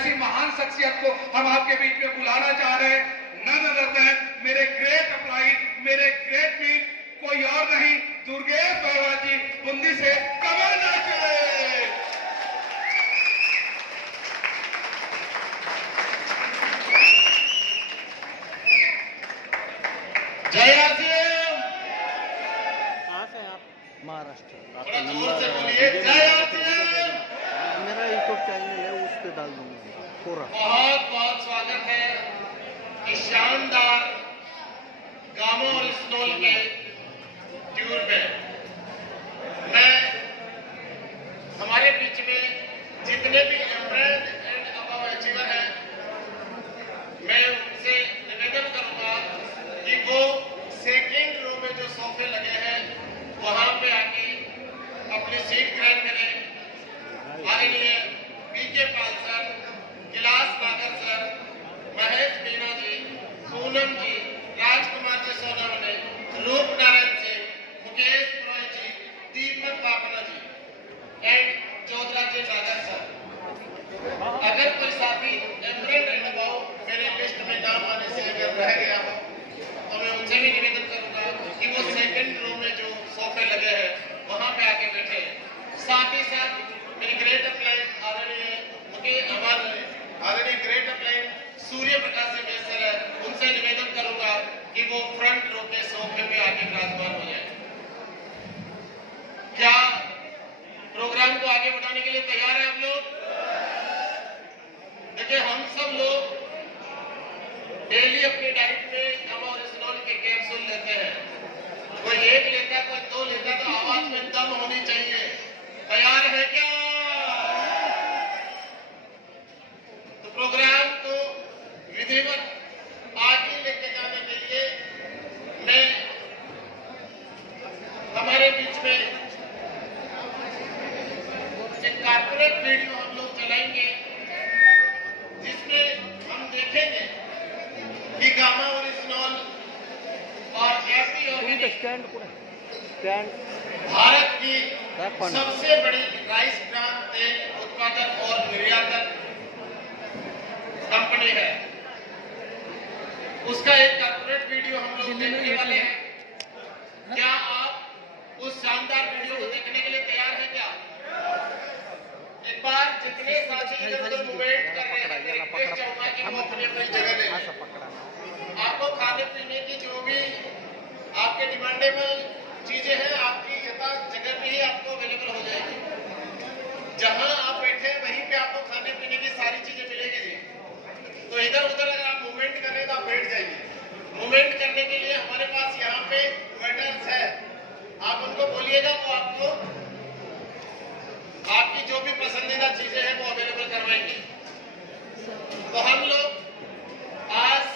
ऐसी महान शख्सियत को हम आपके बीच में बुलाना चाह रहे हैं। नन अदर देन मेरे ग्रेट अपलाइन, मेरे ग्रेट मीन, कोई और नहीं, दुर्गेश बहवा जी बूंदी से। कमल नाचे। जय सिंह। कहाँ से आप? महाराष्ट्र। थोड़ा जोर से बोलिए, जय सिंह। मेरा यूट्यूब चैनल है, उस पर डाल दूंगा पूरा। बहुत बहुत स्वागत है इस शानदार गामो और स्नोल के टूर में। मैं हमारे बीच में जितने भी एमरेल्ड एंड अबव अचीवर हैं, मैं उनसे निवेदन करूंगा कि वो सेकेंड रो में जो सोफे लगे हैं वहां पे आके अपनी सीट ग्रहण करें। आदरणीय पीके पाल सर, कैलाश नागर सर, महेश मीना जी, पूनम जी, राजकुमार जी सोनावने, रूप नारायण सिंह, मुकेश रॉय जी, दीपक पापना जी एंड जोधरा जी नागर सर। अगर कोई साथी एमरेल्ड एंड अबव मेरे लिस्ट में नाम आने से अगर रह गया हो तो मैं उनसे भी निवेदन करूंगा कि वो सेकंड रो में जो सोफे लगे हैं वहां पे आके बैठे। साथ ही साथ मेरी ग्रेट अपलाइन आदरणीय ग्रेट अपलाइन सूर्य प्रकाश जी बेसर है, उनसे निवेदन करूंगा कि वो फ्रंट रो के सोफे पे आके विराजमान हो जाए। क्या प्रोग्राम को आगे बढ़ाने के लिए तैयार है आप लोग? देखिए, हम सब लोग डेली अपनी डाइट में गामा और स्नोल के कैप्सूल लेते हैं। कोई एक लेता है, कोई दो लेता है, तो आवाज में दम होनी चाहिए। तैयार है क्या? तो प्रोग्राम को विधिवत आगे लेके जाने के लिए मैं हमारे बीच में एक कॉर्पोरेट वीडियो हम लोग चलाएंगे, जिसमें हम देखेंगे कि गामा और स्नोल और एपी और भारत की सबसे बड़ी राइस ब्रान तेल उत्पादक और निर्यातक कंपनी है। उसका एक कॉर्पोरेट वीडियो हम लोग देखने वाले हैं। क्या आप उस शानदार वीडियो को देखने के लिए तैयार हैं क्या? एक बार जितने साथी इधर उधर मूवमेंट कर रहे हैं, रिक्वेस्ट चाहूंगा कि वो अपनी अपनी जगह लें। आपको खाने पीने की जो भी आपके डिमांडेबल चीजें हैं, आपकी यथा जगह पे ही आपको अवेलेबल हो जाएगी। जहां आप बैठे वहीं पे आपको खाने पीने की सारी चीजें मिलेगी जी। तो इधर उधर अगर आप मूवमेंट कर रहे हैं तो आप बैठ जाइए। मूवमेंट करने के लिए हमारे पास यहाँ पे वेटर्स है, आप उनको बोलिएगा, वो आपको आपकी जो भी पसंदीदा चीजें हैं वो अवेलेबल करवाएंगे। तो हम लोग आज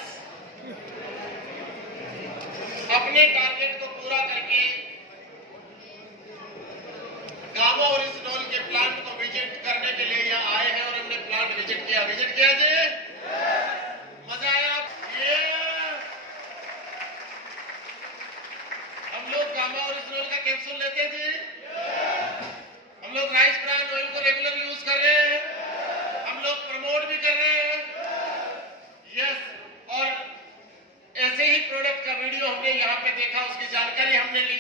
अपने टारगेट को पूरा करके गामा और स्नोल के प्लांट को विजिट करने के लिए यहाँ आए हैं और हमने प्लांट विजिट किया। विजिट किया जी? मजा आया? हम लोग गामा और स्नोल का कैप्सूल लेते हैं जी। हम लोग राइस ब्रान ऑयल को रेगुलर यूज कर रहे हैं, हम लोग प्रमोट भी कर रहे हैं। यस, और ऐसे ही प्रोडक्ट का वीडियो हमने यहाँ पे देखा, उसकी जानकारी हमने ली।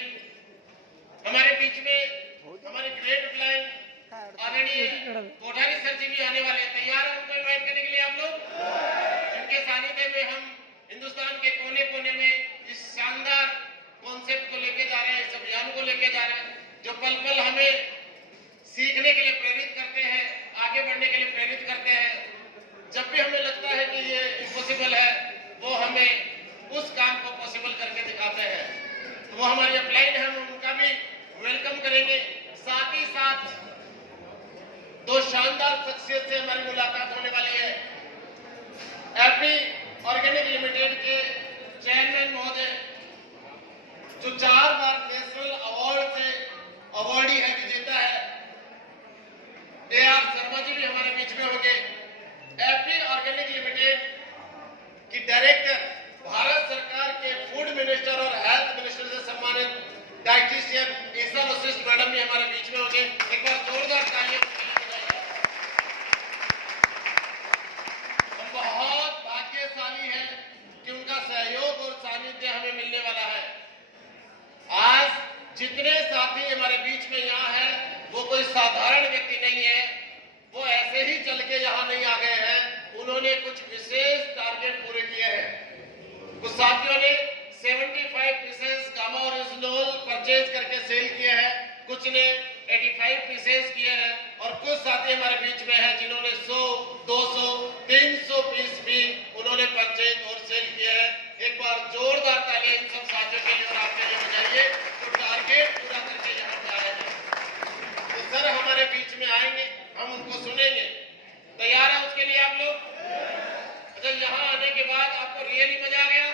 हमारे बीच में हमारे ग्रेट अपलाइन आदरणीय कोठारी सर जी भी आने वाले हैं। तैयार है उनको इनवाइट करने के लिए आप लोग? जिनके सानिध्य में हम हिंदुस्तान के कोने कोने में इस शानदार कॉन्सेप्ट को लेके जा रहे हैं, इस अभियान को लेके जा रहे हैं, जो पल पल हमें सीखने के लिए प्रेरित करते हैं, आगे बढ़ने के लिए प्रेरित करते हैं। जब भी हमें लगता है कि ये इम्पॉसिबल है, वो हमें उस काम को पॉसिबल करके दिखाते हैं। तो वो हमारी अपलाइन है, हम उनका भी वेलकम करेंगे। साथ ही साथ दो शानदार शख्सियत से हमारी मुलाकात होने वाली है। एपी ऑर्गेनिक लिमिटेड के चेयरमैन महोदय, जो 4 बार नेशनल अवार्ड से अवार्डी है, विजेता है, AR शर्मा जी भी हमारे बीच में होंगे। एपी ऑर्गेनिक लिमिटेड की डायरेक्टर, भारत सरकार के फूड मिनिस्टर और हेल्थ मिनिस्टर से सम्मानित डाइटिशियन ईसा वशिष्ठ मैडम भी हमारे बीच में होंगे। एक बार जोरदार तालियां। हम उनको सुनेंगे। तैयार है उसके लिए आप लोग? अच्छा, यहाँ आने के बाद आपको रियली मजा आ गया?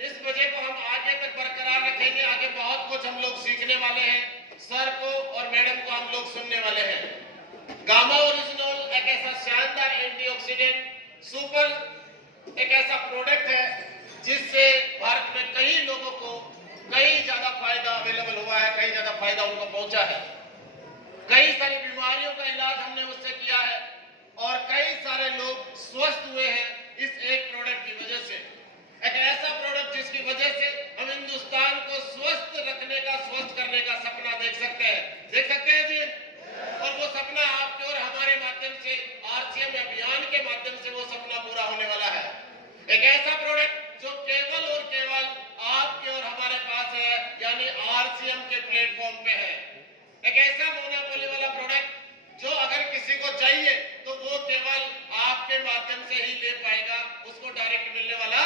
इस मजे को हम आगे तक बरकरार रखेंगे। आगे बहुत कुछ हम लोग सीखने वाले हैं। सर को और मैडम को हम लोग सुनने वाले हैं। गामा ओरिजिनल एक ऐसा शानदार एंटीऑक्सीडेंट सुपर एक ऐसा प्रोडक्ट है जिससे भारत में कई लोगों को कई ज्यादा फायदा अवेलेबल हुआ है, कई ज्यादा फायदा उनको पहुंचा है। कई सारी बीमारियों का इलाज हमने उससे किया है और कई सारे लोग स्वस्थ हुए हैं इस एक प्रोडक्ट की वजह से। एक ऐसा प्रोडक्ट जिसकी वजह से हम हिंदुस्तान को स्वस्थ रखने का, स्वस्थ करने का सपना देख सकते हैं जी। और वो सपना आपके और हमारे माध्यम से, आरसीएम अभियान के माध्यम से वो सपना पूरा होने वाला है। एक ऐसा प्रोडक्ट जो केवल और केवल आपके और हमारे पास है, यानी आरसीएम के प्लेटफॉर्म पे है। एक ऐसा मोनोपोली वाला प्रोडक्ट जो अगर किसी को चाहिए तो वो केवल आपके माध्यम से ही ले पाएगा, उसको डायरेक्ट मिलने वाला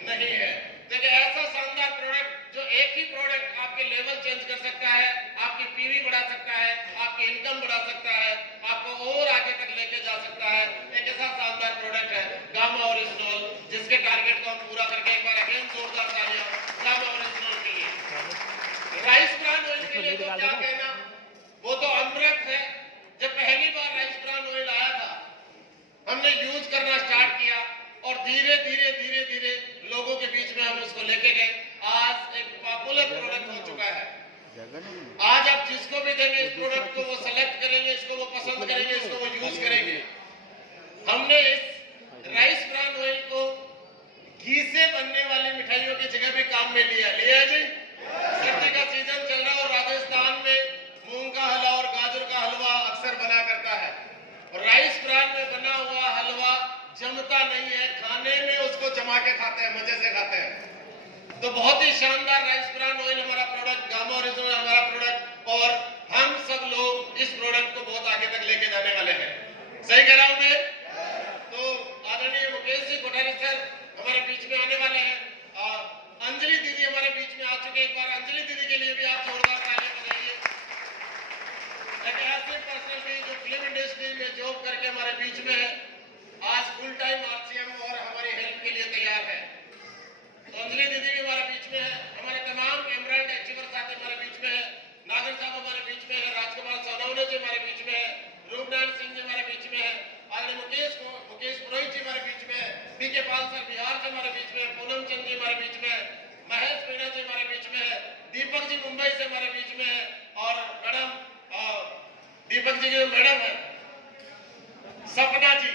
नहीं है। देखिए, ऐसा शानदार प्रोडक्ट जो एक ही प्रोडक्ट आपके लेवल चेंज कर सकता है, आपकी पीवी बढ़ा सकता है, आपकी इनकम बढ़ा सकता है, आपको और आगे तक लेके जा सकता है। एक ऐसा शानदार प्रोडक्ट है गामा ओरिजिनल, जिसके टारगेट को हम पूरा करके एक बार अगेन जोरदार तालियां गामा ओरिजिनल के लिए। राइस ब्रान ऑयल के लिए तो क्या कहना, वो तो अमृत है। जब पहली बार राइस ब्रान ऑयल आया था, हमने यूज करना स्टार्ट किया और धीरे धीरे धीरे धीरे लोगों के बीच में हम उसको लेके गए। आज एक पॉपुलर प्रोडक्ट हो चुका है। आज आप जिसको भी देंगे इस प्रोडक्ट को, वो सेलेक्ट करेंगे, इसको वो पसंद करेंगे, इसको वो यूज करेंगे। हमने इस राइस ब्रान ऑयल को घी से बनने वाली मिठाइयों की जगह भी काम में लिया जी। सर्दी का सीजन चल रहा है और राजस्थान में मूंग का हलवा और गाजर का हलवा अक्सर बना करता है। और राइस ब्रान में बना हुआ हलवा जमता नहीं है, खाने में उसको जमा के खाते हैं, मजे से खाते हैं। तो बहुत ही शानदार राइस ब्रान ऑयल हमारा प्रोडक्ट, गामा ओरिजिनल हमारा प्रोडक्ट, और हम सब लोग इस प्रोडक्ट को बहुत आगे तक लेके जाने वाले हैं। सही कह रहा हूं मैं? तो आदरणीय मुकेश जी कोठारी सर हमारे बीच में आने वाले हैं। अंजलि दीदी हमारे बीच में आ चुके। एक बार अंजलि दीदी के लिए भी आप जोरदार तालियां बजाइए। एक ऐसे पर्सनैलिटी जो फिल्म इंडस्ट्री में जॉब करके हमारे बीच में है, आज फुल टाइम आरसीएम और हमारी हेल्प के लिए तैयार है। तो अंजलि दीदी भी हमारे बीच में है। हमारे तमाम एमराल्ड अचीवर साथी हमारे बीच में है। नागर साहब हमारे बीच में है। राजकुमार सोनवणे जी हमारे बीच में है। रूपनारायण सिंह जी हमारे बीच में है। आदरणीय मुकेश पुरोहित जी हमारे बीच में है। बीके पाल सर बिहार से हमारे बीच में है। पूनम चंद जी हमारे बीच में है। महेश मीणा जी हमारे बीच में है। दीपक जी मुंबई से हमारे बीच में है। और मैडम दीपक जी की मैडम है सपना जी,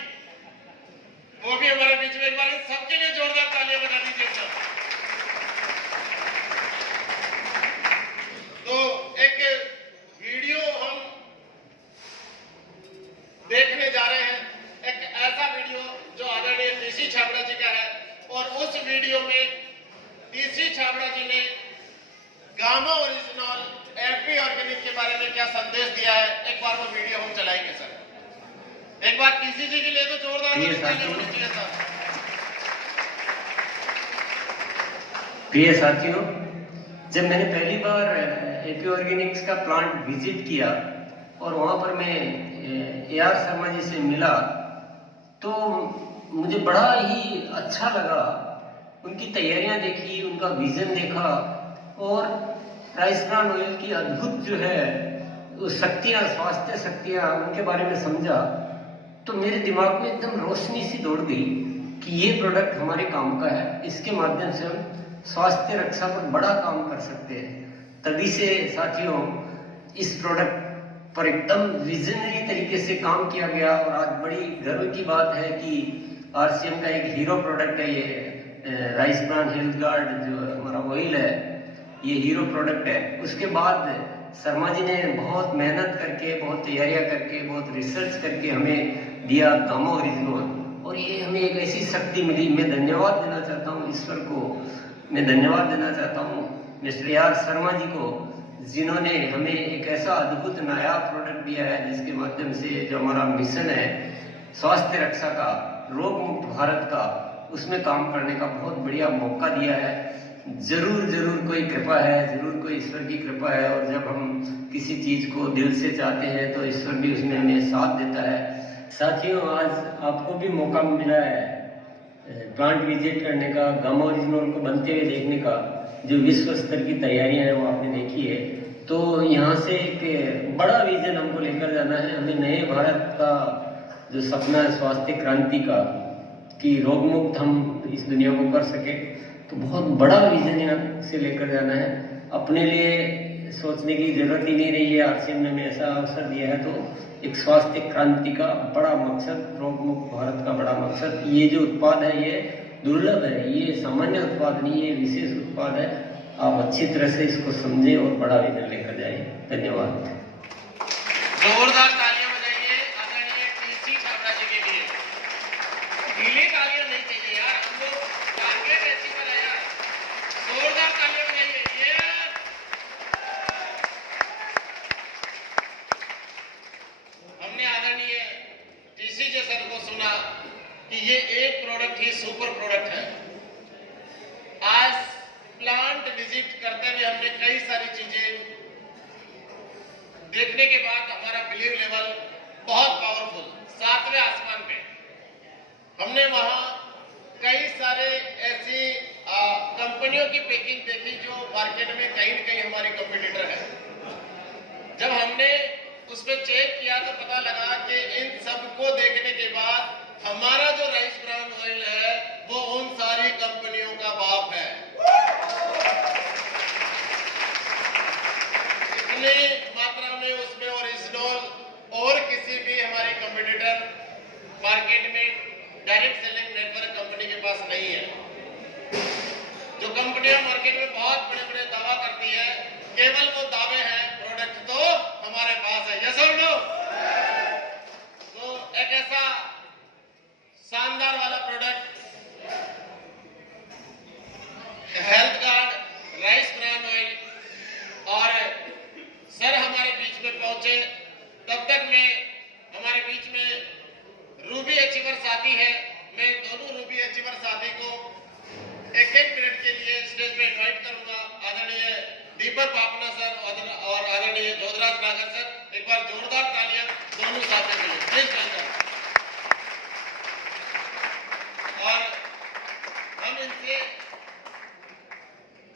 वो भी हमारे बीच में। एक बार सबके लिए जोरदार तालियां बजा दीजिए सब। तो एक वीडियो हम देखने जा रहे हैं, एक ऐसा वीडियो जो आदरणीय टीसी छाबड़ा जी का है। और उस वीडियो में टीसी छाबड़ा जी ने गामा ओरिजिनल एपी ऑर्गेनिक के बारे में क्या संदेश दिया है, एक बार वो वीडियो हम चलाएंगे सर। एक बार टीसी जी के लिए तो जोरदार तालियां होनी चाहिए सर। प्रिय साथियों, जब मैंने पहली बार एपी ऑर्गेनिक्स का प्लांट विजिट किया और वहाँ पर मैं AR शर्मा जी से मिला, तो मुझे बड़ा ही अच्छा लगा। उनकी तैयारियां देखी, उनका विजन देखा और राइस ब्रान ऑयल की अद्भुत जो है वो शक्तियाँ, स्वास्थ्य शक्तियाँ, उनके बारे में समझा तो मेरे दिमाग में एकदम रोशनी सी दौड़ गई कि ये प्रोडक्ट हमारे काम का है। इसके माध्यम से हम स्वास्थ्य रक्षा पर बड़ा काम कर सकते हैं। तभी से साथियों इस प्रोडक्ट पर एकदम विजनरी तरीके से काम किया गया और आज बड़ी गर्व की बात है कि आरसीएम का एक हीरो प्रोडक्ट है ये राइस ब्रान हेल्थ गार्ड जो हमारा ऑयल है, ये हीरो प्रोडक्ट है। उसके बाद शर्मा जी ने बहुत मेहनत करके, बहुत तैयारियां करके, बहुत रिसर्च करके हमें दिया गामा ओरिजिनल, और ये हमें एक ऐसी शक्ति मिली। मैं धन्यवाद देना चाहता हूँ ईश्वर को, मैं धन्यवाद देना चाहता हूँ मिस्टर AR शर्मा जी को, जिन्होंने हमें एक ऐसा अद्भुत नया प्रोडक्ट दिया है जिसके माध्यम से जो हमारा मिशन है स्वास्थ्य रक्षा का, रोग मुक्त भारत का, उसमें काम करने का बहुत बढ़िया मौका दिया है। जरूर जरूर कोई कृपा है, जरूर कोई ईश्वर की कृपा है। और जब हम किसी चीज को दिल से चाहते हैं तो ईश्वर भी उसमें हमें साथ देता है। साथियों, आज आपको भी मौका मिला है प्लांट विजिट करने का, गामा ओरिजिनल को बनते हुए देखने का। जो विश्व स्तर की तैयारियां हैं वो आपने देखी है। तो यहाँ से एक बड़ा विजन हमको लेकर जाना है। हमें नए भारत का जो सपना है स्वास्थ्य क्रांति का, कि रोग मुक्त हम इस दुनिया को कर सके, तो बहुत बड़ा विजन यहाँ से लेकर जाना है। अपने लिए सोचने की जरूरत ही नहीं रही है। आरसीएम ने हमें ऐसा अवसर दिया है, तो एक स्वास्थ्य क्रांति का बड़ा मकसद, रोग मुक्त भारत का बड़ा मकसद। ये जो उत्पाद है ये दुर्लभ है, ये सामान्य उत्पाद नहीं, ये विशेष उत्पाद है। आप अच्छी तरह से इसको समझें और बड़ा विजन लेकर जाइए। धन्यवाद। जोरदार तालियां बजाइए आदरणीय टीसी छाबड़ा जी के लिए। ढीली तालियां नहीं चाहिए यार, हम लोग टारगेट अचीवर है यार। जोरदार तालियां बजाइए। ये हमने आदरणीय टीसी जी सर को सुना कि ये एक प्रोडक्ट ही सुपर प्रोडक्ट है। आज प्लांट विजिट करते हुए हमने कई सारी चीजें देखने के बाद हमारा बिलीव लेवल बहुत पावरफुल, 7वें आसमान पे। हमने वहां कई सारे ऐसी कंपनियों की पैकिंग देखी जो मार्केट में कहीं न कहीं हमारे कंपटीटर है। जब हमने उस पर चेक किया तो पता लगा कि इन सबको देखने के बाद हमारा जो राइस ब्रान ऑयल है वो उन सारी कंपनियों का बाप है। इतनी मात्रा में उसमें ओरिजिनल और किसी भी हमारे कंपटीटर मार्केट में डायरेक्ट सेलिंग नेटवर्क कंपनी के पास नहीं है। जो कंपनियां मार्केट में बहुत बड़े बड़े दावा करती है, केवल वो दावे हैं, प्रोडक्ट तो हमारे पास है। यस और नो? तो एक ऐसा शानदार वाला product health guard rice bran oil, और सर हमारे बीच में पहुंचे तब तक में हमारे बीच में रूबी अचीवर साथी है। मैं दोनों रूबी अचीवर साथी को एक मिनट के लिए स्टेज पे इनवाइट करूंगा। आदरणीय दीपक पापना सर और आदरणीय जोधराज नागर सर, एक बार जोरदार तालियां दोनों साथियों के लिए प्लीज वेलकम। और हम इनसे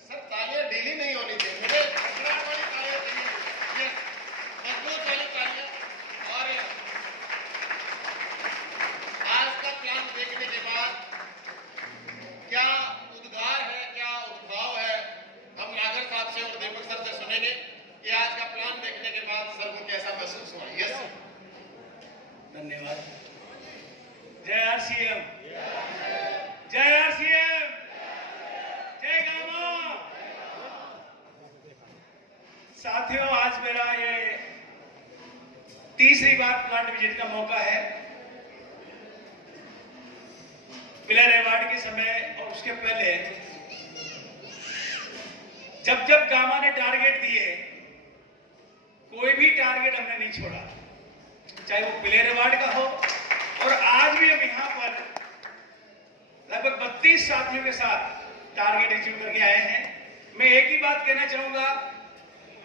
सर तालियां ढीली नहीं होनी चाहिए, मुझे खटखटाहट वाली तालियां चाहिए, मजबूत वाली तालियां। और आज का प्लान देखने के बाद क्या उद्गार है, क्या उद्भाव है, हम नागर साहब से और दीपक सर से सुनेंगे कि आज का प्लान देखने के बाद सर को कैसा महसूस हुआ। यस, धन्यवाद। जय आरसीएम, जय आरसीएम, जय गामा। साथियों, आज मेरा ये तीसरी बार प्लांट विजिट का मौका है। पिलर अवार्ड के समय और उसके पहले जब जब गामा ने टारगेट दिए, कोई भी टारगेट हमने नहीं छोड़ा, चाहे वो पिलर अवार्ड का हो। और आज भी हम यहाँ पर लगभग 32 साथियों के साथ टारगेट अचीव करके आए हैं। मैं एक ही बात कहना चाहूंगा,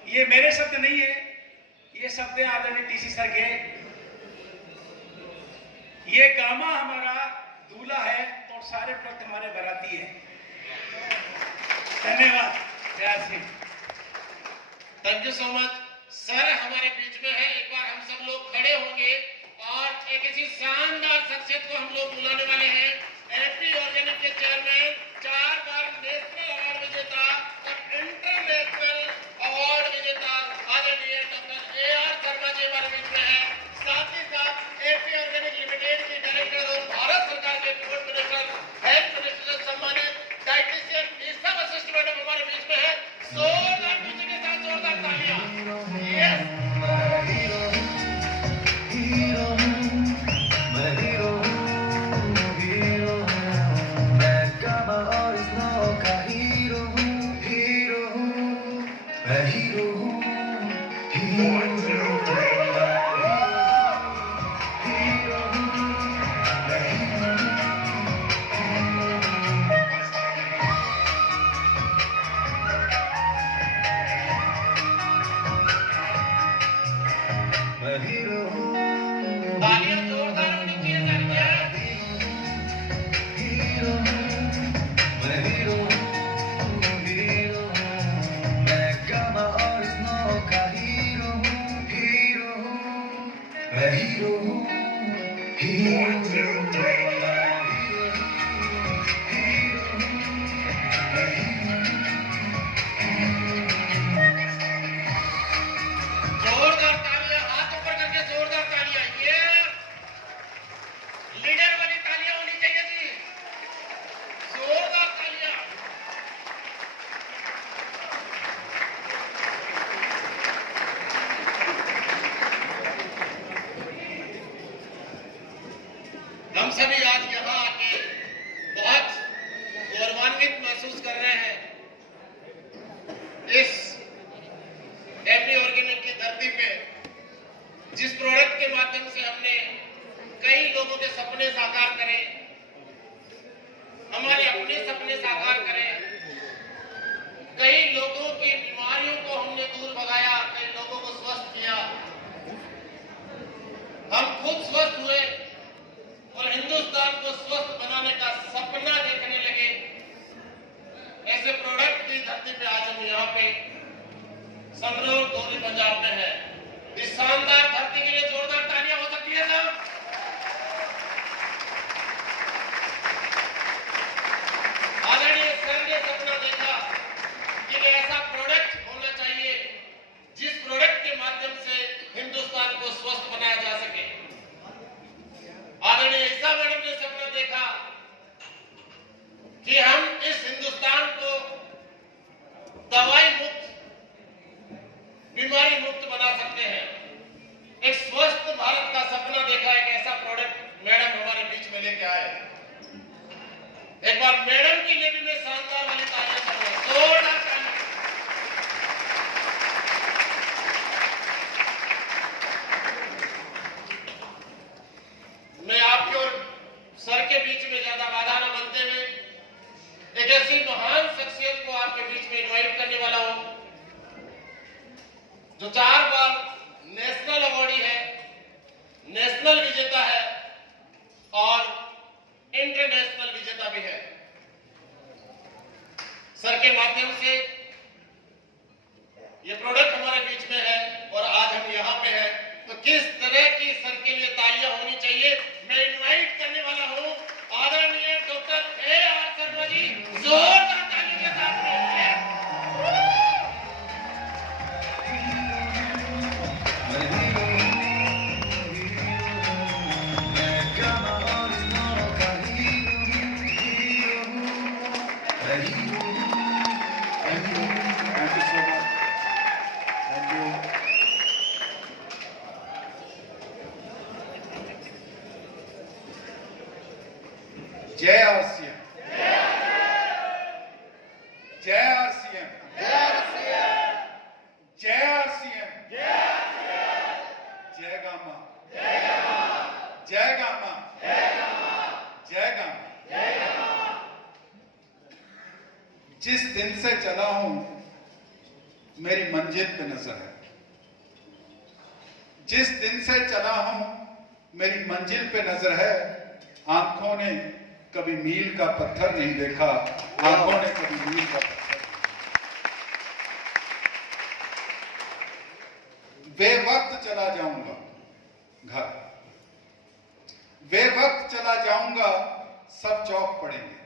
ये मेरे शब्द नहीं है, ये शब्द है आदरणीय टीसी सर के। ये गामा हमारा दूल्हा है और सारे प्रोडक्ट हमारे बाराती हैं। धन्यवाद। जय Singh. Thank you so much. Sir हमारे बीच में है, एक बार हम सब लोग खड़े होंगे और एक ऐसी शानदार शख्सियत को हम लोग बुलाने वाले हैं। एपी ऑर्गेनिक के चेयरमैन, 4 बार नेशनल अवार्ड विजेता और इंटरनेशनल अवार्ड विजेता आदरणीय डॉक्टर AR शर्मा जी हमारे बीच में है। साथ ही साथ एपी ऑर्गेनिक लिमिटेड की डायरेक्टर और भारत सरकार के फूड मिनिस्टर, हेल्थ मिनिस्टर से सम्मानित डाइटिशियन निशा वशिष्ठ मैडम हमारे बीच में है। जोरदार म्यूजिक के साथ जोरदार तालियां। यस, जोरदार तालियां, हाथ ऊपर करके जोरदार तालियां। ये लीडर वाली तालियां होनी चाहिए जी, जोरदार तालियां। हम सभी आज यहाँ आके बहुत गौरवान्वित महसूस कर रहे हैं। इस एपी ऑर्गेनिक की धरती पे जिस प्रोडक्ट के माध्यम से हमने कई लोगों के सपने साकार करे, हमारे अपने सपने साकार करे, कई लोगों की बीमारियों को हमने दूर भगाया, कई लोगों को स्वस्थ किया, हम खुद स्वस्थ हुए और हिंदुस्तान को स्वस्थ बनाने का सपना देखने लगे। ऐसे प्रोडक्ट की धरती पे आज हम यहाँ पे संगरूर धोरी पंजाब में है। इस शानदार धरती के लिए जोरदार तालियां हो सकती है सब। आदरणीय सर ने सपना देखा कि ऐसा प्रोडक्ट होना चाहिए जिस प्रोडक्ट के माध्यम से हिंदुस्तान को स्वस्थ बनाया जा सके। आदरणीय ईसा मैडम ने सपना देखा कि हम इस हिंदुस्तान को दवाई मुक्त, बीमारी मुक्त बना सकते हैं। एक स्वस्थ भारत का सपना देखा, एक ऐसा प्रोडक्ट मैडम हमारे बीच में लेके आए। एक बार मैडम के लिए भी मैं शानदार वाली तालियां करूंगा, जोरदार तालियां। मैं आपके और सर के बीच में ज्यादा बाधा न बनते हुए एक ऐसी महान शख्सियत को आपके बीच में इनवाइट करने वाला हूं जो 4 बार नेशनल अवार्डी है, नेशनल विजेता है और इंटरनेशनल विजेता भी है। सर के माध्यम से ये प्रोडक्ट हमारे बीच में है और आज हम यहाँ पे हैं, तो किस तरह की सर के लिए तालियां होनी चाहिए। मैं इनवाइट करने वाला हूँ आदरणीय डॉक्टर A.R. शर्मा जी, जोरदार ताली के साथ में। जय आरसीएम, जय आरसीएम, जय आरसीएम, जय गामा, जय गामा, जय गामा। जिस दिन से चला हूं मेरी मंजिल पे नजर है, जिस दिन से चला हूं मेरी मंजिल पे नजर है। आंखों ने कभी मील का पत्थर नहीं देखा, आंखों ने कभी मील का पत्थर। बेवक्त चला जाऊंगा घर, बेवक्त चला जाऊंगा सब चौक पड़ेंगे,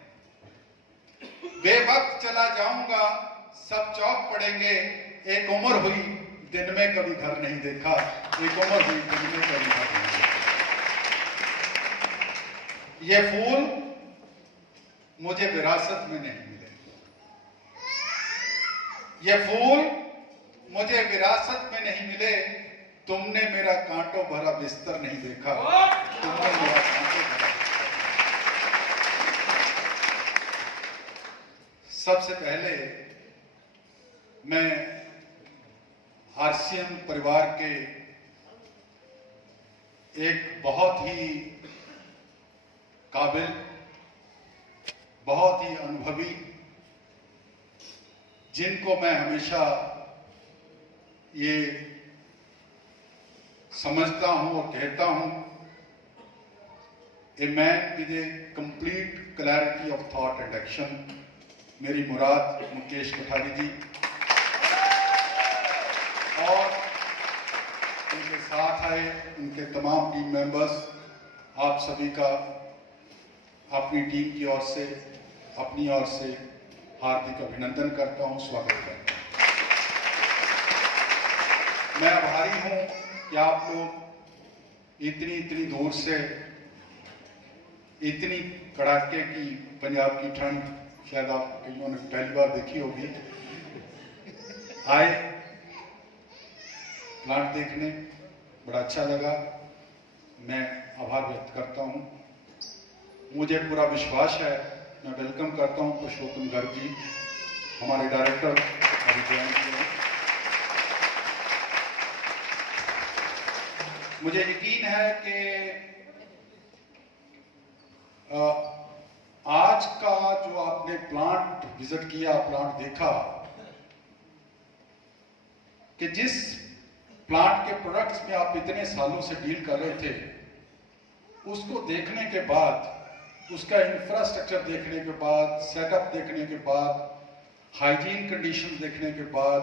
बेवक्त चला जाऊंगा सब चौक पड़ेंगे। एक उम्र हुई दिन में कभी घर नहीं देखा, एक उम्र हुई दिन में कभी घर नहीं देखा। ये फूल मुझे विरासत में नहीं मिले, ये फूल मुझे विरासत में नहीं मिले। तुमने मेरा कांटों भरा बिस्तर नहीं देखा, तुमने मेरा कांटों भरा। सबसे पहले मैं आरसीएम परिवार के एक बहुत ही काबिल, बहुत ही अनुभवी, जिनको मैं हमेशा ये समझता हूं और कहता हूं, a man with A complete clarity of thought and action, मेरी मुराद मुकेश कोठारी जी। और उनके साथ आए उनके तमाम टीम मेंबर्स, आप सभी का अपनी टीम की ओर से, अपनी ओर से हार्दिक अभिनंदन करता हूं, स्वागत करता हूं। मैं आभारी हूं कि आप लोग इतनी दूर से, इतनी कड़ाके की पंजाब की ठंड शायद आप कईयों ने पहली बार देखी होगी, आए प्लांट देखने, बड़ा अच्छा लगा। मैं आभार व्यक्त करता हूं। मुझे पूरा विश्वास है, मैं वेलकम करता हूं पुरुषोत्तम गर्ग जी, हमारे डायरेक्टर अभी ज्वाइन किए हैं। मुझे यकीन है कि आज का जो आपने प्लांट विजिट किया, प्लांट देखा, कि जिस प्लांट के प्रोडक्ट्स में आप इतने सालों से डील कर रहे थे, उसको देखने के बाद, उसका इंफ्रास्ट्रक्चर देखने के बाद, सेटअप देखने के बाद, हाइजीन कंडीशंस देखने के बाद,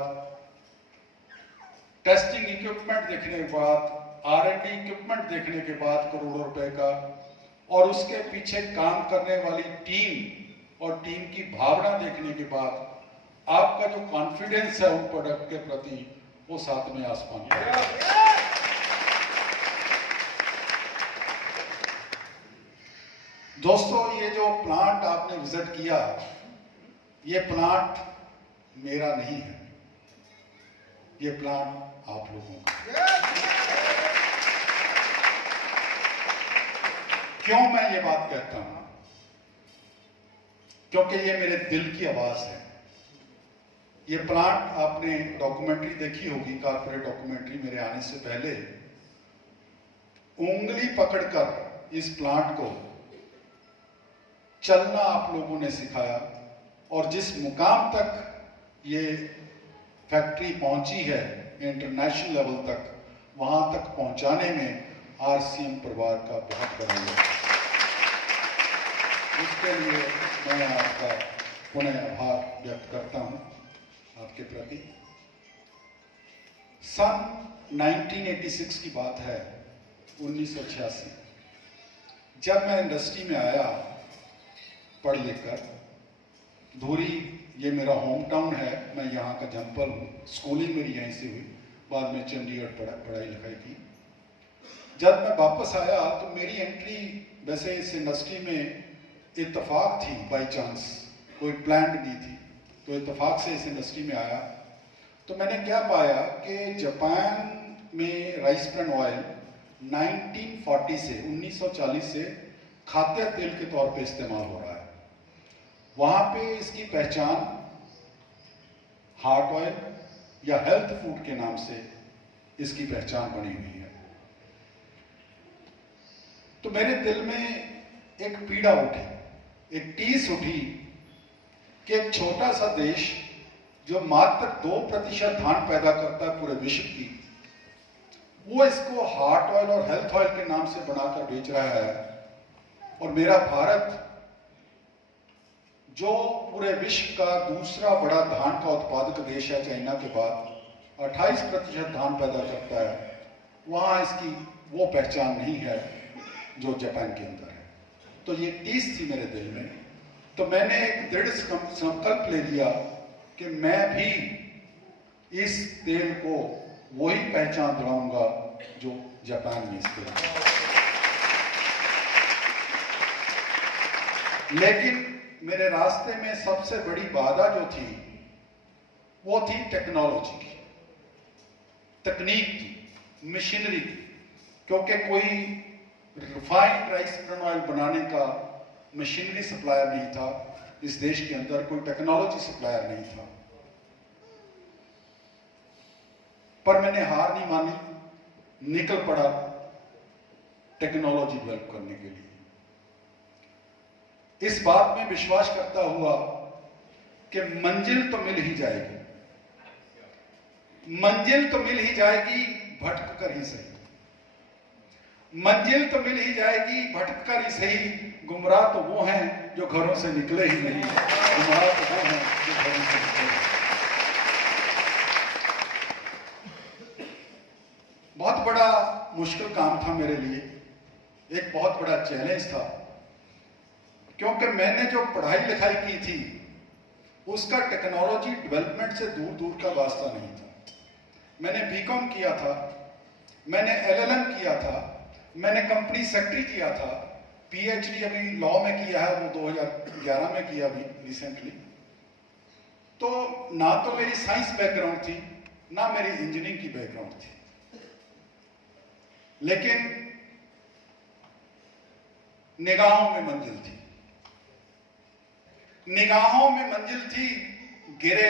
टेस्टिंग इक्विपमेंट देखने के बाद, R&D इक्विपमेंट देखने के बाद करोड़ों रुपए का, और उसके पीछे काम करने वाली टीम और टीम की भावना देखने के बाद आपका जो कॉन्फिडेंस है उन प्रोडक्ट के प्रति, वो सातवें आसमान पर है। दोस्तों, ये जो प्लांट आपने विजिट किया, ये प्लांट मेरा नहीं है, ये प्लांट आप लोगों का। क्यों मैं ये बात कहता हूं? क्योंकि ये मेरे दिल की आवाज है। ये प्लांट आपने डॉक्यूमेंट्री देखी होगी, कारपोरेट डॉक्यूमेंट्री, मेरे आने से पहले। उंगली पकड़कर इस प्लांट को चलना आप लोगों ने सिखाया, और जिस मुकाम तक ये फैक्ट्री पहुंची है, इंटरनेशनल लेवल तक, वहां तक पहुंचाने में RCM परिवार का बहुत बड़ा योगदान। उसके लिए मैं आपका पुनः आभार व्यक्त करता हूं आपके प्रति। सन 1986 की बात है, 1986, जब मैं इंडस्ट्री में आया पढ़ लिख कर। धूरी ये मेरा होम टाउन है, मैं यहाँ का जंपल हूँ, स्कूलिंग मेरी यहीं से हुई, बाद में चंडीगढ़ पढ़ाई लिखाई की। जब मैं वापस आया तो मेरी एंट्री वैसे इस इंडस्ट्री में इत्तेफाक थी, बाय चांस, कोई प्लान्ड नहीं थी, तो इत्तेफाक से इस इंडस्ट्री में आया। तो मैंने क्या पाया कि जापान में राइस ब्रान ऑयल 1940 से खाद्य तेल के तौर पे इस्तेमाल हो रहा है। वहां पे इसकी पहचान हार्ट ऑयल या हेल्थ फूड के नाम से इसकी पहचान बनी हुई है। तो मेरे दिल में एक पीड़ा उठी, एक टीस उठी कि एक छोटा सा देश जो मात्र 2% धान पैदा करता है पूरे विश्व की, वो इसको हार्ट ऑयल और हेल्थ ऑयल के नाम से बनाकर बेच रहा है। और मेरा भारत, जो पूरे विश्व का दूसरा बड़ा धान का उत्पादक देश है चाइना के बाद, 28% धान पैदा करता है, वहां इसकी वो पहचान नहीं है जो जापान के अंदर है। तो ये टीस थी मेरे दिल में। तो मैंने एक दृढ़ संकल्प ले लिया कि मैं भी इस तेल को वही पहचान दिलाऊंगा जो जापान में इसके। लेकिन मेरे रास्ते में सबसे बड़ी बाधा जो थी, वो थी टेक्नोलॉजी की, तकनीक की, मशीनरी की। क्योंकि कोई रिफाइंड राइस ब्रान ऑयल बनाने का मशीनरी सप्लायर नहीं था इस देश के अंदर, कोई टेक्नोलॉजी सप्लायर नहीं था। पर मैंने हार नहीं मानी, निकल पड़ा टेक्नोलॉजी डेवलप करने के लिए। इस बात में विश्वास करता हुआ कि मंजिल तो मिल ही जाएगी, मंजिल तो मिल ही जाएगी, भटक कर ही सही। मंजिल तो मिल ही जाएगी, भटक कर ही सही। गुमराह तो वो हैं जो घरों से निकले ही नहीं, गुमराह तो वो हैं जो घरों से निकले। बहुत बड़ा मुश्किल काम था मेरे लिए, एक बहुत बड़ा चैलेंज था, क्योंकि मैंने जो पढ़ाई लिखाई की थी उसका टेक्नोलॉजी डेवलपमेंट से दूर दूर का वास्ता नहीं था। मैंने बीकॉम किया था, मैंने एलएलएम किया था, मैंने कंपनी सेक्रेटरी किया था, पीएचडी अभी लॉ में किया है, वो 2011 में किया अभी रिसेंटली। तो ना तो मेरी साइंस बैकग्राउंड थी, ना मेरी इंजीनियरिंग की बैकग्राउंड थी, लेकिन निगाहों में मंजिल थी, निगाहों में मंजिल थी, गिरे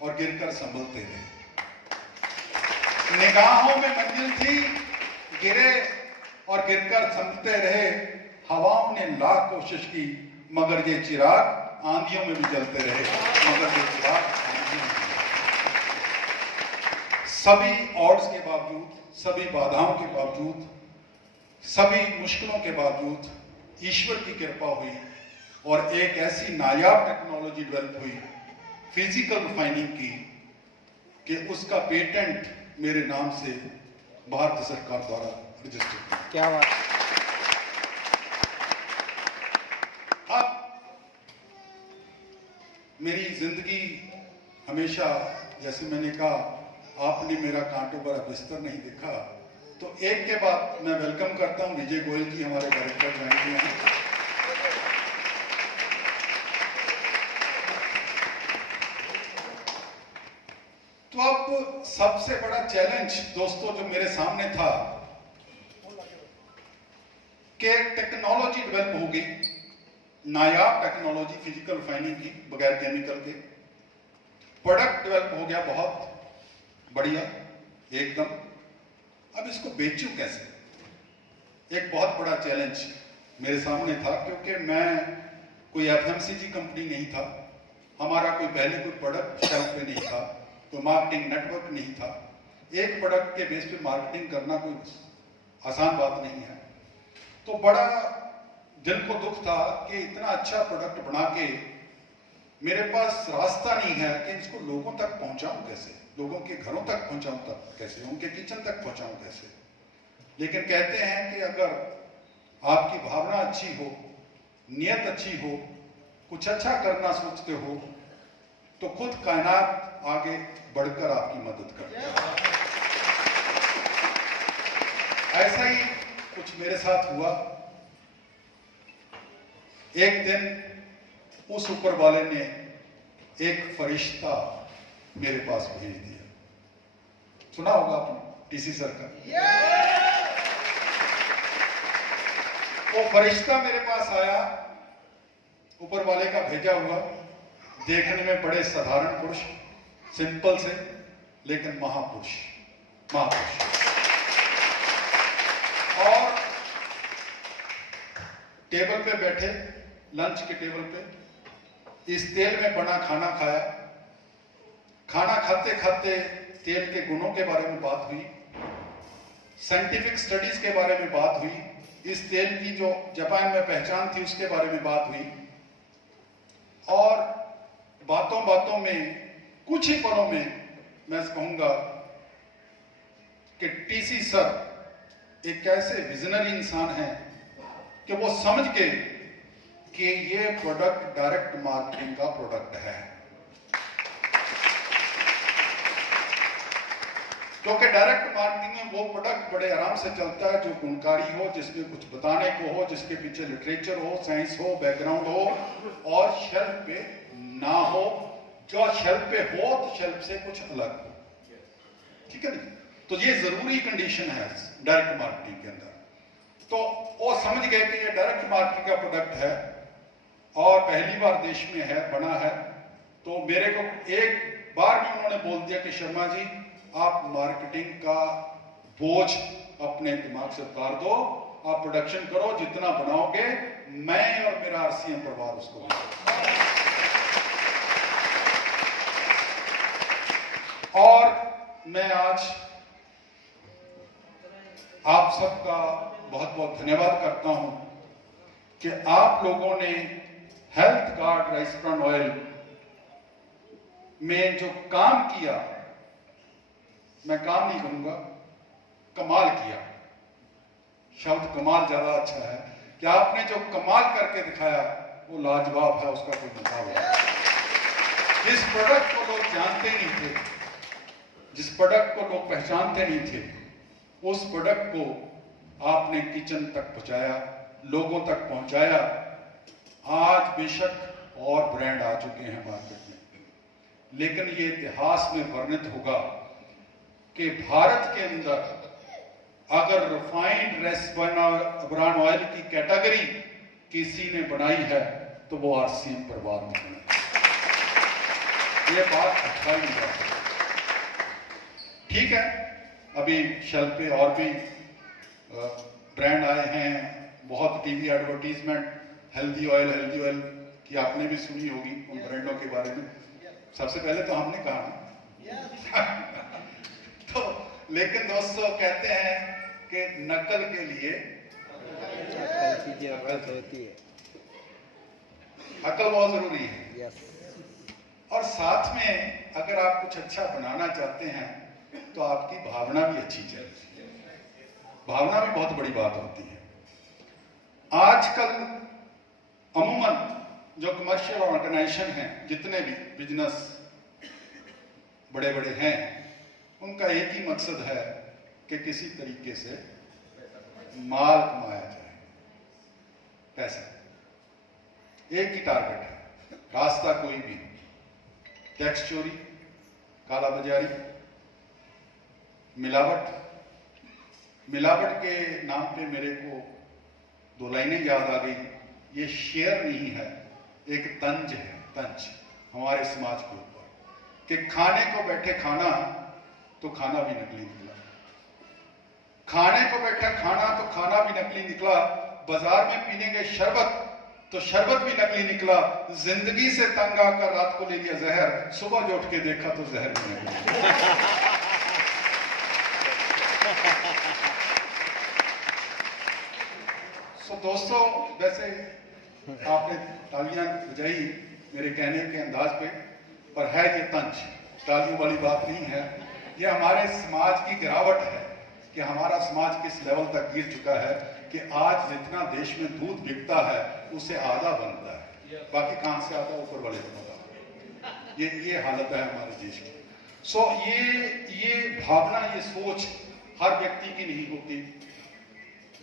और गिरकर संभलते रहे। निगाहों में मंजिल थी, गिरे और गिरकर संभलते रहे। हवाओं ने लाख कोशिश की, मगर ये चिराग आंधियों में भी जलते रहे, मगर ये चिराग आंधियों में भी जलते। सभी ऑड्स के बावजूद, सभी बाधाओं के बावजूद, सभी मुश्किलों के बावजूद ईश्वर की कृपा हुई और एक ऐसी नायाब टेक्नोलॉजी डेवलप हुई फिजिकल रिफाइनिंग की कि उसका पेटेंट मेरे नाम से भारत सरकार द्वारा रजिस्टर्ड किया। क्या बात। अब मेरी जिंदगी हमेशा, जैसे मैंने कहा, आपने मेरा कांटों भरा बिस्तर नहीं देखा, तो एक के बाद मैं वेलकम करता हूं विजय गोयल जी, हमारे डायरेक्टर ज्वाइन किए हैं। तो अब सबसे बड़ा चैलेंज दोस्तों जो मेरे सामने था कि टेक्नोलॉजी डेवलप हो गई, नायाब टेक्नोलॉजी फिजिकल रिफाइनिंग की, बगैर केमिकल के। प्रोडक्ट डेवलप हो गया बहुत बढ़िया एकदम। अब इसको बेचूं कैसे, एक बहुत बड़ा चैलेंज मेरे सामने था, क्योंकि मैं कोई एफएमसीजी कंपनी नहीं था, हमारा कोई पहले कोई प्रोडक्ट शेल्फ पे नहीं था, कोई मार्केटिंग नेटवर्क नहीं था। एक प्रोडक्ट के बेस पे मार्केटिंग करना कोई आसान बात नहीं है। तो बड़ा दिल को दुख था कि इतना अच्छा प्रोडक्ट बना के मेरे पास रास्ता नहीं है कि इसको लोगों तक पहुंचाऊं कैसे, लोगों के घरों तक पहुंचाऊं तक कैसे, उनके किचन तक पहुंचाऊं कैसे। लेकिन कहते हैं कि अगर आपकी भावना अच्छी हो, नियत अच्छी हो, कुछ अच्छा करना सोचते हो, तो खुद कायनात आगे बढ़कर आपकी मदद करती है। ऐसा ही कुछ मेरे साथ हुआ। एक दिन उस ऊपर वाले ने एक फरिश्ता मेरे पास भेज दिया। सुना होगा आपने टीसी सर का। वो फरिश्ता मेरे पास आया, ऊपर वाले का भेजा हुआ, देखने में बड़े साधारण पुरुष, सिंपल से, लेकिन महापुरुष, महापुरुष। और टेबल पे बैठे, लंच के टेबल पे, इस तेल में बना खाना खाया। खाना खाते खाते तेल के गुणों के बारे में बात हुई, साइंटिफिक स्टडीज के बारे में बात हुई, इस तेल की जो जापान में पहचान थी उसके बारे में बात हुई। और बातों बातों में, कुछ ही पलों में मैं कहूंगा कि टीसी सर एक ऐसे विजनरी इंसान हैं कि वो समझ गए कि ये प्रोडक्ट डायरेक्ट मार्केटिंग का प्रोडक्ट है। क्योंकि डायरेक्ट मार्केटिंग में वो प्रोडक्ट बड़े आराम से चलता है जो गुणकारी हो, जिसमें कुछ बताने को हो, जिसके पीछे लिटरेचर हो, साइंस हो, बैकग्राउंड हो, और शेल्फ पे ना हो। जो शेल्फ पे हो तो शेल्फ से कुछ अलग हो, ठीक है ना। तो ये जरूरी कंडीशन है डायरेक्ट मार्केटिंग के अंदर। तो वो समझ गए कि ये डायरेक्ट मार्केटिंग का प्रोडक्ट है और पहली बार देश में है, बना है। तो मेरे को एक बार में उन्होंने बोल दिया कि शर्मा जी, आप मार्केटिंग का बोझ अपने दिमाग से उतार दो, आप प्रोडक्शन करो, जितना बनाओगे मैं और मेरा आरसीएम परिवार उसको। और मैं आज आप सबका बहुत बहुत धन्यवाद करता हूं कि आप लोगों ने health card rice bran oil में जो काम किया, मैं काम नहीं कहूंगा, कमाल किया। शब्द कमाल ज्यादा अच्छा है कि आपने जो कमाल करके दिखाया वो लाजवाब है, उसका कोई मुकाबला नहीं। जिस प्रोडक्ट को लोग जानते नहीं थे, जिस प्रोडक्ट को लोग पहचानते नहीं थे, उस प्रोडक्ट को आपने किचन तक पहुंचाया, लोगों तक पहुंचाया। आज बेशक और ब्रांड आ चुके हैं मार्केट में, लेकिन ये इतिहास में वर्णित होगा कि भारत के अंदर अगर रिफाइंड ब्रांड ऑयल की कैटेगरी किसी ने बनाई है तो वो आरसीएम परिवार ने बनाई। ये बात अच्छाई नहीं है। ठीक है, अभी शेल्फ पे और भी ब्रांड आए हैं, बहुत टीवी एडवर्टीजमेंट हेल्दी ऑयल की आपने भी सुनी होगी उन ब्रांडों के बारे में। सबसे पहले तो हमने कहा ना तो लेकिन दोस्तों कहते हैं कि नकल के लिए होती है। अकल बहुत जरूरी है। यस। और साथ में अगर आप कुछ अच्छा बनाना चाहते हैं तो आपकी भावना भी अच्छी चाहिए। भावना भी बहुत बड़ी बात होती है। आजकल अमूमन जो कमर्शियल ऑर्गेनाइजेशन हैं, जितने भी बिजनेस बड़े बड़े हैं, उनका एक ही मकसद है कि किसी तरीके से माल कमाया जाए, पैसा। एक ही टारगेट है, रास्ता कोई भी, टैक्स चोरी, काला बाजारी, मिलावट के नाम पे मेरे को दो लाइनें याद आ गई। ये शेयर नहीं है, एक तंज है, तंज हमारे समाज के ऊपर कि खाने को बैठे खाना तो खाना भी नकली निकला, खाने को बैठा खाना तो खाना भी नकली निकला, बाजार में पीने गए शरबत तो शरबत भी नकली निकला, जिंदगी से तंग आकर रात को ले लिया जहर, सुबह जो उठ के देखा तो जहर भी नकली निकला। सो दोस्तों, वैसे आपने तालियां बजाई मेरे कहने के अंदाज पे, पर है ये तंज, तालियों वाली बात नहीं है। ये हमारे समाज की गिरावट है कि हमारा समाज किस लेवल तक गिर चुका है कि आज जितना देश में दूध बिकता है उससे आधा बनता है, बाकी कहां से आता है ऊपर वाले को पता। ये हालत है हमारे देश की। सो ये भावना, ये सोच हर व्यक्ति की नहीं होती।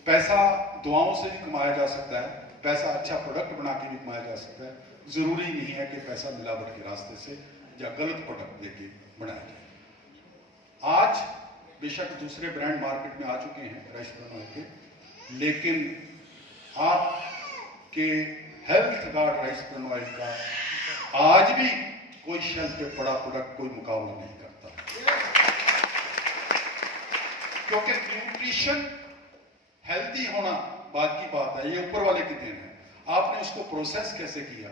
पैसा दुआओं से भी कमाया जा सकता है, पैसा अच्छा प्रोडक्ट बना के भी कमाया जा सकता है। जरूरी नहीं है कि पैसा मिलावट के रास्ते से या गलत प्रोडक्ट देके बनाया जाए। आज बेशक दूसरे ब्रांड मार्केट में आ चुके हैं राइस ब्रांड ऑयल के, लेकिन आपके health guard rice brand oil का आज भी कोई शेल्फ पे पड़ा प्रोडक्ट कोई मुकाबला नहीं करता, क्योंकि न्यूट्रिशन हेल्दी होना बात की बात है, ये ऊपर वाले की देन है। आपने उसको प्रोसेस कैसे किया,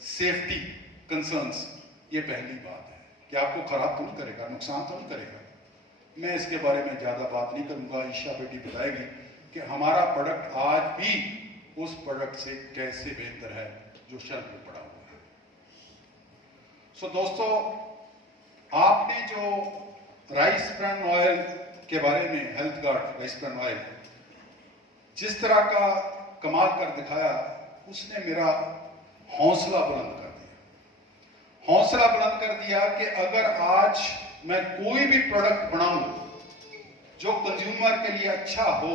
सेफ्टी कंसर्न्स, ये पहली बात है कि आपको खराब तो नहीं करेगा, नुकसान तो नहीं करेगा। मैं इसके बारे में ज्यादा बात नहीं करूंगा, ईशा बेटी बताएगी कि हमारा प्रोडक्ट आज भी उस प्रोडक्ट से कैसे बेहतर है जो शेल्फ पे पड़ा हुआ है। सो दोस्तों, आपने जो राइस ब्रांड ऑयल के बारे में, health guard rice brand oil, जिस तरह का कमाल कर दिखाया, उसने मेरा हौसला बुलंद कर दिया। हौसला बुलंद कर दिया कि अगर आज मैं कोई भी प्रोडक्ट बनाऊं जो कंज्यूमर के लिए अच्छा हो,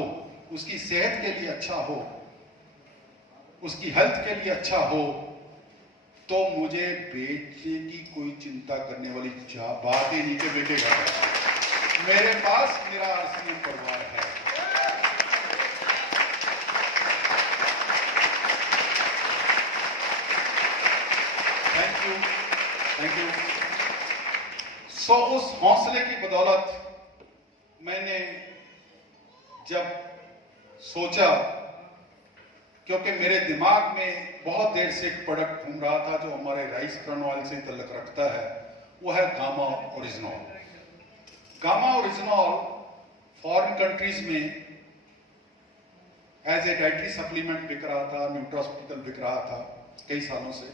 उसकी सेहत के लिए अच्छा हो, उसकी हेल्थ के लिए अच्छा हो, तो मुझे बेचने की कोई चिंता करने वाली बात ही नहीं कि बेचेगा। मेरे पास मेरा आरसीएम परिवार है। Thank you. सो उस हौसले की बदौलत मैंने जब सोचा, क्योंकि मेरे दिमाग में बहुत देर से एक प्रोडक्ट घूम रहा था जो हमारे राइस ब्रांड ऑयल से तल्लुक रखता है, वो है gamma oryzanol. Gamma oryzanol foreign countries में एज ए डाइटरी सप्लीमेंट बिक रहा था, न्यूट्रास्यूटिकल बिक रहा था कई सालों से।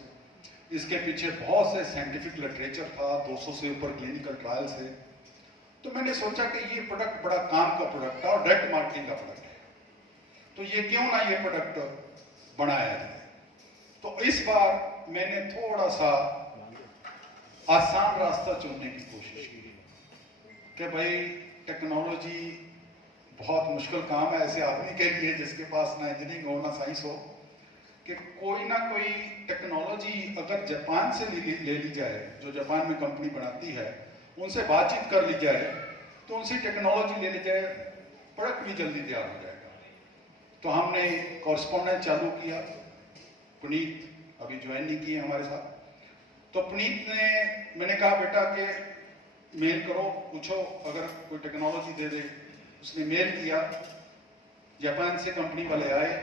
इसके पीछे बहुत से साइंटिफिक लिटरेचर था, 200 से ऊपर क्लिनिकल ट्रायल्स है। तो मैंने सोचा कि ये प्रोडक्ट बड़ा काम का प्रोडक्ट था और डायरेक्ट मार्केटिंग का प्रोडक्ट है, तो ये क्यों ना ये प्रोडक्ट बनाया जाए। तो इस बार मैंने थोड़ा सा आसान रास्ता चुनने की कोशिश की कि भाई टेक्नोलॉजी बहुत मुश्किल काम है ऐसे आदमी के लिए जिसके पास ना इंजीनियरिंग हो ना साइंस हो, कि कोई ना कोई टेक्नोलॉजी अगर जापान से ले ली जाए, जो जापान में कंपनी बनाती है उनसे बातचीत कर ली जाए, तो उनसे टेक्नोलॉजी ले ली जाए, प्रोडक्ट भी जल्दी तैयार हो जाएगा। तो हमने कॉरस्पॉन्डेंट चालू किया। पुनीत अभी ज्वाइन नहीं किए हमारे साथ, तो पुनीत ने, मैंने कहा बेटा कि मेल करो, पूछो अगर कोई टेक्नोलॉजी दे दे। उसने मेल किया, जापान से कंपनी वाले आए,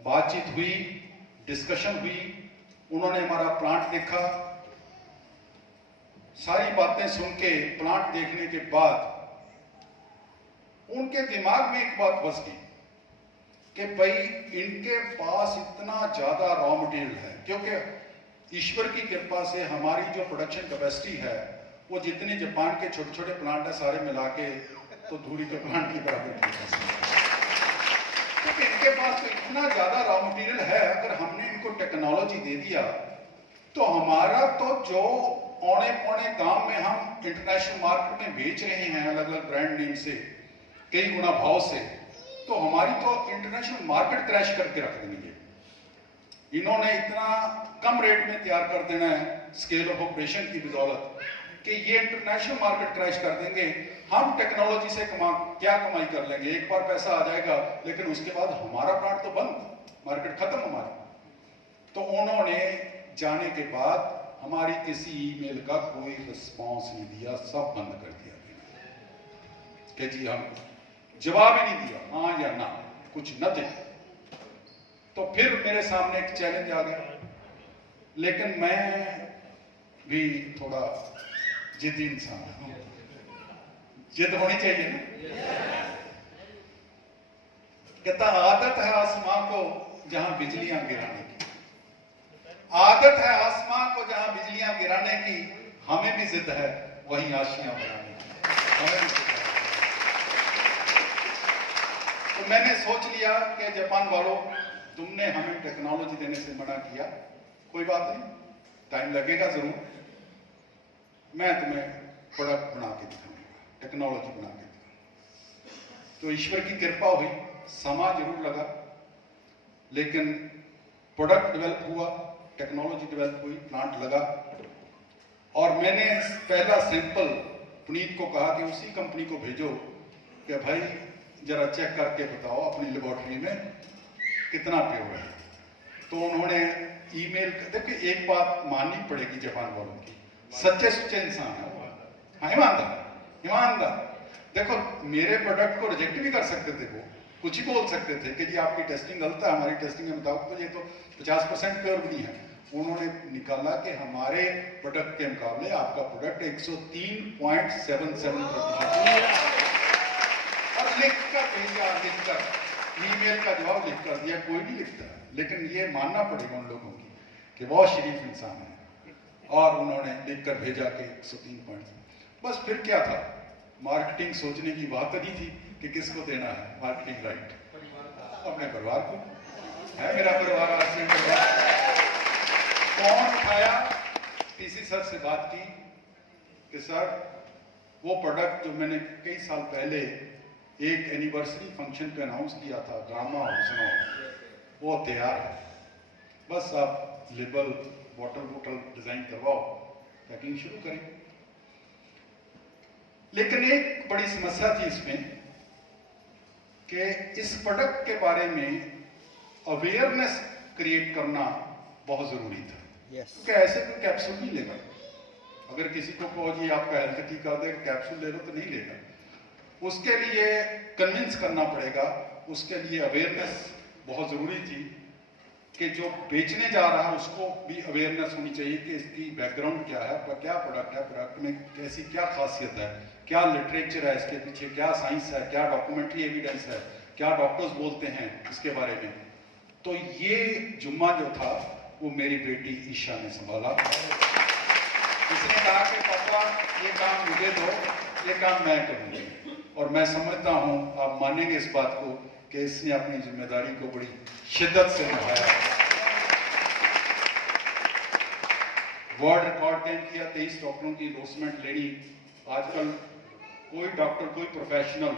बातचीत हुई, डिस्कशन हुई, उन्होंने हमारा प्लांट देखा। सारी बातें सुन के, प्लांट देखने के बाद उनके दिमाग में एक बात बस गई कि भाई इनके पास इतना ज्यादा रॉ मटेरियल है, क्योंकि ईश्वर की कृपा से हमारी जो प्रोडक्शन कैपेसिटी है वो जितने जापान के छोटे छोटे प्लांट है सारे मिला के तो धूरी के प्लांट की बराबर है। क्योंकि इनके पास तो इतना ज्यादा रॉ मटेरियल है, अगर हमने इनको टेक्नोलॉजी दे दिया तो हमारा तो जो औने पौने दाम में हम इंटरनेशनल मार्केट में बेच रहे हैं अलग अलग ब्रांड नेम से कई गुना भाव से, तो हमारी तो इंटरनेशनल मार्केट क्रैश करके रख देंगे। इन्होंने इतना कम रेट में तैयार कर देना है स्केल ऑफ ऑपरेशन की बदौलत कि ये इंटरनेशनल मार्केट क्रैश कर देंगे। हम टेक्नोलॉजी से क्या कमाई कर लेंगे, एक बार पैसा आ जाएगा लेकिन उसके बाद हमारा प्लांट तो बंद, मार्केट खत्म हमारी। तो उन्होंने जाने के बाद हमारी किसी ईमेल का कोई रिस्पॉन्स नहीं दिया, सब बंद कर दिया कि जी हम जवाब ही नहीं दिया, हाँ या ना, कुछ न दे। तो फिर मेरे सामने एक चैलेंज आ गया, लेकिन मैं भी थोड़ा जिद्दी इंसान हूं, जिद होनी चाहिए ना। कहता आदत है आसमां को जहां बिजलियां गिराने की, आदत है आसमां को जहां बिजलियां गिराने की, हमें भी जिद है वहीं आशियां बनाने की, हमें भी जिद है। तो मैंने सोच लिया कि जापान वालों, तुमने हमें टेक्नोलॉजी देने से मना किया, कोई बात नहीं, टाइम लगेगा जरूर, मैं तुम्हें प्रोडक्ट बना के दिखाऊंगा, टेक्नोलॉजी बना के दिखाऊंगा। तो ईश्वर की कृपा हुई, समा जरूर लगा, लेकिन प्रोडक्ट डेवलप हुआ, टेक्नोलॉजी डेवलप हुई, प्लांट लगा। और मैंने पहला सैंपल पुनीत को कहा कि उसी कंपनी को भेजो कि भाई जरा चेक करके बताओ अपनी लेबोरेटरी में कितना प्योर है। तो उन्होंने ईमेल, देखिए एक बात माननी पड़ेगी जापान वालों की, सच्चे सुच्चे इंसान है, हाँ ईमानदार ईमानदार। देखो मेरे प्रोडक्ट को रिजेक्ट भी कर सकते थे, वो कुछ ही बोल सकते थे कि जी आपकी टेस्टिंग गलत है, हमारी टेस्टिंग के मुताबिक तो ये तो 50% प्योर भी नहीं है। उन्होंने निकाला कि हमारे प्रोडक्ट के मुकाबले आपका प्रोडक्ट 103.77% और लिखकर भेजा, लिखकर ईमेल का जवाब लिख कर दिया, कोई नहीं लिखता, लेकिन ये मानना पड़ेगा उन लोगों की कि बहुत शरीफ इंसान है। और उन्होंने लिखकर भेजा कि 103 पॉइंट। बस फिर क्या था, मार्केटिंग सोचने की बात नहीं थी कि किसको देना है मार्केटिंग राइट, अपने परिवार को, है मेरा परिवार आश्रम परिवार। फोन उठाया, पीसी सर से बात की कि सर वो प्रोडक्ट जो मैंने कई साल पहले एक एनिवर्सरी फंक्शन पे अनाउंस किया था ड्रामा हाउस में, वो तैयार है, बस आप लेबल बॉटल डिजाइन करवाओ, पैकिंग शुरू करें। लेकिन एक बड़ी समस्या थी इसमें कि इस प्रोडक्ट के बारे में अवेयरनेस क्रिएट करना बहुत जरूरी था। क्योंकि ऐसे कोई कैप्सूल नहीं लेगा, अगर किसी को कहो जी आपका हेल्थ ठीक कर दे कैप्सूल ले लो तो नहीं लेगा, उसके लिए कन्विंस करना पड़ेगा, उसके लिए अवेयरनेस बहुत जरूरी थी कि जो बेचने जा रहा है उसको भी अवेयरनेस होनी चाहिए कि इसकी बैकग्राउंड क्या है, क्या प्रोडक्ट है, प्रोडक्ट में कैसी क्या खासियत है, क्या लिटरेचर है इसके पीछे, क्या साइंस है, क्या डॉक्यूमेंट्री एविडेंस है, क्या डॉक्टर्स बोलते हैं इसके बारे में। तो ये जुम्मा जो था वो मेरी बेटी ईशा ने संभाला इसने कहा कि पापा ये काम मुझे दो, ये काम मैं करूँगी। और मैं समझता हूँ, आप मानेंगे इस बात को, कि इसने अपनी जिम्मेदारी को बड़ी शिद्दत से निभाया। वर्ल्ड रिकॉर्ड कैंप किया, 23 डॉक्टरों की एंडोर्समेंट लेनी। आजकल कोई डॉक्टर, कोई प्रोफेशनल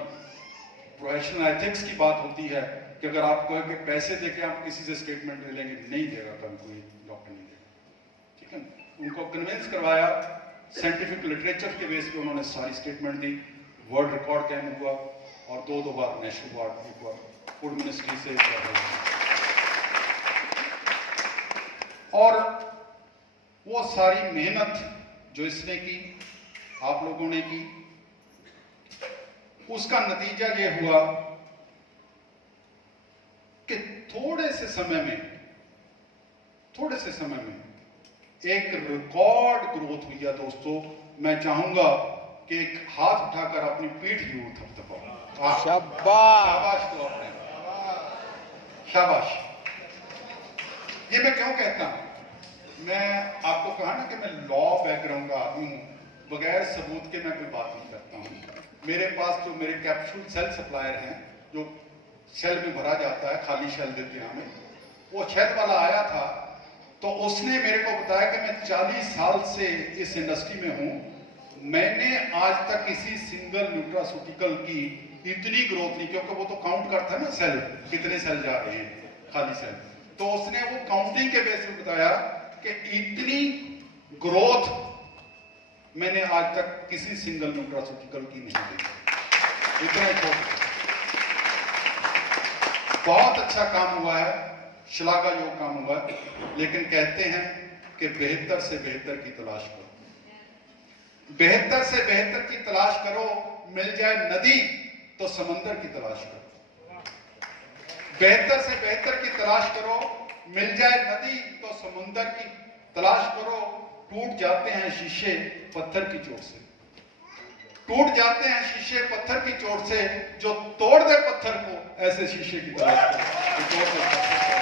एथिक्स की बात होती है कि अगर आप कहें कि पैसे देके आप किसी से स्टेटमेंट ले लेंगे, नहीं देगा, कभी कोई डॉक्टर नहीं देगा, ठीक है। उनको कन्विंस करवाया, साइंटिफिक लिटरेचर के बेस पे उन्होंने सारी स्टेटमेंट दी। वर्ल्ड रिकॉर्ड कैंप हुआ और दो बार नेशनल अवार्ड, एक बार फूड मिनिस्ट्री से, और वो सारी मेहनत जो इसने की, आप लोगों ने की, उसका नतीजा ये हुआ कि थोड़े से समय में एक रिकॉर्ड ग्रोथ हुई है। दोस्तों, मैं चाहूंगा कि एक हाथ उठाकर अपनी पीठ जरूर थपथपाओ। शाबाश तो आपने, शाबाश। ये मैं क्यों कहता हूं? मैं आपको कहा ना कि मैं लॉ बैकग्राउंड का आदमी हूं, बगैर सबूत के मैं कोई बात नहीं करता हूं। मेरे पास जो मेरे कैप्सूल सेल सप्लायर हैं, जो शेल में भरा जाता है, खाली शेल देते हैं हमें, वो छत वाला आया था, तो उसने मेरे को बताया कि मैं 40 साल से इस इंडस्ट्री में हूं, मैंने आज तक किसी सिंगल न्यूट्रास्यूटिकल की इतनी ग्रोथ नहीं, क्योंकि वो तो काउंट करता है ना सेल, कितने सेल जा रहे हैं, खाली सेल, तो उसने वो काउंटिंग के बेस पे बताया कि इतनी ग्रोथ मैंने आज तक किसी सिंगल न्यूट्रास्यूटिकल की नहीं देखी। इतना छोटा, बहुत अच्छा काम हुआ है, श्लाघायोग काम हुआ है, लेकिन कहते हैं कि बेहतर से बेहतर की तलाश करो, बेहतर से बेहतर की तलाश करो। मिल जाए नदी तो समंदर की तलाश करो, बेहतर से बेहतर की तलाश करो। मिल जाए नदी तो समंदर की तलाश करो। टूट जाते हैं शीशे पत्थर की चोट से, टूट जाते हैं शीशे पत्थर की चोट से, जो तोड़ दे पत्थर को ऐसे शीशे की तलाश करो, जो तोड़ दे पत्थर को।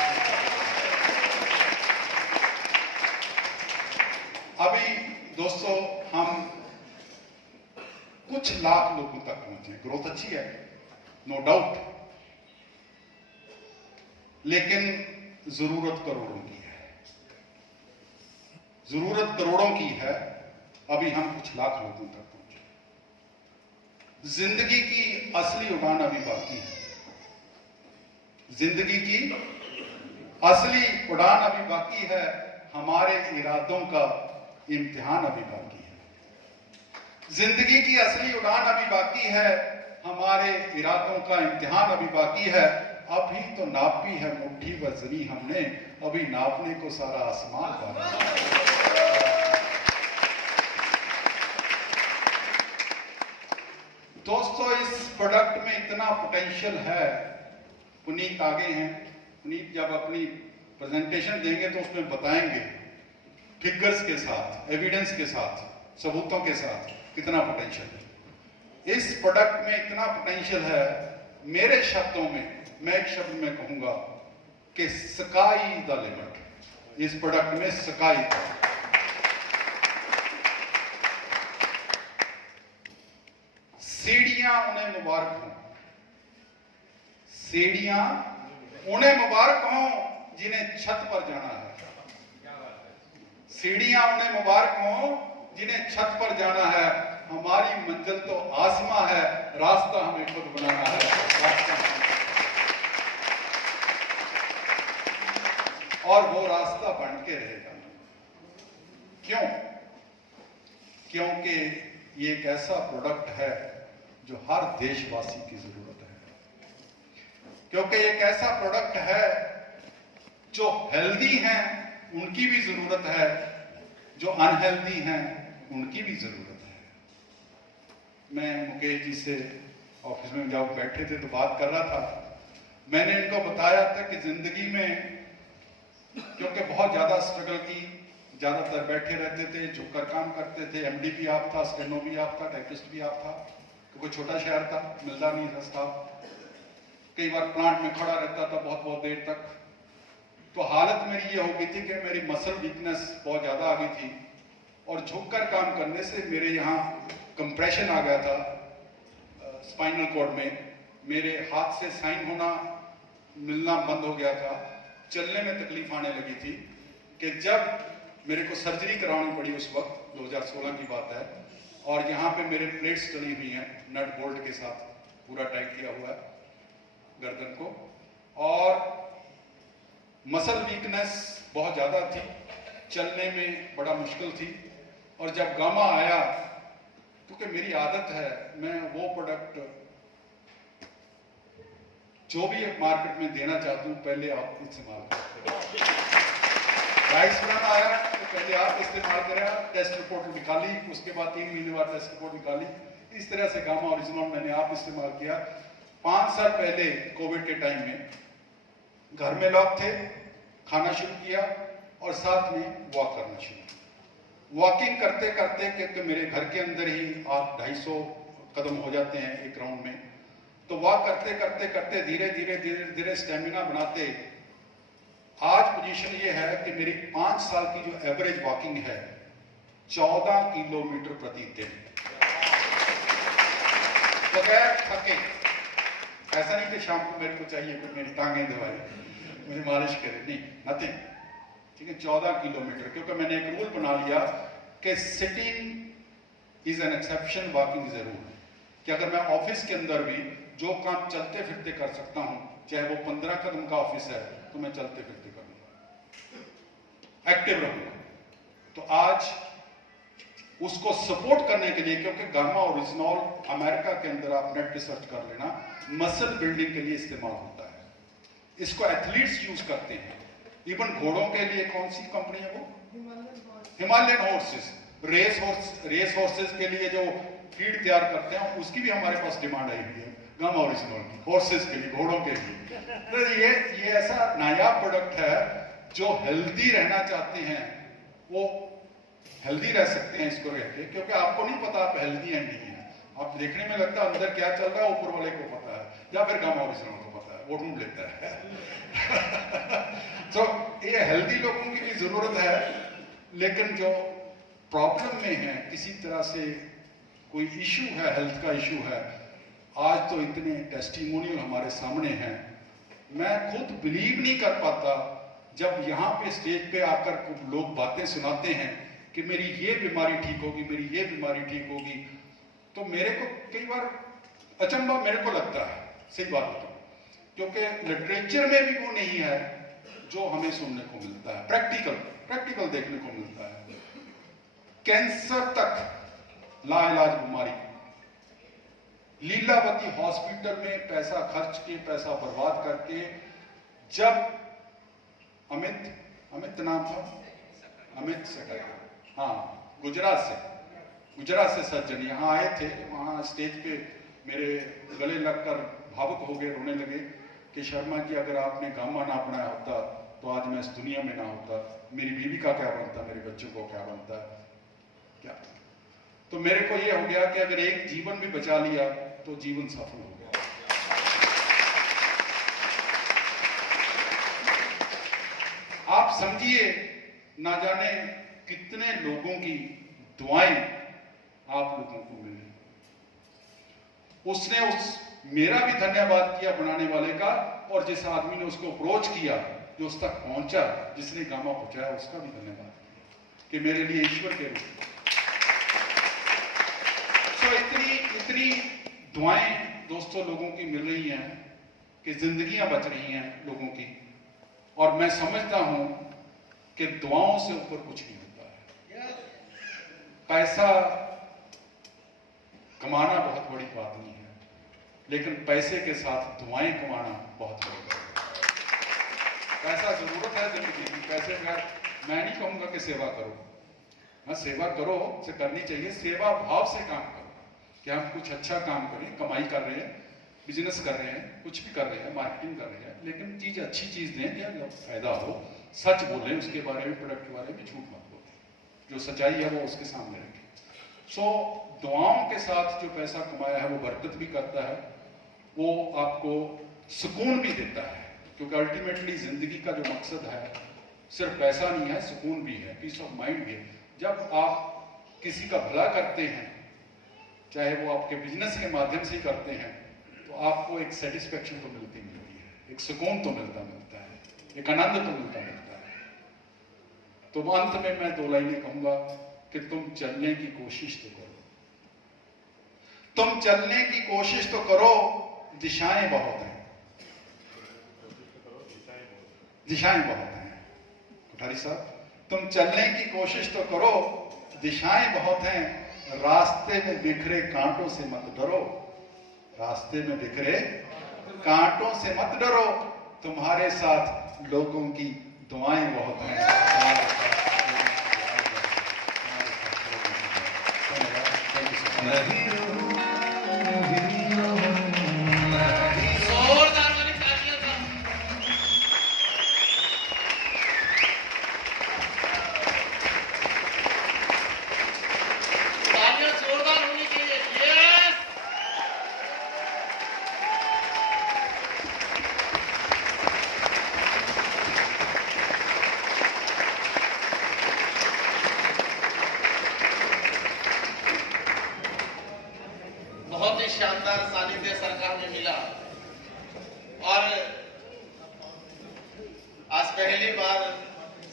अभी दोस्तों हम कुछ लाख लोगों तक पहुंचे, ग्रोथ अच्छी है, नो डाउट, लेकिन जरूरत करोड़ों की है, जरूरत करोड़ों की है। अभी हम कुछ लाख लोगों तक पहुंचे। जिंदगी की असली उड़ान अभी बाकी है, जिंदगी की असली उड़ान अभी बाकी है, हमारे इरादों का इम्तिहान अभी बाकी है। जिंदगी की असली उड़ान अभी बाकी है, हमारे इरादों का इम्तिहान अभी बाकी है। अभी तो नापी है मुट्ठी वजनी हमने, अभी नापने को सारा आसमान बाकी है। दोस्तों, इस प्रोडक्ट में इतना पोटेंशियल है। पुनीत आगे हैं, पुनीत जब अपनी प्रेजेंटेशन देंगे तो उसमें बताएंगे फिगर्स के साथ, एविडेंस के साथ, सबूतों के साथ कितना पोटेंशियल है। इस प्रोडक्ट में इतना पोटेंशियल है, मेरे शब्दों में मैं एक शब्द में कहूंगा कि स्काई द लिमिट। इस प्रोडक्ट में स्काई था। सीढ़ियां उन्हें मुबारक हों, सीढ़ियां उन्हें मुबारक हों जिन्हें छत पर जाना है, सीढ़ियां उन्हें मुबारक हों जिन्हें छत पर जाना है। हमारी मंजिल तो आसमां है, रास्ता हमें खुद बनाना है, रास्ता और वो रास्ता बन के रहेगा। क्यों? क्योंकि ये एक ऐसा प्रोडक्ट है जो हर देशवासी की जरूरत है, क्योंकि एक ऐसा प्रोडक्ट है जो हेल्दी हैं उनकी भी जरूरत है, जो अनहेल्दी हैं उनकी भी जरूरत है। मैं मुकेश जी से ऑफिस में जब बैठे थे तो बात कर रहा था, मैंने इनको बताया था कि जिंदगी में क्योंकि बहुत ज्यादा स्ट्रगल की, ज्यादातर बैठे रहते थे, झुककर काम करते थे, एमडी भी आप था, स्टेनो भी आप था, टाइपिस्ट भी आप था, क्योंकि छोटा शहर था, मिलता नहीं था स्टाफ, कई बार प्लांट में खड़ा रहता था बहुत बहुत देर तक। तो हालत मेरी ये हो गई थी कि मेरी मसल वीकनेस बहुत ज्यादा आ गई थी, और झुककर काम करने से मेरे यहाँ कंप्रेशन आ गया था स्पाइनल कॉर्ड में, मेरे हाथ से साइन होना मिलना बंद हो गया था, चलने में तकलीफ आने लगी थी कि जब मेरे को सर्जरी करानी पड़ी उस वक्त 2016 की बात है, और यहाँ पे मेरे प्लेट्स डली हुई हैं नट बोल्ट के साथ, पूरा टाइट किया हुआ है गर्दन को, और मसल वीकनेस बहुत ज़्यादा थी, चलने में बड़ा मुश्किल थी। और जब गामा आया, क्योंकि मेरी आदत है मैं वो प्रोडक्ट जो भी मार्केट में देना चाहता हूँ पहले आप इस्तेमाल करें। राइस ब्रांड आया तो पहले आप इस्तेमाल करें, टेस्ट रिपोर्ट निकाली, उसके बाद 3 महीने बाद टेस्ट रिपोर्ट निकाली, इस तरह से गामा ओरिजिनल मैंने आप इस्तेमाल किया। 5 साल पहले कोविड के टाइम में घर में लॉक थे, खाना शुरू किया और साथ में वॉक करना शुरू। वॉकिंग करते करते क्योंकि मेरे घर के अंदर ही आप 250 कदम हो जाते हैं एक राउंड में, तो वॉक करते करते करते धीरे धीरे धीरे धीरे स्टेमिना बनाते आज पोजीशन ये है कि मेरी 5 साल की जो एवरेज वॉकिंग है 14 किलोमीटर प्रति दिन, बगैर थके। ऐसा नहीं कि शाम को मेरे को चाहिए कि मेरी टांगें दबाई, मुझे मालिश करे, नहीं, नथिंग, ठीक है। 14 किलोमीटर, क्योंकि मैंने एक रूल बना लिया कि sitting is an exception, walking is a rule, कि अगर मैं ऑफिस के अंदर भी जो काम चलते फिरते कर सकता हूं, चाहे वो 15 कदम का ऑफिस है तो मैं चलते फिरते करूंगा, एक्टिव रहूंगा। तो आज उसको सपोर्ट करने के लिए, क्योंकि गामा ओरिजिनल अमेरिका के अंदर आप नेट रिसर्च कर लेना, मसल बिल्डिंग के लिए इस्तेमाल होता है, इसको एथलीट्स यूज करते हैं। इवन घोड़ों के लिए कौन सी कंपनी है वो, हिमालयन हॉर्सेस, रेस हॉर्सेस के लिए जो फीड तैयार करते हैं उसकी भी हमारे पास डिमांड आई हुई है गामा ओरिजिनल की, हॉर्सेस के लिए, घोड़ों के लिए। तो ये ऐसा नायाब प्रोडक्ट है जो हेल्दी रहना चाहते हैं वो हेल्दी रह सकते हैं इसको रहते, क्योंकि आपको नहीं पता आप हेल्दी हैं नहीं है, आप देखने में लगता है अंदर क्या चल रहा है ऊपर वाले को पता है, या फिर गामा ओरिजिनल को पता है, वो ढूंढ लेता है। तो ये हेल्दी लोगों की भी जरूरत है, लेकिन जो प्रॉब्लम में है, किसी तरह से कोई इशू है, हेल्थ का इशू है, आज तो इतने टेस्टिमोनियल हमारे सामने हैं, मैं खुद बिलीव नहीं कर पाता जब यहाँ पे स्टेज पे आकर लोग बातें सुनाते हैं कि मेरी ये बीमारी ठीक होगी, मेरी ये बीमारी ठीक होगी, तो मेरे को कई बार अचंभा मेरे को लगता है, सही बात बताऊं, क्योंकि लिटरेचर में भी वो नहीं है जो हमें सुनने को मिलता है, प्रैक्टिकल देखने को मिलता है। कैंसर तक लाइलाज बीमारी, लीलावती हॉस्पिटल में पैसा खर्च के, पैसा बर्बाद करके, जब अमित नाम था, अमित सकल, हाँ, गुजरात से सज्जन यहाँ आए थे, वहाँ स्टेज पे मेरे गले लगकर भावुक हो गए, रोने लगे कि शर्मा जी अगर आपने गामा ना अपनाया होता तो आज मैं इस दुनिया में ना होता, मेरी बीवी का क्या बनता, मेरे बच्चों को क्या बनता, क्या। तो मेरे को ये हो गया कि अगर एक जीवन भी बचा लिया तो जीवन सफल हो गया। आप समझिए, ना जाने कितने लोगों की दुआएं आप लोगों को मिली। उसने मेरा भी धन्यवाद किया बनाने वाले का, और जिस आदमी ने उसको अप्रोच किया, जो उस तक पहुंचा, जिसने गामा पहुंचाया, उसका भी धन्यवाद किया कि मेरे लिए ईश्वर के रूप। तो इतनी दुआएं दोस्तों लोगों की मिल रही हैं कि जिंदगियां बच रही हैं लोगों की, और मैं समझता हूं कि दुआओं से ऊपर कुछ नहीं होता है। पैसा कमाना बहुत बड़ी बात नहीं है, लेकिन पैसे के साथ दुआएं कमाना बहुत बड़ी बात है। पैसा जरूरत है जिंदगी की, पैसे का मैं नहीं कहूंगा कि सेवा करो, हाँ सेवा करो, से करनी चाहिए, सेवा भाव से काम करो कि हम कुछ अच्छा काम करें, कमाई कर रहे हैं, बिजनेस कर रहे हैं, कुछ भी कर रहे हैं, मार्केटिंग कर रहे हैं, लेकिन चीज अच्छी चीज दें, क्या फायदा हो, सच बोलें उसके बारे में, प्रोडक्ट के बारे में झूठ मत बोलें, जो सच्चाई है वो उसके सामने रखें। सो दुआओं के साथ जो पैसा कमाया है वो बरकत भी करता है, वो आपको सुकून भी देता है, क्योंकि अल्टीमेटली जिंदगी का जो मकसद है सिर्फ पैसा नहीं है, सुकून भी है, पीस ऑफ माइंड भी है। जब आप किसी का भला करते हैं, चाहे वो आपके बिजनेस के माध्यम से करते हैं, तो आपको एक सेटिस्फेक्शन तो मिलती है, एक सुकून तो मिलता है, एक आनंद तो मिलता है। तो अंत में मैं 2 लाइनें कहूंगा कि तुम चलने की कोशिश तो करो, तुम चलने की कोशिश तो करो, दिशाएं बहुत हैं, दिशाएं बहुत हैं। कोठारी साहब, तुम चलने की कोशिश तो करो, दिशाएं बहुत हैं, रास्ते में बिखरे कांटों से मत डरो, रास्ते में बिखरे कांटों से मत डरो, तुम्हारे साथ लोगों की दुआएं बहुत हैं। जोरदार वाली तालियां था। तालियां जोरदार होनी चाहिए। यस, बहुत ही शानदार सानिध्य सरकार में मिला और आज पहली बार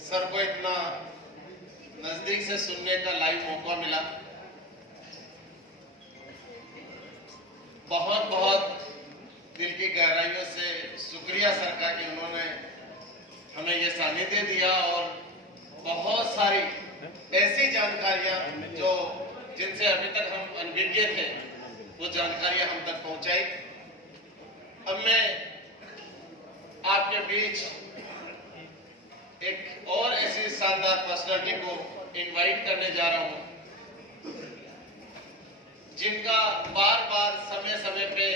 सर को इतना नजदीक से सुनने का लाइव मौका मिला। बहुत बहुत दिल की गहराइयों से शुक्रिया सरकार की, उन्होंने हमें ये सानिध्य दिया और बहुत सारी ऐसी जानकारियां जो जिनसे अभी तक हम अनभिज्ञ थे, वो जानकारियां हम तक पहुंचाई। अब मैं आपके बीच एक और ऐसी शानदार पर्सनालिटी को इनवाइट करने जा रहा हूं, जिनका बार बार समय समय पे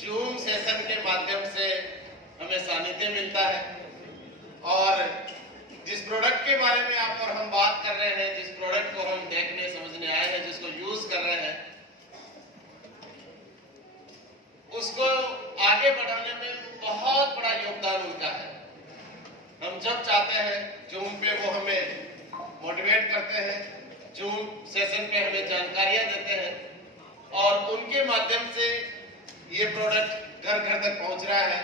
जूम सेशन के माध्यम से हमें सानिध्य मिलता है और जिस प्रोडक्ट के बारे में आप और हम बात कर रहे हैं, जिस प्रोडक्ट को हम देखने समझने आए हैं, जिसको यूज कर रहे हैं, उसको आगे बढ़ाने में बहुत बड़ा योगदान उनका है। हम जब चाहते हैं जूम पे वो हमें मोटिवेट करते हैं, जूम सेशन पे हमें जानकारियां देते हैं और उनके माध्यम से ये प्रोडक्ट घर घर तक पहुंच रहा है।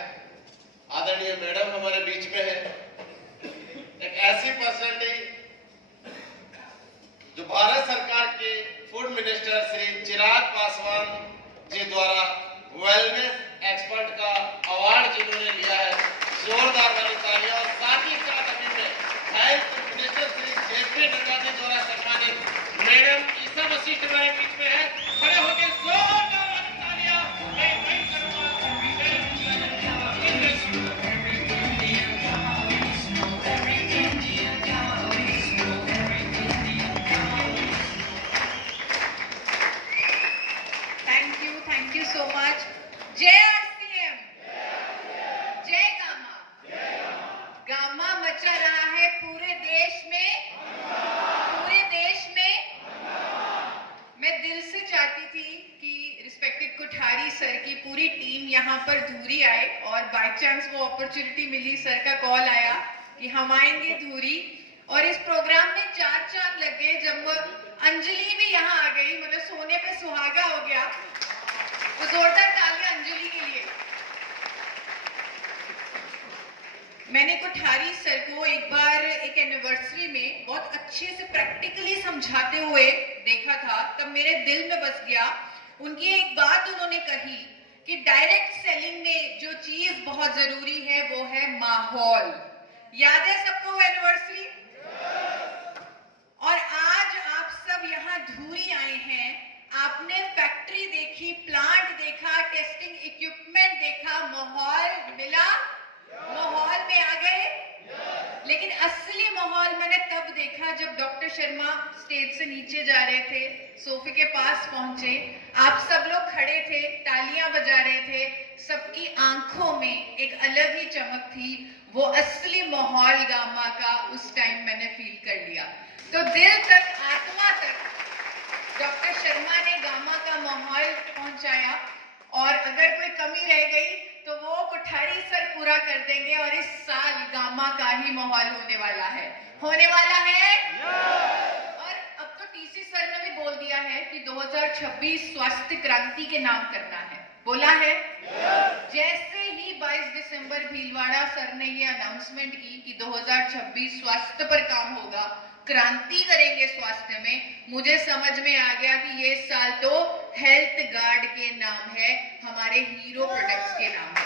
आदरणीय मैडम हमारे बीच में है, एक ऐसी पर्सनालिटी जो भारत सरकार के फूड मिनिस्टर श्री चिराग पासवान जी द्वारा वेलनेस एक्सपर्ट का अवार्ड जिन्होंने लिया है। जोरदार वाली तालियां। और साथ ही साथ अभी में हेल्थ मिनिस्टर श्री जेपी नड्डा जी द्वारा सम्मानित मैडम ईसा वशिष्ठ हमारे बीच में है। खड़े होकर जोरदार वाली तालियां मैं इनवाइट करूंगा। Thank you so much. जय आरसीएम, जय गामा। गामा मचा रहा है पूरे देश में, पूरे देश में। मैं दिल से चाहती थी कि रिस्पेक्टेड कोठारी सर की पूरी टीम यहाँ पर धूरी आए और बाय चांस वो अपॉर्चुनिटी मिली, सर का कॉल आया कि हम आएंगे धूरी और इस प्रोग्राम में 4 चांद लग गए। जब अंजलि भी यहाँ आ गई, मतलब सोने पे सुहागा हो गया। तो जोरदार तालियां अंजलि के लिए। मैंने कोठारी सर को एक बार एक एनिवर्सरी में बहुत अच्छे से प्रैक्टिकली समझाते हुए देखा था, तब मेरे दिल में बस गया। उनकी एक बात उन्होंने कही कि डायरेक्ट सेलिंग में जो चीज बहुत जरूरी है वो है माहौल। याद है सबको वो एनिवर्सरी? और आज आप सब यहाँ धूरी आए हैं, आपने फैक्ट्री देखी, प्लांट देखा, टेस्टिंग इक्विपमेंट देखा, माहौल मिला, माहौल में आ गए। लेकिन असली माहौल मैंने तब देखा जब डॉक्टर शर्मा स्टेज से नीचे जा रहे थे, सोफे के पास पहुंचे, आप सब लोग खड़े थे, तालियां बजा रहे थे, सबकी आंखों में एक अलग ही चमक थी। वो असली माहौल गामा का उस टाइम मैंने फील कर लिया। तो दिल तक, आत्मा तक डॉक्टर शर्मा ने गामा का माहौल पहुंचाया और अगर कोई कमी रह गई तो वो कोठारी सर पूरा कर देंगे और इस साल गामा का ही माहौल होने वाला है, होने वाला है। और अब तो टीसी सर ने भी बोल दिया है कि 2026 स्वास्थ्य क्रांति के नाम करना है, बोला है। जैसे ही 22 दिसंबर भीलवाड़ा सर ने ये अनाउंसमेंट की कि 2026 स्वास्थ्य पर काम होगा, क्रांति करेंगे स्वास्थ्य में, मुझे समझ में आ गया कि ये साल तो हेल्थ गार्ड के नाम है, हमारे हीरो प्रोडक्ट्स के नाम है।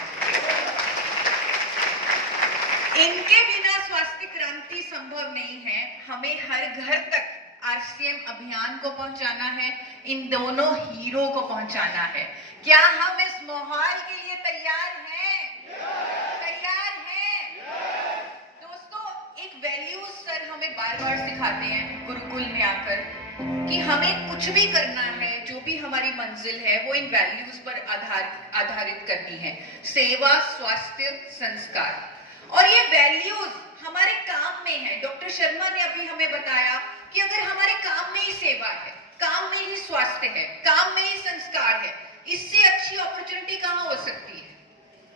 इनके बिना स्वास्थ्य क्रांति संभव नहीं है। हमें हर घर तक आरसीएम अभियान को पहुंचाना है, इन दोनों हीरो को पहुंचाना है। क्या हम इस माहौल के लिए तैयार हैं? तैयार हैं? दोस्तों, एक वैल्यूज सर हमें बार-बार सिखाते हैं गुरुकुल में आकर कि हमें कुछ भी करना है, जो भी हमारी मंजिल है वो इन वैल्यूज पर आधारित करनी है। सेवा, स्वास्थ्य, संस्कार। और ये वैल्यूज हमारे काम में है। डॉक्टर शर्मा ने अभी हमें बताया कि अगर हमारे काम में ही सेवा है, काम में ही स्वास्थ्य है, काम में ही संस्कार है, इससे अच्छी अपॉर्चुनिटी कहां हो सकती है?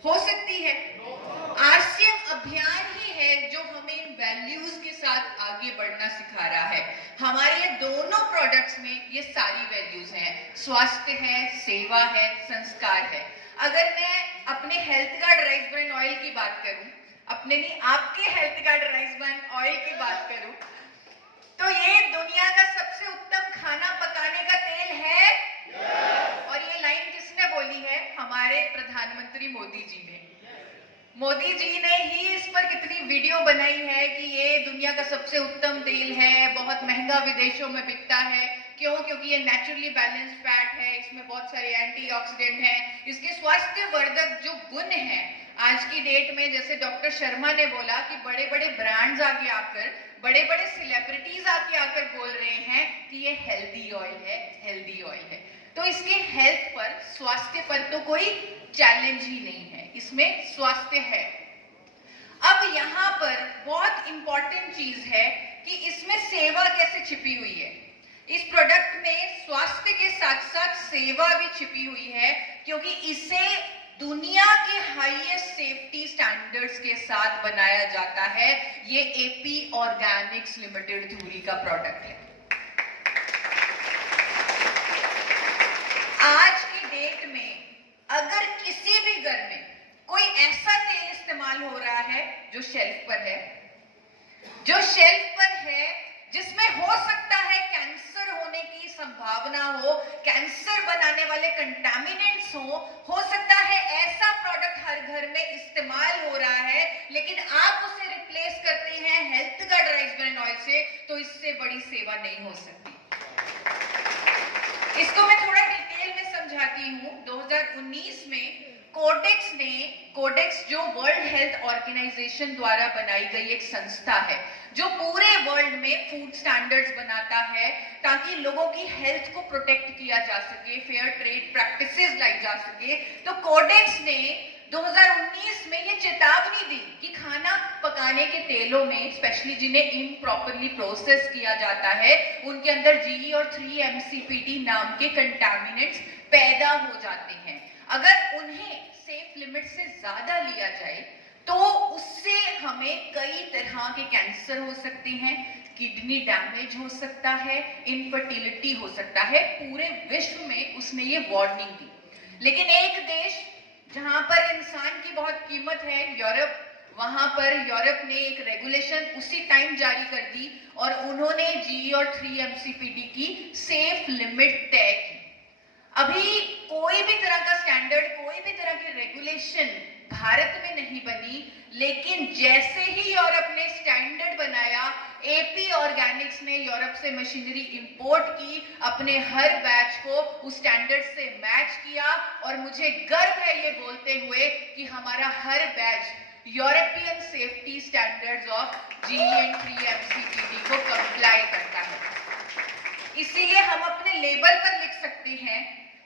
हो सकती है। आरसीएम अभियान ही है जो हमें इन वैल्यूज के साथ आगे बढ़ना सिखा रहा है। हमारे ये दोनों प्रोडक्ट्स में ये सारी वैल्यूज हैं, स्वास्थ्य है, सेवा है, संस्कार है। अगर मैं अपने health guard rice bran oil की बात करूं, अपने नहीं आपके health guard rice bran oil की बात करूं, तो ये दुनिया का सबसे उत्तम खाना पकाने का तेल है। और ये लाइन किसने बोली है? हमारे प्रधानमंत्री मोदी जी ने। मोदी जी ने ही इस पर कितनी वीडियो बनाई है कि ये दुनिया का सबसे उत्तम तेल है, बहुत महंगा विदेशों में बिकता है। क्यों? क्योंकि ये नेचुरली बैलेंस्ड फैट है, इसमें बहुत सारे एंटीऑक्सीडेंट हैं, इसके स्वास्थ्य वर्धक जो गुण हैं। आज की डेट में जैसे डॉक्टर शर्मा ने बोला कि बड़े बड़े ब्रांड्स आगे आकर, बड़े बड़े सेलिब्रिटीज आकर बोल रहे हैं कि ये हेल्दी ऑयल है, हेल्दी ऑयल है। तो इसके हेल्थ पर, स्वास्थ्य पर तो कोई चैलेंज ही नहीं है, इसमें स्वास्थ्य है। अब यहाँ पर बहुत इंपॉर्टेंट चीज है कि इसमें सेवा कैसे छिपी हुई है। इस प्रोडक्ट में स्वास्थ्य के साथ साथ सेवा भी छिपी हुई है, क्योंकि इसे दुनिया के हाईएस्ट सेफ्टी स्टैंडर्ड्स के साथ बनाया जाता है। ये एपी ऑर्गेनिक्स लिमिटेड धुरी का प्रोडक्ट है। आज की डेट में अगर किसी भी घर में कोई ऐसा तेल इस्तेमाल हो रहा है जो शेल्फ पर है, जिसमें हो सकता है कैंसर होने की संभावना हो, कैंसर बनाने वाले कंटामिनेंट्स हो सकता है ऐसा प्रोडक्ट हर घर में इस्तेमाल हो रहा है, लेकिन आप उसे रिप्लेस करते हैं health guard rice bran oil से, तो इससे बड़ी सेवा नहीं हो सकती। इसको मैं थोड़ा डिटेल में समझाती हूँ। 2019 में कोडेक्स जो वर्ल्ड हेल्थ ऑर्गेनाइजेशन द्वारा बनाई गई एक संस्था है जो पूरे वर्ल्ड में फूड स्टैंडर्ड्स बनाता है ताकि लोगों की हेल्थ को प्रोटेक्ट किया जा सके, फेयर ट्रेड प्रैक्टिसेस लाई जा सके। तो कोडेक्स ने 2019 में ये चेतावनी दी कि खाना पकाने के तेलों में, स्पेशली जिन्हें इम्प्रॉपरली प्रोसेस किया जाता है, उनके अंदर GE और 3-MCPD नाम के कंटामिनेंट्स पैदा हो जाते हैं। अगर उन्हें सेफ लिमिट से ज्यादा लिया जाए तो उससे हमें कई तरह के कैंसर हो सकते हैं, किडनी डैमेज हो सकता है, इनफर्टिलिटी हो सकता है। पूरे विश्व में उसने ये वार्निंग दी। लेकिन एक देश जहां पर इंसान की बहुत कीमत है, यूरोप, वहां पर यूरोप ने एक रेगुलेशन उसी टाइम जारी कर दी और उन्होंने GE और 3-MCPD की सेफ लिमिट तय की। अभी कोई भी तरह का स्टैंडर्ड, कोई भी तरह की रेगुलेशन भारत में नहीं बनी, लेकिन जैसे ही यूरोप ने स्टैंडर्ड बनाया, एपी ऑर्गेनिक्स ने यूरोप से मशीनरी इंपोर्ट की, अपने हर बैच को उस स्टैंडर्ड से मैच किया और मुझे गर्व है ये बोलते हुए कि हमारा हर batch European safety standards of GE and 3-MCPD को कंप्लाई करता है। इसीलिए हम अपने लेबल पर लिख सकते हैं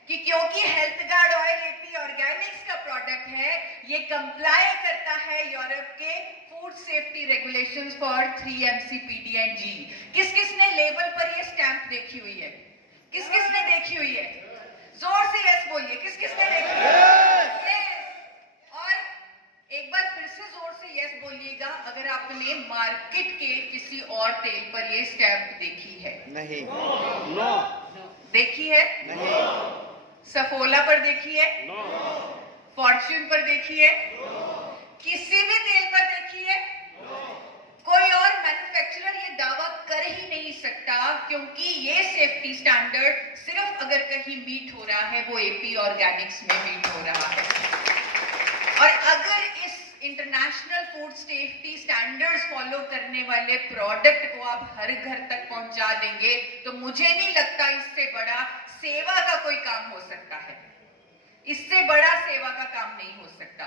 कि क्योंकि health guard oil AP Organics का प्रोडक्ट है, ये कंप्लाई करता है यूरोप के food safety regulations for 3-MCPD and GE। किस किस ने लेबल पर ये स्टैंप देखी हुई है? किस किस ने देखी हुई है? जोर से यस बोलिए, किस किस ने देखी हुई है? यस। और एक बार फिर से जोर से यस यस बोलिएगा अगर आपने मार्केट के किसी और तेल पर ये स्टैम्प देखी है। नहीं। नो। देखी है? नहीं। सफोला पर देखी है? फॉर्च्यून पर देखी है? किसी भी तेल पर देखी है? कोई और मैन्युफैक्चरर ये दावा कर ही नहीं सकता, क्योंकि ये सेफ्टी स्टैंडर्ड सिर्फ अगर कहीं मीट हो रहा है वो एपी ऑर्गेनिक्स में मीट हो रहा है। और अगर इस international food safety standards follow करने वाले प्रोडक्ट को आप हर घर तक पहुंचा देंगे तो मुझे नहीं लगता इससे बड़ा सेवा का कोई काम हो सकता है। इससे बड़ा सेवा का काम नहीं हो सकता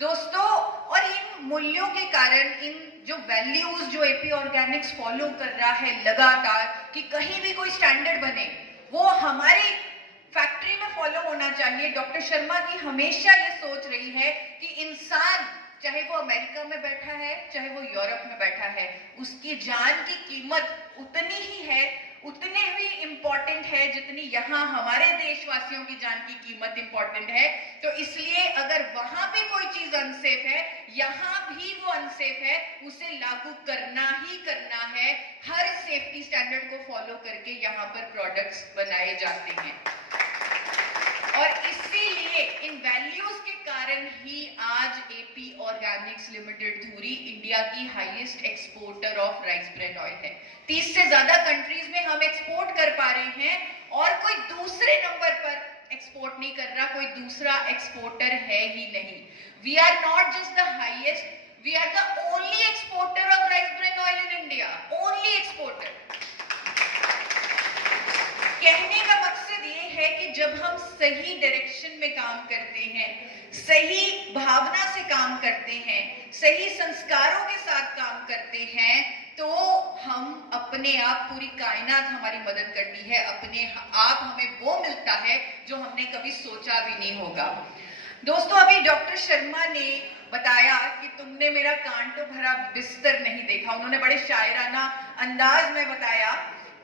दोस्तों। और इन मूल्यों के कारण, इन जो वैल्यूज जो एपी ऑर्गेनिक्स फॉलो कर रहा है लगातार, कि कहीं भी कोई स्टैंडर्ड बने वो हमारी फैक्ट्री में फॉलो होना चाहिए। डॉक्टर शर्मा की हमेशा ये सोच रही है कि इंसान, चाहे वो अमेरिका में बैठा है चाहे वो यूरोप में बैठा है, उसकी जान की कीमत उतनी ही है, उतने ही इंपॉर्टेंट है जितनी यहाँ हमारे देशवासियों की जान की कीमत इंपॉर्टेंट है। तो इसलिए अगर वहां पे कोई चीज अनसेफ है, यहाँ भी वो अनसेफ है, उसे लागू करना ही करना है। हर सेफ्टी स्टैंडर्ड को फॉलो करके यहाँ पर प्रोडक्ट्स बनाए जाते हैं। और इसीलिए इन वैल्यूज के कारण ही आज एपी ऑर्गेनिक्स लिमिटेड धुरी इंडिया की highest exporter of rice bran oil है। 30 से ज्यादा कंट्रीज में हम एक्सपोर्ट कर पा रहे हैं और कोई दूसरे नंबर पर एक्सपोर्ट नहीं कर रहा, कोई दूसरा एक्सपोर्टर है ही नहीं। We are not just the highest, we are the only exporter of rice bran oil in India, only exporter. कहने का मकसद ये है कि जब हम सही डायरेक्शन में काम करते हैं, सही भावना से काम करते हैं, सही संस्कारों के साथ काम करते हैं, तो हम अपने आप, पूरी कायनात हमारी मदद करती है, अपने आप हमें वो मिलता है जो हमने कभी सोचा भी नहीं होगा। दोस्तों, अभी डॉक्टर शर्मा ने बताया कि तुमने मेरा कांटों भरा बिस्तर नहीं देखा। उन्होंने बड़े शायराना अंदाज में बताया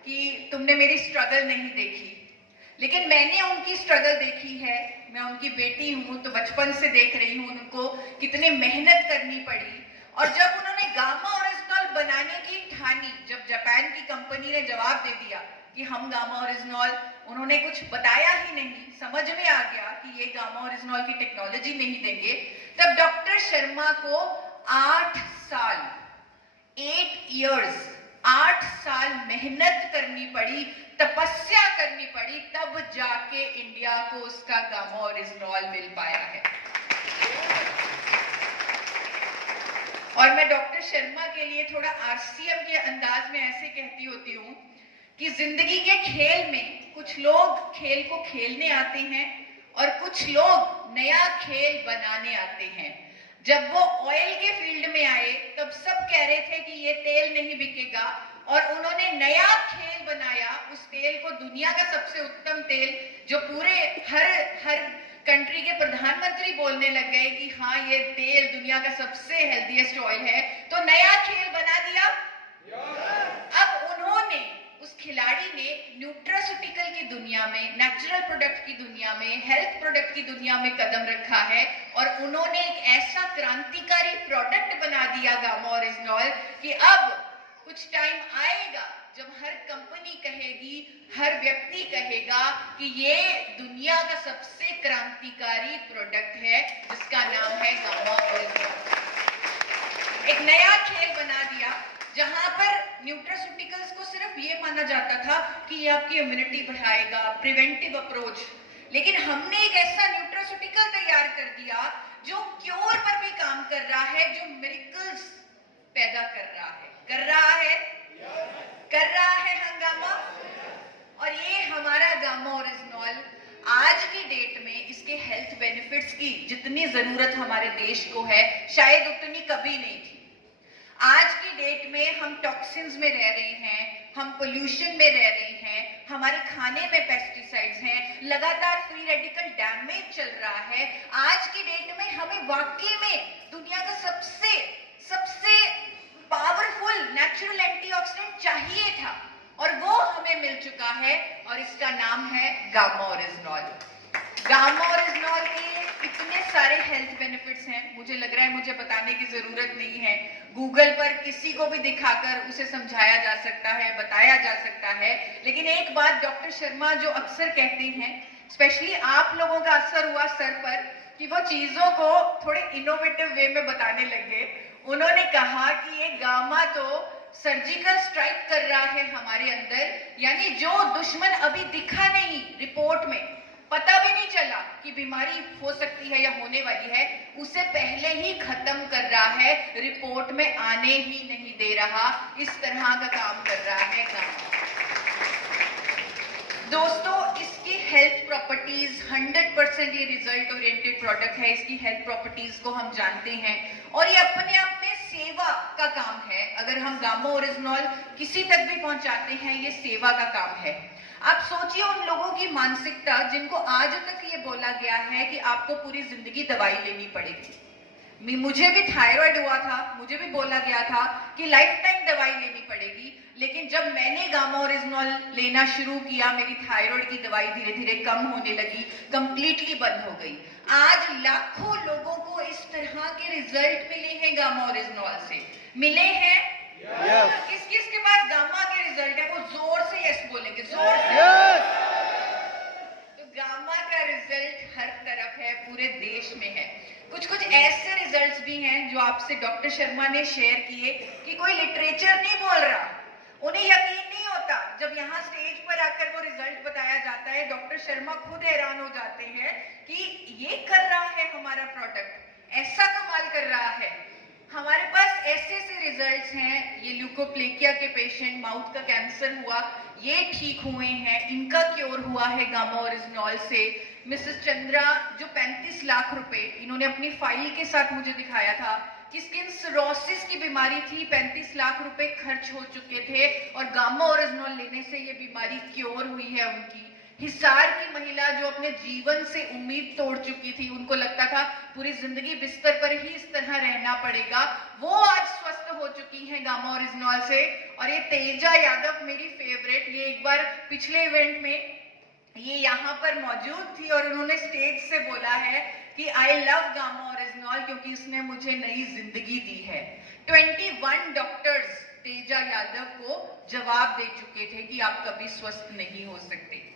कि तुमने मेरी स्ट्रगल नहीं देखी, लेकिन मैंने उनकी स्ट्रगल देखी है। मैं उनकी बेटी हूं तो बचपन से देख रही हूं उनको कितनी मेहनत करनी पड़ी। और जब उन्होंने गामा ओरिजिनॉल बनाने की ठानी, जब जापान की कंपनी ने जवाब दे दिया कि हम गामा ओरिजिनॉल, उन्होंने कुछ बताया ही नहीं, समझ में आ गया कि ये गामा ओरिजिनॉल की टेक्नोलॉजी नहीं देंगे, तब डॉक्टर शर्मा को 8 साल 8 साल मेहनत करनी पड़ी, तपस्या करनी पड़ी, तब जाके इंडिया को उसका गामा ओरिजिनॉल मिल पाया है। और मैं डॉक्टर शर्मा के लिए थोड़ा आरसीएम के अंदाज में ऐसे कहती होती हूँ कि जिंदगी के खेल में कुछ लोग खेल को खेलने आते हैं और कुछ लोग नया खेल बनाने आते हैं। जब वो ऑयल के फील्ड में आए तब सब कह रहे थे कि ये तेल नहीं बिकेगा, और उन्होंने नया खेल बनाया। उस तेल को दुनिया का सबसे उत्तम तेल, जो पूरे हर कंट्री के प्रधानमंत्री बोलने लग गए कि हाँ ये तेल दुनिया का सबसे हेल्दीएस्ट ऑयल है, तो नया खेल बना दिया। अब उन्होंने, उस खिलाड़ी ने न्यूट्रास्यूटिकल की दुनिया में, नेचुरल प्रोडक्ट की दुनिया में, हेल्थ प्रोडक्ट की दुनिया में कदम रखा है, और उन्होंने एक ऐसा क्रांतिकारी प्रोडक्ट बना दिया गामा ओरिजिनॉल कि अब कुछ टाइम आएगा जब हर कंपनी कहेगी, हर व्यक्ति कहेगा कि ये दुनिया का सबसे क्रांतिकारी प्रोडक्ट है जिसका नाम है गामा ओरिजिनॉल। एक नया खेल बना दिया जहां पर न्यूट्रास्यूटिकल्स को सिर्फ ये माना जाता था कि ये आपकी इम्यूनिटी बढ़ाएगा, प्रिवेंटिव अप्रोच, लेकिन हमने एक ऐसा न्यूट्रास्यूटिकल तैयार कर दिया जो क्योर पर भी काम कर रहा है, जो मिरेकल्स पैदा कर रहा है हंगामा। और ये हमारा गामा ओरिजिनॉल आज की डेट में इसके हेल्थ बेनिफिट्स की जितनी जरूरत हमारे देश को है, शायद उतनी कभी नहीं थी। आज की डेट में हम टॉक्सिन्स में रह रहे हैं, हम पोल्यूशन में रह रहे हैं, हमारे खाने में पेस्टिसाइड्स हैं, लगातार फ्री रेडिकल डैमेज चल रहा है। आज की डेट में हमें वाकई में दुनिया का सबसे पावरफुल नेचुरल एंटीऑक्सीडेंट चाहिए था, और वो हमें मिल चुका है, और इसका नाम है गामा ओरिजिनॉल। गामा ओरिजिनॉल के इतने सारे हेल्थ बेनिफिट्स हैं, मुझे लग रहा है मुझे बताने की जरूरत नहीं है। गूगल पर किसी को भी दिखाकर उसे समझाया जा सकता है, बताया जा सकता है। लेकिन एक बात डॉक्टर शर्मा जो अक्सर कहते हैं, स्पेशली आप लोगों का असर हुआ सर पर कि वो चीजों को थोड़े इनोवेटिव वे में बताने लगे। उन्होंने कहा कि ये गामा तो सर्जिकल स्ट्राइक कर रहा है हमारे अंदर, यानी जो दुश्मन अभी दिखा नहीं, रिपोर्ट में पता भी नहीं चला कि बीमारी हो सकती है या होने वाली है, उसे पहले ही खत्म कर रहा है, रिपोर्ट में आने ही नहीं दे रहा। इस तरह का काम कर रहा है गामा। दोस्तों, इसकी हेल्थ प्रॉपर्टीज 100% ये रिजल्ट ओरिएंटेड प्रोडक्ट है। इसकी हेल्थ प्रॉपर्टीज को हम जानते हैं और ये अपने आप में सेवा का काम है। अगर हम गामा ओरिजिनॉल किसी तक भी पहुंचाते हैं, ये सेवा का काम है। आप सोचिए उन लोगों की मानसिकता जिनको आज तक ये बोला गया है कि आपको पूरी जिंदगी दवाई लेनी पड़ेगी। मुझे भी थायराइड हुआ था, मुझे भी बोला गया था कि लाइफ टाइम दवाई लेनी पड़ेगी। लेकिन जब मैंने गामा ओरिजिनॉल लेना शुरू किया, मेरी थायराइड की दवाई धीरे धीरे कम होने लगी, कंप्लीटली बंद हो गई। आज लाखों लोगों को इस तरह के रिजल्ट मिले हैं गामा ओरिजिनॉल से। मिले हैं? किस किस के पास गामा के रिजल्ट है वो जोर से यस बोलेंगे, जोर से। तो गामा का रिजल्ट हर तरफ है, पूरे देश में है। कुछ ऐसे रिजल्ट्स भी हैं जो आपसे डॉक्टर शर्मा ने शेयर किए कि कोई लिटरेचर नहीं बोल रहा, उन्हें यकीन नहीं होता। जब यहाँ स्टेज पर आकर वो रिजल्ट बताया जाता है, डॉक्टर शर्मा खुद हैरान हो जाते हैं कि ये कर रहा है हमारा प्रोडक्ट, ऐसा कमाल कर रहा है। हमारे पास ऐसे रिजल्ट्स हैं। ये ल्यूकोप्लेकिया के पेशेंट, माउथ का कैंसर हुआ, ये ठीक हुए हैं, इनका क्योर हुआ है गामा ओरिजिनॉल से। मिसेस चंद्रा जो 35 लाख रुपए इन्होंने अपनी फाइल के साथ मुझे दिखाया था कि स्किन सिरोसिस की बीमारी थी, 35 लाख रुपए खर्च हो चुके थे और गामा ओरिजिनॉल लेने से ये बीमारी क्योर हुई है उनकी। हिसार की महिला जो अपने जीवन से उम्मीद तोड़ चुकी थी, उनको लगता था पूरी जिंदगी बिस्तर पर ही इस तरह रहना पड़ेगा, वो आज स्वस्थ हो चुकी हैं गामा ओरिजिनॉल से। और ये तेजा यादव मेरी फेवरेट, ये एक बार पिछले इवेंट में ये यहाँ पर मौजूद थी और उन्होंने स्टेज से बोला है कि आई लव गामा ओरिजिनॉल क्योंकि इसने मुझे नई जिंदगी दी है। 21 डॉक्टर्स तेजा यादव को जवाब दे चुके थे कि आप कभी स्वस्थ नहीं हो सकते।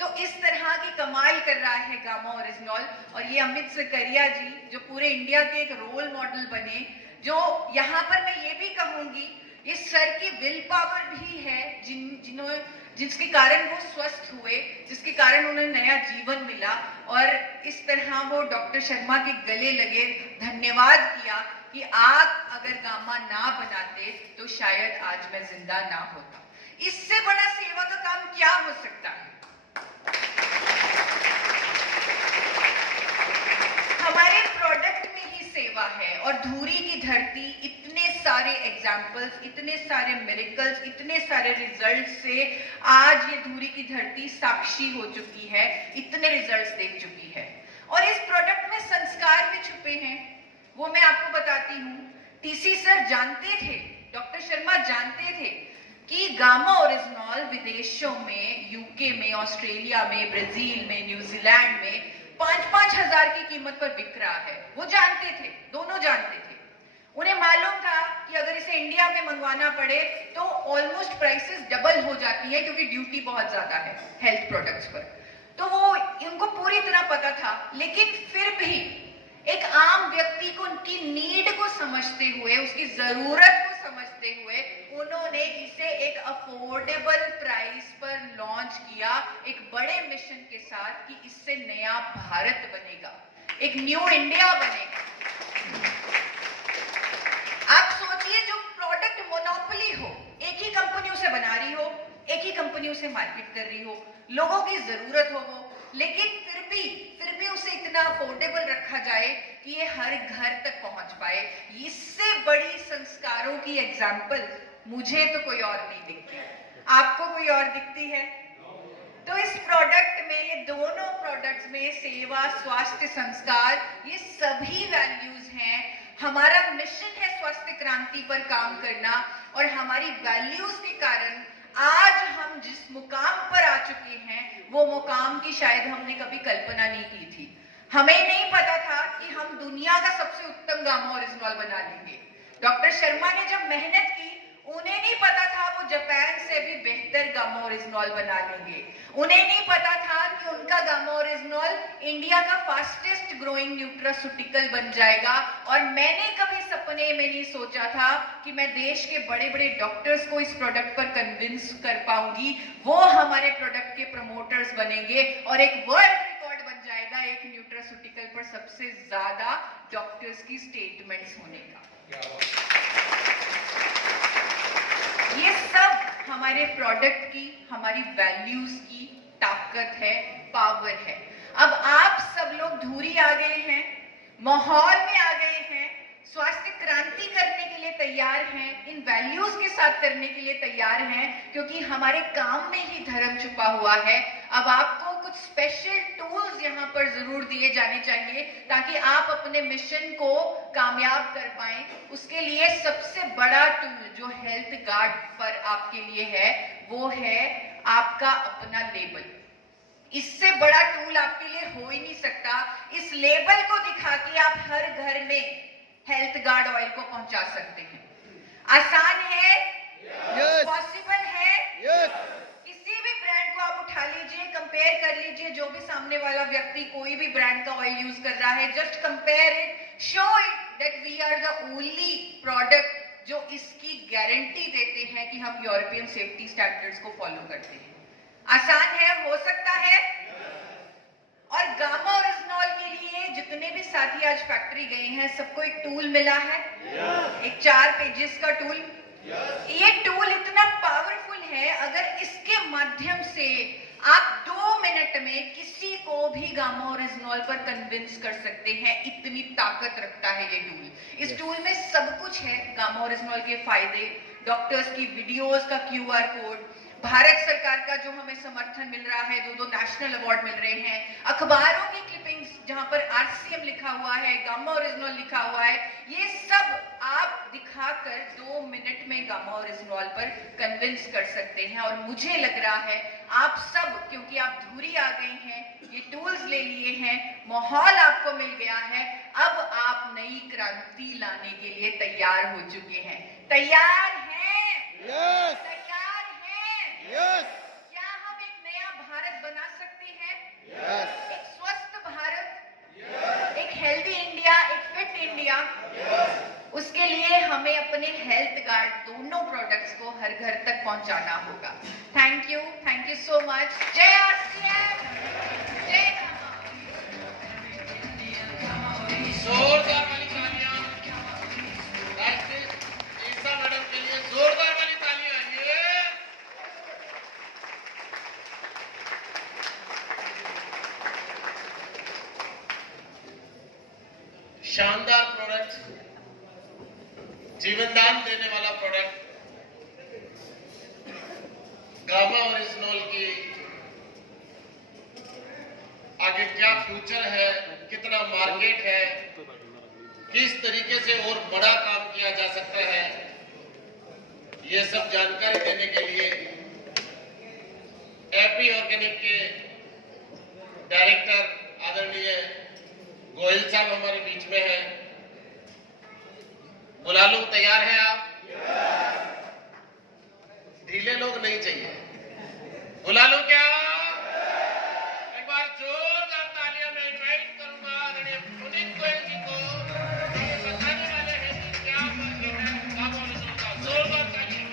तो इस तरह की कमाल कर रहा है गामा ओरिजिनॉल। और ये अमित सकरिया जी जो पूरे इंडिया के एक रोल मॉडल बने, जो यहाँ पर मैं ये भी कहूंगी ये सर की विल पावर भी है, जिसके कारण वो स्वस्थ हुए, जिसके कारण उन्हें नया जीवन मिला और इस तरह वो डॉक्टर शर्मा के गले लगे, धन्यवाद किया कि आप अगर गामा ना बनाते तो शायद आज मैं जिंदा ना होता। इससे बड़ा सेवा का काम क्या हो सकता है? हमारे प्रोडक्ट में ही सेवा है। और धूरी की धरती इतने सारे एग्जाम्पल्स, इतने सारे मिरेकल्स, इतने सारे रिजल्ट से आज ये धूरी की धरती साक्षी हो चुकी है, इतने रिजल्ट्स देख चुकी है। और इस प्रोडक्ट में संस्कार भी छुपे हैं, वो मैं आपको बताती हूँ। टीसी सर जानते थे, डॉक्टर शर्मा जानते थे कि गामा ओरिजिनॉल विदेशों में, यूके में, ऑस्ट्रेलिया में, ब्राजील में, न्यूजीलैंड में 5-5 हजार की कीमत पर बिक रहा है। वो जानते थे, दोनों जानते थे। उन्हें मालूम था कि अगर इसे इंडिया में मंगवाना पड़े तो ऑलमोस्ट प्राइसेस डबल हो जाती है क्योंकि ड्यूटी बहुत ज्यादा है हेल्थ प्रोडक्ट्स पर। तो वो इनको पूरी तरह पता था, लेकिन फिर भी एक आम व्यक्ति को उनकी नीड को समझते हुए, उसकी जरूरत को समझते हुए उन्होंने इसे एक अफोर्डेबल प्राइस पर लॉन्च किया, एक बड़े मिशन के साथ कि इससे नया भारत बनेगा, एक न्यू इंडिया बनेगा। आप सोचिए जो प्रोडक्ट मोनोपोली हो, एक ही कंपनी उसे बना रही हो, एक ही कंपनी उसे मार्केट कर रही हो, लोगों की जरूरत हो वो, लेकिन फिर भी उसे इतना अफोर्डेबल रखा जाए कि ये हर घर तक पहुंच पाए। इससे बड़ी संस्कारों की एग्जाम्पल मुझे तो कोई और नहीं दिखती। आपको कोई और दिखती है? तो इस प्रोडक्ट में, दोनों प्रोडक्ट्स में सेवा, स्वास्थ्य, संस्कार, ये सभी वैल्यूज हैं। हमारा मिशन है स्वास्थ्य क्रांति पर काम करना और हमारी वैल्यूज के कारण आज हम जिस मुकाम पर आ चुके हैं वो मुकाम की शायद हमने कभी कल्पना नहीं की थी। हमें नहीं पता था कि हम दुनिया का सबसे उत्तम गामा ओरिजिनॉल बना लेंगे। डॉक्टर शर्मा ने जब मेहनत की, उन्हें नहीं पता था वो जापान से भी बेहतर गामा ओरिजिनॉल बना लेंगे। उन्हें नहीं पता था कि उनका गामा ओरिजिनॉल इंडिया का फास्टेस्ट ग्रोइंग न्यूट्रास्यूटिकल बन जाएगा। और मैंने कभी सपने में नहीं सोचा था कि मैं देश के बड़े बड़े डॉक्टर्स को इस प्रोडक्ट पर कन्विंस कर पाऊंगी, वो हमारे प्रोडक्ट के प्रमोटर्स बनेंगे और एक वर्ल्ड रिकॉर्ड बन जाएगा एक न्यूट्रास्यूटिकल पर सबसे ज्यादा डॉक्टर्स की स्टेटमेंट्स होने का। ये सब हमारे प्रोडक्ट की, हमारी वैल्यूज की ताकत है, पावर है। अब आप सब लोग धूरी आ गए हैं, माहौल में आ गए हैं, स्वास्थ्य क्रांति करने के लिए तैयार हैं, इन वैल्यूज के साथ करने के लिए तैयार हैं, क्योंकि हमारे काम में ही धर्म छुपा हुआ है। अब आपको कुछ स्पेशल टूल्स यहाँ पर जरूर दिए जाने चाहिए ताकि आप अपने मिशन को कामयाब कर पाएं। उसके लिए सबसे बड़ा टूल जो हेल्थ गार्ड पर आपके लिए है वो है आपका अपना लेबल। इससे बड़ा टूल आपके लिए हो ही नहीं सकता। इस लेबल को दिखा के आप हर घर में हेल्थ गार्ड ऑयल को पहुंचा सकते हैं। आसान है, पॉसिबल है। किसी भी ब्रांड को आप उठा लीजिए, कंपेयर कर लीजिए, जो भी सामने वाला व्यक्ति कोई भी ब्रांड का ऑयल यूज कर रहा है, just compare it, show it that we are the only product जो इसकी गारंटी देते हैं कि हम यूरोपियन सेफ्टी स्टैंडर्ड्स को फॉलो करते हैं। आसान है, हो सकता है। और गामा ओरिजिनॉल के लिए जितने भी साथी आज फैक्ट्री गए हैं, सबको एक टूल मिला है, एक 4 पेजेस का टूल। ये टूल इतना पावरफुल है, अगर इसके माध्यम से आप 2 मिनट में किसी को भी गामा ओरिजिनॉल पर कन्विंस कर सकते हैं, इतनी ताकत रखता है ये टूल। इस टूल में सब कुछ है, गामा ओरिजिनॉल के फायदे, डॉक्टर्स की वीडियोस का QR कोड, भारत सरकार का जो हमें समर्थन मिल रहा है, 2 नेशनल अवार्ड मिल रहे हैं, अखबारों की क्लिपिंग्स जहां पर RCM लिखा हुआ है, गामा ओरिजिनॉल लिखा हुआ है, ये सब आप दिखाकर 2 मिनट में गामा ओरिजिनॉल पर कन्विंस कर सकते हैं। और मुझे लग रहा है आप सब, क्योंकि आप धूरी आ गए हैं, ये टूल्स ले लिए हैं, माहौल आपको मिल गया है, अब आप नई क्रांति लाने के लिए तैयार हो चुके हैं। तैयार हैं? तैयार हैं? क्या हम एक नया भारत बना सकते हैं? एक स्वस्थ भारत, एक हेल्दी इंडिया, एक फिट इंडिया। उसके लिए हमें अपने हेल्थ गार्ड दोनों प्रोडक्ट्स को हर घर तक पहुंचाना होगा। Thank you so much. जय RCM, जय गामा। जोरदार वाली तालियां ईसा मैडम के लिए, जोरदार वाली तालियां। ये शानदार प्रोडक्ट, जीवनदान देने वाला प्रोडक्ट गामा ओरिजिनॉल की आगे क्या फ्यूचर है, कितना मार्केट है, किस तरीके से और बड़ा काम किया जा सकता है, ये सब जानकारी देने के लिए एपी ऑर्गेनिक के डायरेक्टर आदरणीय गोयल साहब हमारे बीच में हैं। बुला लो, तैयार हैं आप? ढीले लोग नहीं चाहिए, बुला लो क्या? एक बार जोरदार तालियां मैं इनवाइट करूंगा आदरणीय पुनीत गोयल जी को, ये बताने वाले हैं कि क्या मार्केट है गामा ओरिजिनॉल का। जोरदार तालियां।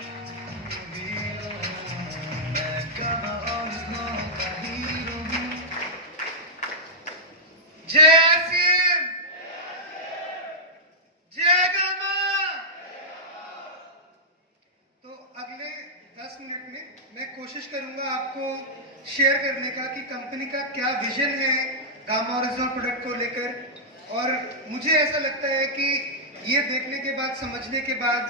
जय RCM, जय गामा। तो अगले 10 मिनट में मैं कोशिश करूंगा आपको शेयर करने का कि कंपनी का क्या विजन है गामा ओरिजिनल प्रोडक्ट को लेकर। और मुझे ऐसा लगता है कि ये देखने के बाद, समझने के बाद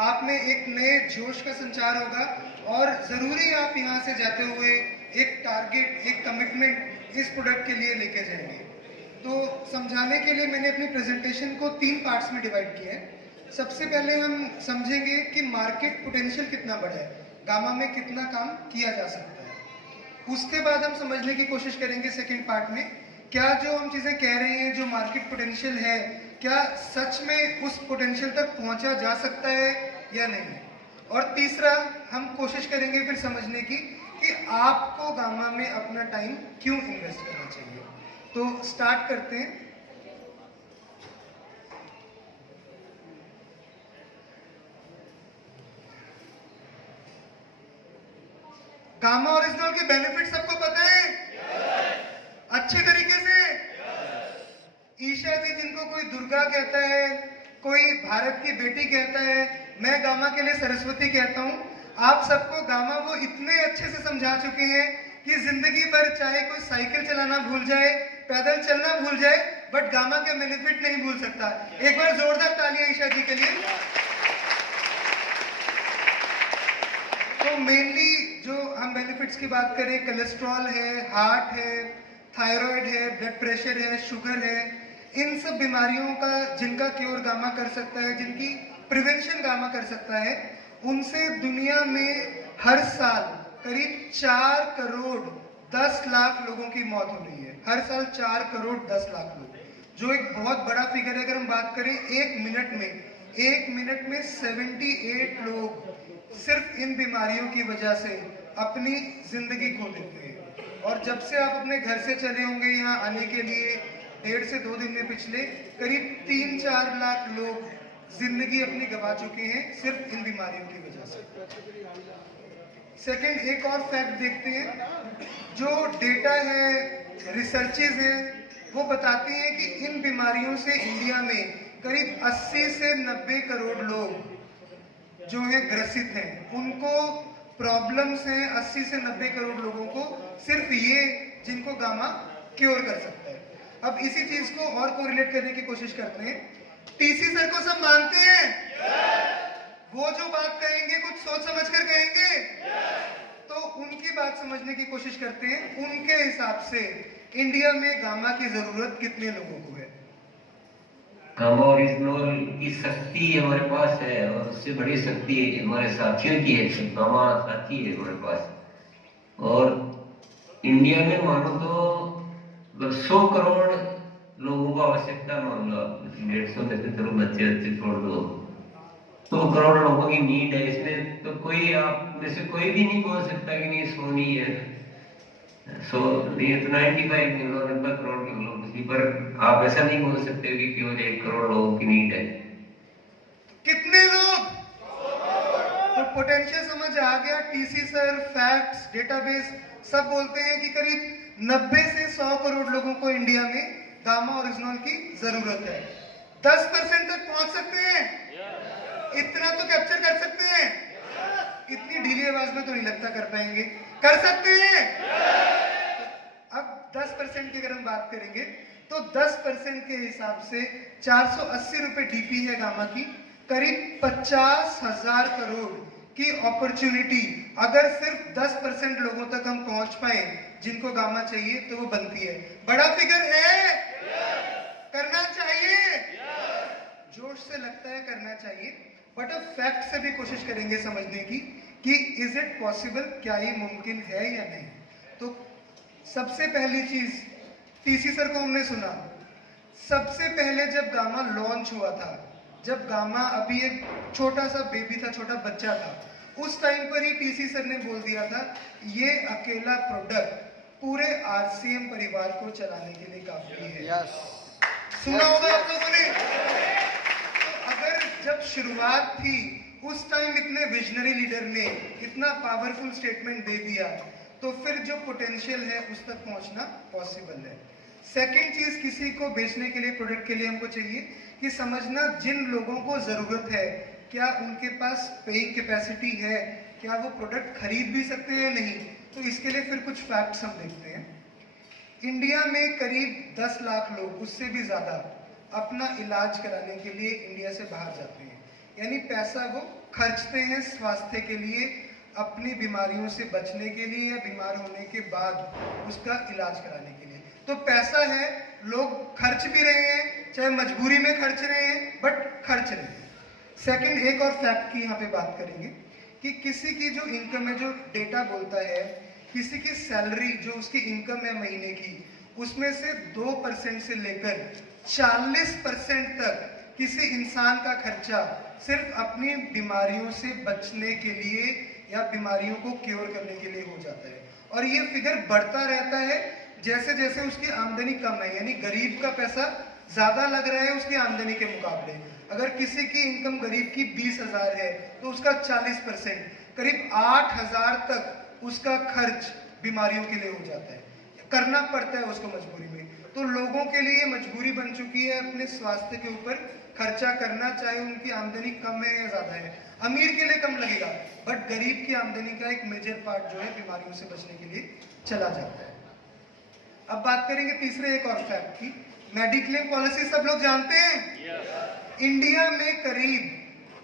आप में एक नए जोश का संचार होगा और ज़रूरी आप यहाँ से जाते हुए एक टारगेट, एक कमिटमेंट इस प्रोडक्ट के लिए लेके जाएंगे। तो समझाने के लिए मैंने अपनी प्रेजेंटेशन को 3 पार्ट्स में डिवाइड किया है। सबसे पहले हम समझेंगे कि मार्केट पोटेंशियल कितना बड़ा है। गामा में कितना काम किया जा सकता है। उसके बाद हम समझने की कोशिश करेंगे सेकेंड पार्ट में, क्या जो हम चीज़ें कह रहे हैं, जो मार्केट पोटेंशियल है, क्या सच में उस पोटेंशियल तक पहुंचा जा सकता है या नहीं। और तीसरा हम कोशिश करेंगे फिर समझने की कि आपको गामा में अपना टाइम क्यों इन्वेस्ट करना चाहिए। तो स्टार्ट करते हैं। गामा ओरिजिनल के बेनिफिट सबको पता है? अच्छे तरीके से। ईशा जी, जिनको कोई दुर्गा कहता है, कोई भारत की बेटी कहता है, मैं गामा के लिए सरस्वती कहता हूं। आप सबको गामा वो इतने अच्छे से समझा चुके हैं कि जिंदगी भर चाहे कोई साइकिल चलाना भूल जाए, पैदल चलना भूल जाए, बट गामा के बेनिफिट नहीं भूल सकता। एक बार जोरदार तालियां ईशा जी के लिए। तो मेनली जो हम बेनिफिट्स की बात करें, कोलेस्ट्रॉल है, हार्ट है, थायराइड है, ब्लड प्रेशर है, शुगर है, इन सब बीमारियों का जिनका क्योर गामा कर सकता है, जिनकी प्रिवेंशन गामा कर सकता है, उनसे दुनिया में हर साल करीब 4 करोड़ 10 लाख लोगों की मौत हो रही है। हर साल 4 करोड़ 10 लाख लोग, जो एक बहुत बड़ा फिगर है। अगर हम बात करें एक मिनट में 78 लोग सिर्फ इन बीमारियों की वजह से अपनी जिंदगी खो देते हैं। और जब से आप अपने घर से चले होंगे यहाँ आने के लिए, 1.5 से 2 दिन में पिछले करीब 3-4 लाख लोग जिंदगी अपनी गंवा चुके हैं सिर्फ इन बीमारियों की वजह से। सेकंड, एक और फैक्ट देखते हैं। जो डेटा है, रिसर्चेज है, वो बताती हैं कि इन बीमारियों से इंडिया में करीब 80 से 90 करोड़ लोग जो है ग्रसित हैं। उनको प्रॉब्लम्स हैं, 80 से 90 करोड़ लोगों को, सिर्फ ये जिनको गामा क्योर कर सकता है। अब इसी चीज को और कोरिलेट करने की कोशिश करते हैं। टीसी सर को सब मानते हैं? वो जो बात कहेंगे कुछ सोच समझ कर कहेंगे, तो उनकी बात समझने की कोशिश करते हैं। उनके हिसाब से इंडिया में गामा की जरूरत कितने लोगों को है? गामा ओरिजिनल की शक्ति हमारे पास है, और उससे बड़ी शक्ति हमारे साथियों की है। गामा साथी है हमारे पास। और इंडिया में मानो तो 100 करोड़ लोगों को आवश्यकता, मान लो 150 में से चलो 25 करोड़ लोग, 100 करोड़ लोगों की नीड है। इसमें तो कोई आप में से कोई भी नहीं बोल सकता कि नहीं 100 नहीं है, 100 नहीं तो 95 नहीं लो, 90 करोड़ की लोग किसी पर। आप ऐसा नहीं बोल सकते कि केवल 1 करोड़ लोगों की नीड है। कितने लोग? तो पोटेंशियल समझ आ गया। टीसी सर, फैक्ट्स, डेटाबेस सब बोलते हैं कि करीब 90 से 100 करोड़ लोगों को इंडिया में गामा ओरिजिनल की जरूरत है। 10% तक पहुंच सकते हैं? इतना तो कैप्चर कर सकते हैं? इतनी ढीली आवाज में तो नहीं लगता कर पाएंगे। कर सकते हैं? अब 10% की अगर हम बात करेंगे तो 10% के हिसाब से 480 रुपए डीपी है गामा की। करीब 50,000 करोड़ की अपॉर्चुनिटी अगर सिर्फ 10% लोगों तक हम पहुंच पाए जिनको गामा चाहिए, तो वो बनती है। बड़ा फिगर है? करना चाहिए? जोश से लगता है करना चाहिए, बट अब फैक्ट से भी कोशिश करेंगे समझने की कि इज इट पॉसिबल, क्या ये मुमकिन है या नहीं। तो सबसे पहली चीज, टीसी सर को हमने सुना, सबसे पहले जब गामा लॉन्च हुआ था, जब गामा अभी एक छोटा सा बेबी था, छोटा बच्चा था, उस टाइम पर ही टीसी सर ने बोल दिया था ये अकेला प्रोडक्ट पूरे आरसीएम परिवार को चलाने के लिए काफी है। सुना होगा आप लोगों ने। तो अगर जब शुरुआत थी उस टाइम इतने विजनरी लीडर ने इतना पावरफुल स्टेटमेंट दे दिया, तो फिर जो पोटेंशियल है उस तक पहुंचना पॉसिबल है। सेकेंड चीज, किसी को बेचने के लिए, प्रोडक्ट के लिए हमको चाहिए कि समझना जिन लोगों को जरूरत है क्या उनके पास पेइंग कैपेसिटी है, क्या वो प्रोडक्ट खरीद भी सकते हैं नहीं। तो इसके लिए फिर कुछ फैक्ट्स हम देखते हैं। इंडिया में करीब 10 लाख लोग, उससे भी ज्यादा, अपना इलाज कराने के लिए इंडिया से बाहर जाते हैं, यानी पैसा वो खर्चते हैं स्वास्थ्य के लिए, अपनी बीमारियों से बचने के लिए या बीमार होने के बाद उसका इलाज कराने के लिए। तो पैसा है, लोग खर्च भी रहे हैं, चाहे मजबूरी में खर्च रहे हैं, बट खर्च रहे हैं। सेकंड, एक और फैक्ट की यहाँ पे बात करेंगे कि किसी की जो इनकम है, जो डेटा बोलता है किसी की सैलरी जो उसकी इनकम है महीने की, उसमें से 2% से लेकर 40% तक किसी इंसान का खर्चा सिर्फ अपनी बीमारियों से बचने के लिए या बीमारियों को क्योर करने के लिए हो जाता है। और ये फिगर बढ़ता रहता है जैसे जैसे उसकी आमदनी कम है, यानी गरीब का पैसा ज्यादा लग रहा है उसकी आमदनी के मुकाबले। अगर किसी की इनकम गरीब की 20,000 है तो उसका 40% करीब 8,000 तक उसका खर्च बीमारियों के लिए हो जाता है, करना पड़ता है उसको मजबूरी में। तो लोगों के लिए मजबूरी बन चुकी है अपने स्वास्थ्य के ऊपर खर्चा करना, चाहे उनकी आमदनी कम है या ज्यादा है। अमीर के लिए कम लगेगा, बट गरीब की आमदनी का एक मेजर पार्ट जो है बीमारियों से बचने के लिए चला जाता है। अब बात करेंगे तीसरे एक और फैक्ट की, मेडिक्लेम पॉलिसी सब लोग जानते हैं। इंडिया में करीब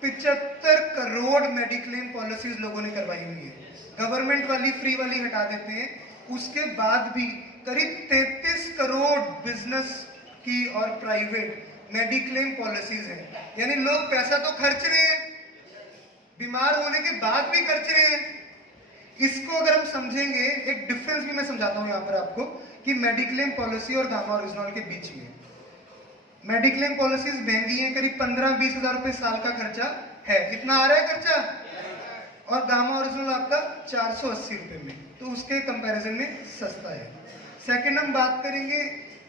75 करोड़ मेडिक्लेम पॉलिसीज लोगों ने करवाई हुई है। गवर्नमेंट वाली फ्री वाली हटा देते हैं, उसके बाद भी करीब 33 करोड़ बिजनेस की और प्राइवेट मेडिक्लेम पॉलिसीज हैं। यानी लोग पैसा तो खर्च रहे हैं, बीमार होने के बाद भी खर्च रहे हैं। इसको अगर हम समझेंगे, एक डिफरेंस भी मैं समझाता हूं यहां पर आपको कि मेडिक्लेम पॉलिसी और गामा ओरिजिनल के बीच में। मेडिक्लेम पॉलिसीज महंगी हैं, करीब 15-20 हजार रुपए साल का खर्चा है, इतना आ रहा है खर्चा, और गामा ओरिजिनल आपका 480 रुपए में, तो उसके कंपैरिजन में सस्ता है। सेकंड हम बात करेंगे,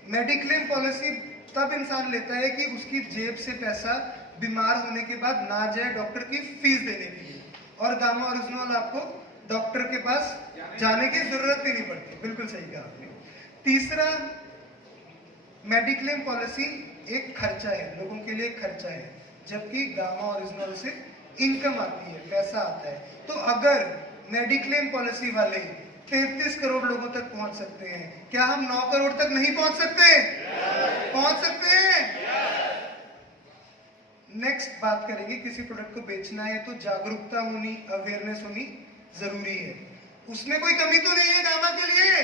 मेडिक्लेम पॉलिसी तब इंसान लेता है कि उसकी जेब से पैसा बीमार होने के बाद ना जाए डॉक्टर की फीस देने के लिए, और गामा ओरिजिनल आपको डॉक्टर के पास जाने की जरूरत ही नहीं पड़ती। बिल्कुल सही कहा आपने। तीसरा, मेडिक्लेम पॉलिसी एक खर्चा है, लोगों के लिए खर्चा है, जबकि गामा ओरिजिनल से इनकम आती है, पैसा आता है। तो अगर मेडिक्लेम पॉलिसी वाले 33 करोड़ लोगों तक पहुंच सकते हैं, क्या हम 9 करोड़ तक नहीं पहुंच सकते? पहुंच सकते हैं। नेक्स्ट बात करेंगे, किसी प्रोडक्ट को बेचना है तो जागरूकता होनी, अवेयरनेस होनी जरूरी है। उसमें कोई कमी तो नहीं है गामा के लिए।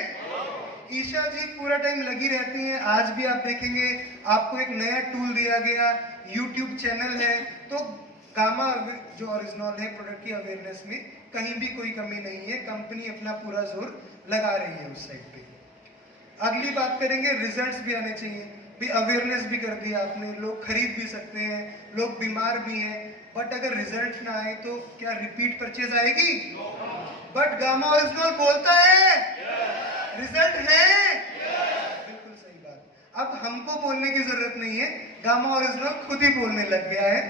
ईशा जी पूरा टाइम लगी रहती हैं, आज भी आप देखेंगे आपको एक नया टूल दिया गया, यूट्यूब चैनल है। तो गामा जो ओरिजिनल है प्रोडक्ट की अवेयरनेस में कहीं भी कोई कमी नहीं है, कंपनी अपना पूरा जोर लगा रही है उस साइड पे। अगली बात करेंगे, रिजल्ट्स भी आने चाहिए। भी अवेयरनेस भी कर दिया आपने, लोग खरीद भी सकते हैं, लोग बीमार भी हैं, बट अगर रिजल्ट ना आए तो क्या रिपीट परचेज आएगी? बट गामा ओरिजिनल बोलता है रिजल्ट है। बिल्कुल सही बात। अब हमको बोलने की जरूरत नहीं है, गामा ओरिजिनल खुद ही बोलने लग गया है।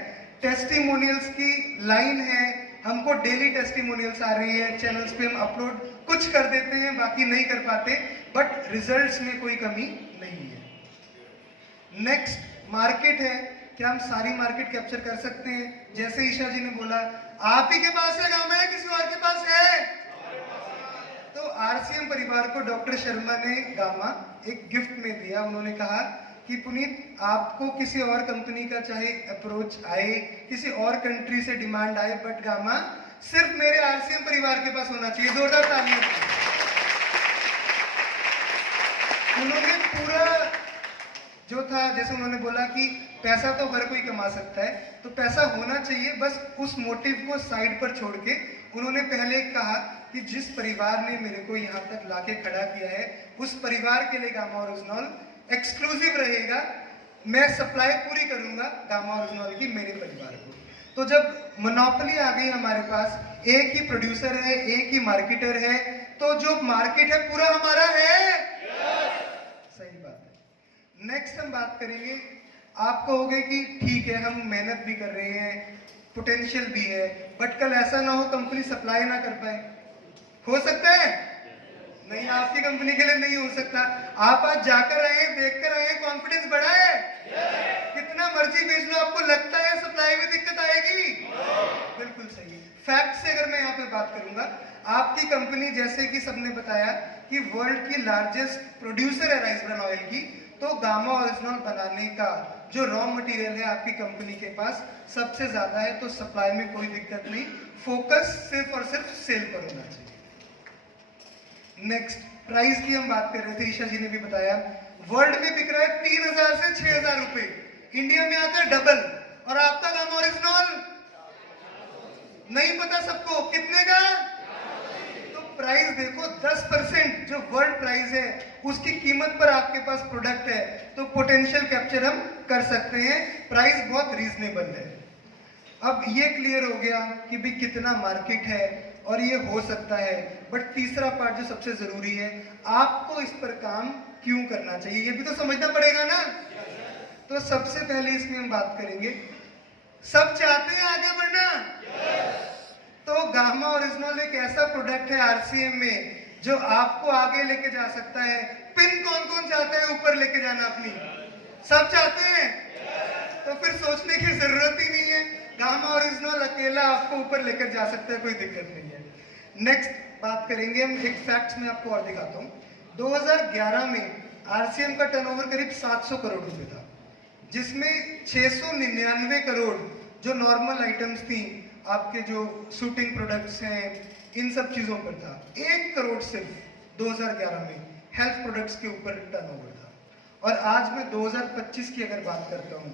टेस्टिमोनियल्स की लाइन है, हमको डेली टेस्टिमोनियल्स आ रही है, चैनल्स पे हम अपलोड कुछ कर देते हैं, बाकी नहीं कर पाते, बट रिजल्ट्स में कोई कमी नहीं है। नेक्स्ट, मार्केट है, क्या हम सारी मार्केट कैप्चर कर सकते हैं? जैसे ईशा जी ने बोला, आप ही के पास है गामा है, किसी और के पास है? तो आरसीएम परिवार को डॉक्टर शर्मा ने गामा एक गिफ्ट में दिया। उन्होंने कहा कि पुनीत, आपको किसी और कंपनी का चाहे अप्रोच आए, किसी और कंट्री से डिमांड आए, बट गामा सिर्फ मेरे आरसीएम परिवार के पास होना चाहिए। जोरदार तालियां। उन्होंने पूरा जो था, जैसे उन्होंने बोला कि पैसा तो हर कोई कमा सकता है, तो पैसा होना चाहिए, बस उस मोटिव को साइड पर छोड़ के उन्होंने पहले कहा कि जिस परिवार ने मेरे को यहाँ तक लाके खड़ा किया है, उस परिवार के लिए गामा ओरिजिनल एक्सक्लूसिव रहेगा, मैं सप्लाई पूरी करूंगा गामा ओरिजिनल की मेरे परिवार को। तो जब मोनोपोली आ गई हमारे पास, एक ही प्रोड्यूसर है, एक ही मार्केटर है, तो जो मार्केट है पूरा हमारा है। सही बात है। नेक्स्ट हम बात करेंगे, आप कहोगे कि ठीक है हम मेहनत भी कर रहे हैं, पोटेंशियल भी है, बट कल ऐसा ना हो कंपनी सप्लाई ना कर पाए, हो सकता है? नहीं, आपकी कंपनी के लिए नहीं हो सकता। आप आज जाकर आए, देखकर आए, कॉन्फिडेंस बढ़ा है। कितना मर्जी बेच लो, आपको लगता है सप्लाई में दिक्कत आएगी? बिल्कुल सही। फैक्ट से अगर मैं यहाँ पे बात करूंगा, आपकी कंपनी जैसे कि सबने बताया कि वर्ल्ड की लार्जेस्ट प्रोड्यूसर है राइस ब्रान ऑयल की, तो गामा ओरिजिनल बनाने का जो रॉ मटेरियल है आपकी कंपनी के पास सबसे ज्यादा है, तो सप्लाई में कोई दिक्कत नहीं, फोकस सिर्फ और सिर्फ सेल पर होना चाहिए। नेक्स्ट, प्राइस की हम बात कर रहे थे, ईशा जी ने भी बताया, वर्ल्ड में बिक रहा है 3,000 से 6,000 रुपए, इंडिया में आता है डबल, और आपका गामा ओरिजिनल नहीं पता सबको कितने का? तो प्राइस देखो 10% जो वर्ल्ड प्राइस है उसकी कीमत पर आपके पास प्रोडक्ट है, तो पोटेंशियल कैप्चर हम कर सकते हैं। प्राइस बहुत रीजनेबल है। अब ये क्लियर हो गया कि भाई कितना मार्केट है और ये हो सकता है, बट तीसरा पार्ट जो सबसे जरूरी है, आपको इस पर काम क्यों करना चाहिए, ये भी तो समझना पड़ेगा ना। तो सबसे पहले इसमें हम बात करेंगे, सब चाहते हैं आगे बढ़ना, तो गामा ओरिजिनल एक ऐसा प्रोडक्ट है आरसीएम में जो आपको आगे लेके जा सकता है। पिन कौन कौन चाहता है ऊपर लेके जाना अपनी? सब चाहते हैं, तो फिर सोचने की जरूरत ही नहीं है, गामा ओरिजिनल अकेला आपको ऊपर लेकर जा सकता है, कोई दिक्कत नहीं है। नेक्स्ट बात करेंगे हम, एक फैक्ट्स में आपको और दिखाता हूँ। 2011 में आरसीएम का टर्नओवर करीब 700 करोड़ रुपए था, जिसमें 699 करोड़ जो नॉर्मल आइटम्स थी, आपके जो शूटिंग प्रोडक्ट्स हैं, इन सब चीजों पर था। 1 करोड़ सिर्फ 2011 में हेल्थ प्रोडक्ट्स के ऊपर टर्नओवर था। और आज मैं 2025 की अगर बात करता हूँ,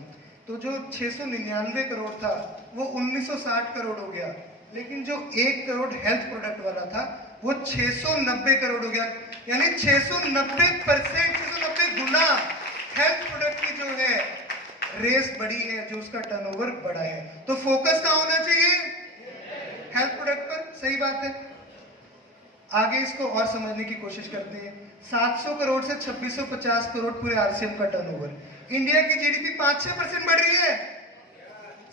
तो जो 699 करोड़ था वो 1960 करोड़ हो गया, लेकिन जो 1 करोड़ हेल्थ प्रोडक्ट वाला था वो 690 करोड़ हो गया। यानी 690% 690 गुना हेल्थ प्रोडक्ट की जो है रेस बढ़ी है, जो उसका टर्नओवर बढ़ा है। तो फोकस कहाँ होना चाहिए? हेल्थ प्रोडक्ट पर। सही बात है। आगे इसको और समझने की कोशिश करते हैं। 700 करोड़ से 2650 करोड़ पूरे आरसीएम का टर्नओवर। इंडिया की जीडीपी 5-6% बढ़ रही है,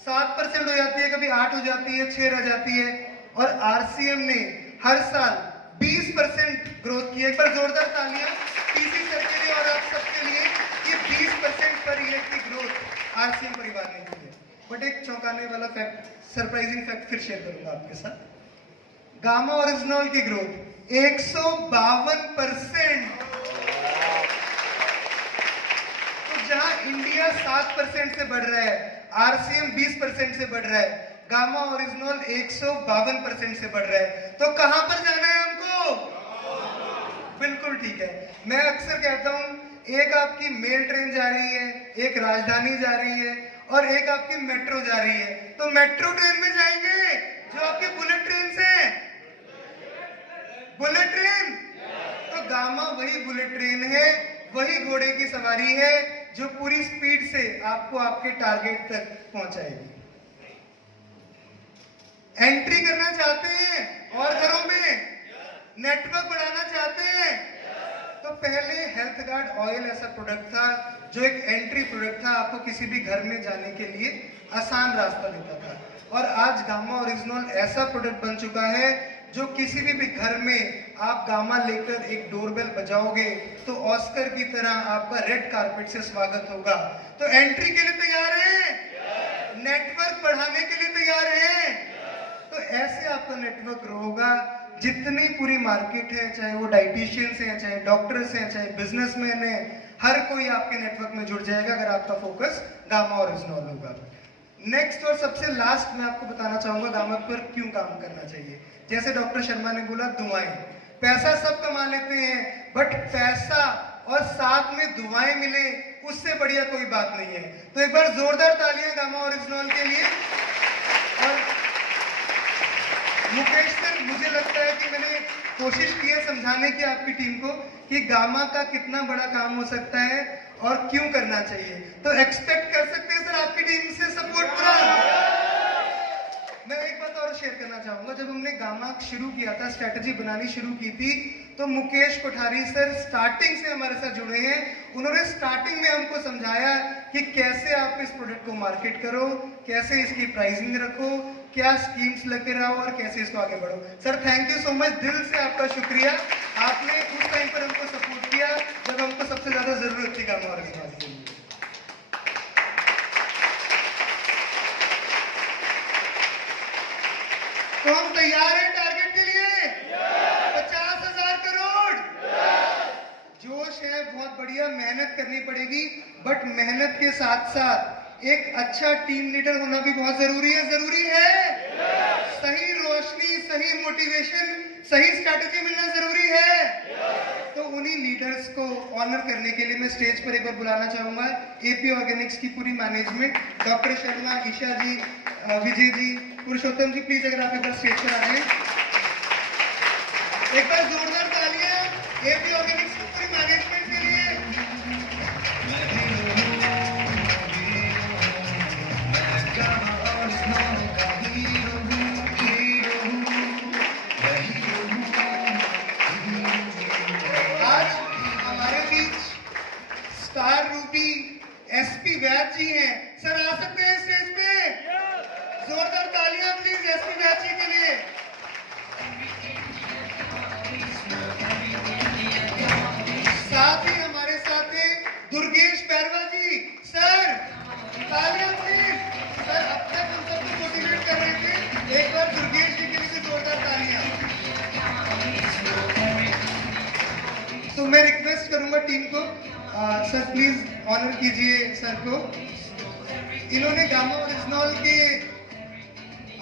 7% हो जाती है, कभी 8 हो जाती है, 6 रह जाती है। और आरसीएम ने हर साल 20% ग्रोथ की है। एक बार जोरदार तालियां पीसी सर के लिए और आप सबके लिए कि 20% पर ईयर की ग्रोथ आरसीएम परिवार ने की है। बट एक चौंकाने वाला फैक्ट, सरप्राइजिंग फैक्ट फिर शेयर करूंगा आपके साथ। गामा ओरिजिनल की ग्रोथ 152%। जहां इंडिया 7% से बढ़ रहा है, आरसीएम 20% से बढ़ रहा है, गामा ओरिजिनल 152% से बढ़ रहा है। तो कहां पर जाना है हमको? बिल्कुल ठीक है। मैं अक्सर कहता हूं, एक आपकी मेल ट्रेन जा रही है, एक राजधानी जा रही है और एक आपकी मेट्रो जा रही है। तो मेट्रो ट्रेन में जाएंगे जो आपकी बुलेट ट्रेन से, बुलेट ट्रेन। तो गामा वही बुलेट ट्रेन है, वही घोड़े की सवारी है जो पूरी स्पीड से आपको आपके टारगेट तक पहुंचाएगी। एंट्री करना चाहते हैं और घरों में नेटवर्क बढ़ाना चाहते हैं, तो पहले हेल्थ गार्ड ऑयल ऐसा प्रोडक्ट था जो एक एंट्री प्रोडक्ट था, आपको किसी भी घर में जाने के लिए आसान रास्ता देता था। और आज गामा ओरिजिनल ऐसा प्रोडक्ट बन चुका है जो किसी भी घर में आप गामा लेकर एक डोरबेल बजाओगे तो ऑस्कर की तरह आपका रेड कारपेट से स्वागत होगा। तो एंट्री के लिए तैयार हैं? नेटवर्क बढ़ाने के लिए तैयार हैं? तो ऐसे आपका नेटवर्क ग्रो होगा। जितनी पूरी मार्केट है, चाहे वो डाइटिशियंस हैं, चाहे डॉक्टर्स हैं, चाहे बिजनेसमैन हैं, हर कोई आपके नेटवर्क में जुड़ जाएगा अगर आपका फोकस गामा ओरिजिनल होगा। नेक्स्ट और सबसे लास्ट मैं आपको बताना चाहूंगा गामा पर क्यों काम करना चाहिए। जैसे डॉक्टर शर्मा ने बोला, दुआएं। पैसा सब कमा लेते हैं, बट पैसा और साथ में दुआएं मिले उससे बढ़िया कोई बात नहीं है। तो एक बार जोरदार तालियां गामा ओरिजिनल के लिए। और मुकेश सर, मुझे लगता है कि मैंने कोशिश की है समझाने की आपकी टीम को कि गामा का कितना बड़ा काम हो सकता है और क्यों करना चाहिए। तो एक्सपेक्ट कर सकते हैं सर आपकी टीम से सपोर्ट पूरा। मैं एक बात और शेयर करना चाहूंगा, जब हमने गामा शुरू किया था, स्ट्रेटजी बनानी शुरू की थी, तो मुकेश कोठारी सर स्टार्टिंग से हमारे साथ जुड़े हैं। उन्होंने स्टार्टिंग में हमको समझाया कि कैसे आप इस प्रोडक्ट को मार्केट करो, कैसे इसकी प्राइसिंग रखो, क्या स्कीम्स लेकर आओ और कैसे इसको आगे बढ़ो। Sir thank you so much, दिल से आपका शुक्रिया। आपने उस टाइम पर हमको सपोर्ट किया जब हमको सबसे ज्यादा जरूरत थी गामा ओरिजिनल की। तो हम तैयार हैं टारगेट के लिए 50,000 करोड़। जोश है, बहुत बढ़िया, मेहनत करनी पड़ेगी, बट मेहनत के साथ साथ एक अच्छा टीम लीडर होना भी बहुत जरूरी है। जरूरी है, सही रोशनी, सही मोटिवेशन, सही स्ट्रैटेजी मिलना जरूरी है। तो उन्हीं लीडर्स को ऑनर करने के लिए मैं स्टेज पर एक बार बुलाना चाहूंगा एपी ऑर्गेनिक्स की पूरी management, doctor Sharma, Isha ji, Vijay ji, Purushottam ji, please अगर आप एक बार स्टेज पर आ जाएं। एक बार जोरदार तालियां एपी ऑर्गेनिक्स की पूरी मैनेजमेंट के लिए। आज हमारे बीच स्टार रूपी एसपी वैद जी हैं। सर आ सकते हैं स्टेज पे? जोरदार तालियां प्लीज एसपी वैद जी के लिए। साथ ही हमारे साथ हैं दुर्गेश पैरवा जी। सर तालियां प्लीज। सर अब तक हम सबको मोटिवेट कर रहे थे, एक बार दुर्गेश जी के लिए जोरदार तालियां। तो मैं रिक्वेस्ट करूंगा टीम को, सर प्लीज ऑनर कीजिए सर को। इन्होंने गामा ओरिजिनल के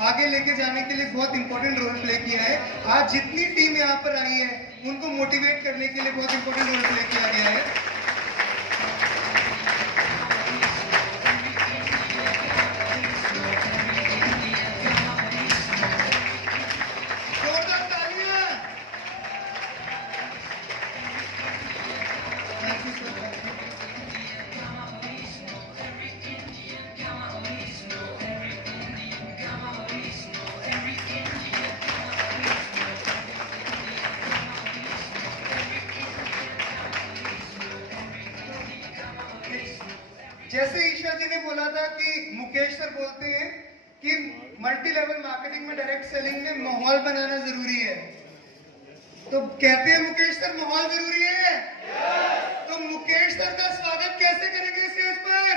आगे लेके जाने के लिए बहुत इंपॉर्टेंट रोल प्ले किया है। आज जितनी टीम यहाँ पर आई है उनको मोटिवेट करने के लिए बहुत इंपॉर्टेंट रोल प्ले किया गया है। जोरदार तालियां। Thank you sir. जैसे ईशा जी ने बोला था कि मुकेश सर बोलते हैं कि मल्टी लेवल मार्केटिंग में, डायरेक्ट सेलिंग में माहौल बनाना जरूरी है, तो कहते हैं मुकेश सर माहौल जरूरी है। तो मुकेश सर का स्वागत कैसे करेंगे स्टेज पर?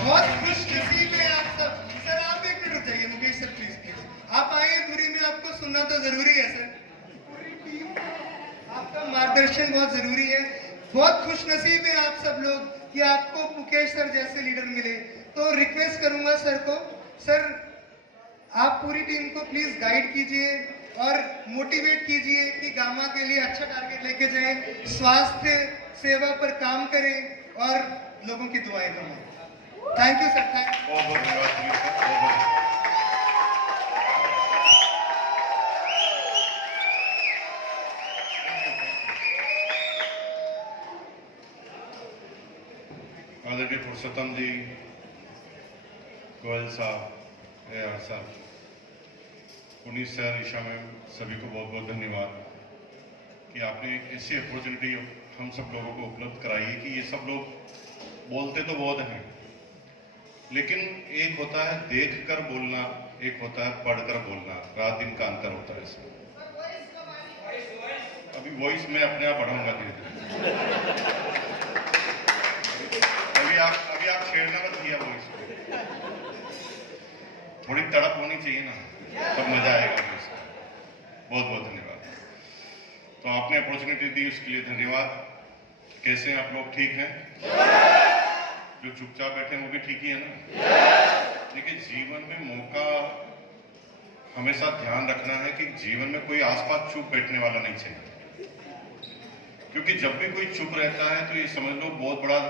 बहुत खुश नसीब है आप सब। सर आप एक मिनट रुक जाइए, मुकेश सर प्लीज प्लीज आप आइए। दूरी में आपको सुनना तो जरूरी है सर। पूरी टीम को आपका मार्गदर्शन बहुत जरूरी है। बहुत खुश नसीब है आप सब लोग कि आपको मुकेश सर जैसे लीडर मिले। तो रिक्वेस्ट करूंगा सर को, सर आप पूरी टीम को प्लीज गाइड कीजिए और मोटिवेट कीजिए कि गामा के लिए अच्छा टारगेट लेके जाएं, स्वास्थ्य सेवा पर काम करें और लोगों की दुआएं करें। Thank you sir. Thank you. बहुत बहुत धन्यवाद सुनील सर, बहुत बहुत आदरणीय पुरुषोत्तम जी, गोयल साहब, AR साहब, पुनीत सर, ईशा मैम, सभी को बहुत बहुत धन्यवाद कि आपने एक ऐसी अपॉर्चुनिटी हम सब लोगों को उपलब्ध कराई है कि ये सब लोग बोलते तो बहुत हैं, लेकिन एक होता है देख कर बोलना, एक होता है पढ़कर बोलना। रात दिन का अंतर होता है इसमें। अभी वॉइस मैं अपने आप बढ़ाऊंगा धीरे धीरे। अभी आप छेड़ना मत किया वॉइस को, थोड़ी तड़प होनी चाहिए ना, तब मजा आएगा वॉइस का। बहुत बहुत धन्यवाद। तो आपने अपॉर्चुनिटी दी उसके लिए धन्यवाद। कैसे हैं आप लोग? ठीक हैं? जो चुपचाप बैठे हैं वो भी ठीक ही है ना? देखिए, जीवन में मौका हमेशा ध्यान रखना है कि जीवन में कोई आसपास चुप बैठने वाला नहीं चाहिए, क्योंकि जब भी कोई चुप रहता है तो ये समझ लो बहुत बड़ा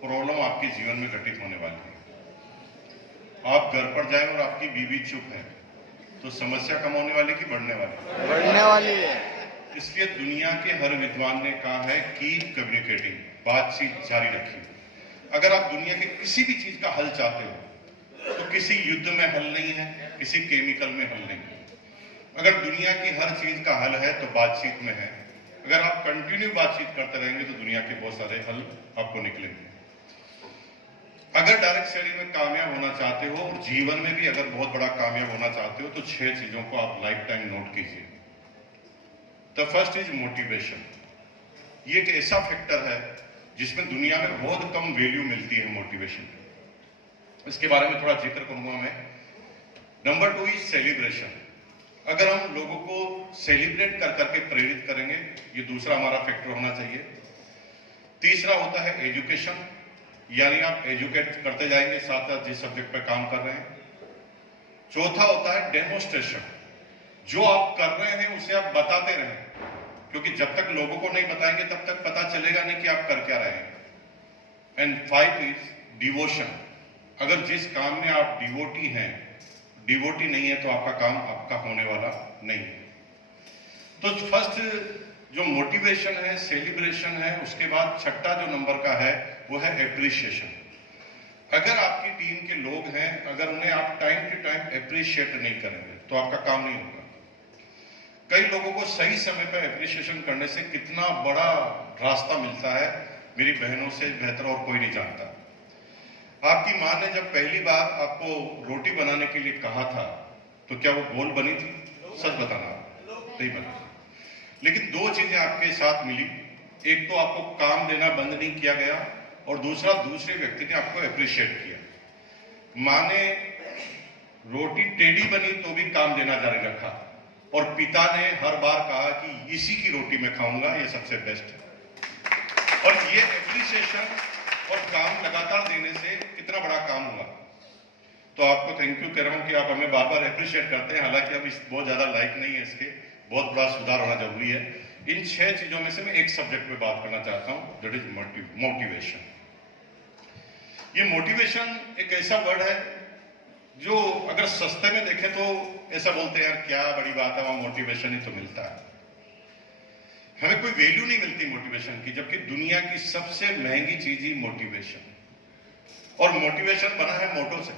प्रॉब्लम आपके जीवन में घटित होने वाली है। आप घर पर जाए और आपकी बीवी चुप है तो समस्या कम होने वाली कि बढ़ने वाली? बढ़ने वाली है। इसलिए दुनिया के हर विद्वान ने कहा है कीप कम्युनिकेटिंग, बातचीत जारी रखिए। अगर आप दुनिया के किसी भी चीज का हल चाहते हो तो किसी युद्ध में हल नहीं है, किसी केमिकल में हल नहीं है। अगर दुनिया की हर चीज का हल है तो बातचीत में है। अगर आप कंटिन्यू बातचीत करते रहेंगे तो दुनिया के बहुत सारे हल आपको निकलेंगे। अगर डायरेक्ट सेलिंग में कामयाब होना चाहते हो और जीवन में भी अगर बहुत बड़ा कामयाब होना चाहते हो तो 6 चीजों को आप लाइफ टाइम नोट कीजिए। The first is motivation. ये एक ऐसा फैक्टर है जिसमें दुनिया में बहुत कम वैल्यू मिलती है मोटिवेशन की। इसके बारे में थोड़ा जिक्र करूंगा मैं। Number 2 is celebration. अगर हम लोगों को सेलिब्रेट कर करके प्रेरित करेंगे, ये दूसरा हमारा फैक्टर होना चाहिए। तीसरा होता है एजुकेशन, यानी आप एजुकेट करते जाएंगे साथ साथ जिस सब्जेक्ट पर काम कर रहे हैं। चौथा होता है डेमोस्ट्रेशन, जो आप कर रहे हैं उसे आप बताते रहें, क्योंकि जब तक लोगों को नहीं बताएंगे तब तक पता चलेगा नहीं कि आप कर क्या रहे हैं। And 5 is devotion. अगर जिस काम में आप डिवोटी हैं, डिवोटी नहीं है तो आपका काम आपका होने वाला नहीं है। तो फर्स्ट जो मोटिवेशन है, सेलिब्रेशन है, उसके बाद छठा जो नंबर का है वो है एप्रिशिएशन। अगर आपकी टीम के लोग हैं, अगर उन्हें आप टाइम टू टाइम एप्रिशिएट नहीं करेंगे तो आपका काम नहीं होगा। कई लोगों को सही समय पर एप्रिशिएशन करने से कितना बड़ा रास्ता मिलता है, मेरी बहनों से बेहतर और कोई नहीं जानता। आपकी माँ ने जब पहली बार आपको रोटी बनाने के लिए कहा था तो क्या वो गोल बनी थी? सच बताना, नहीं बनी। लेकिन 2 चीजें आपके साथ मिली। एक तो आपको काम देना बंद नहीं किया गया और दूसरा दूसरे व्यक्ति ने आपको अप्रिशिएट किया। माँ ने रोटी टेढ़ी बनी तो भी काम देना जारी रखा और पिता ने हर बार कहा कि इसी की रोटी मैं खाऊंगा, ये सबसे बेस्ट है। और ये एप्रिसिएशन और काम लगातार देने से कितना बड़ा काम हुआ। तो आपको थैंक यू कह रहा हूं कि आप हमें बार बार एप्रिशिएट करते हैं। हालांकि हम इस बहुत ज्यादा लाइक नहीं है, इसके बहुत बड़ा सुधार होना जरूरी है। इन 6 चीजों में से मैं एक सब्जेक्ट पे बात करना चाहता हूं, दैट इज मोटिवेशन। ये मोटिवेशन एक ऐसा वर्ड है जो अगर सस्ते में देखें तो ऐसा बोलते हैं यार क्या बड़ी बात है, वहां मोटिवेशन ही तो मिलता है। हमें कोई वैल्यू नहीं मिलती मोटिवेशन की, जबकि दुनिया की सबसे महंगी चीज ही मोटिवेशन। और मोटिवेशन बना है मोटो से।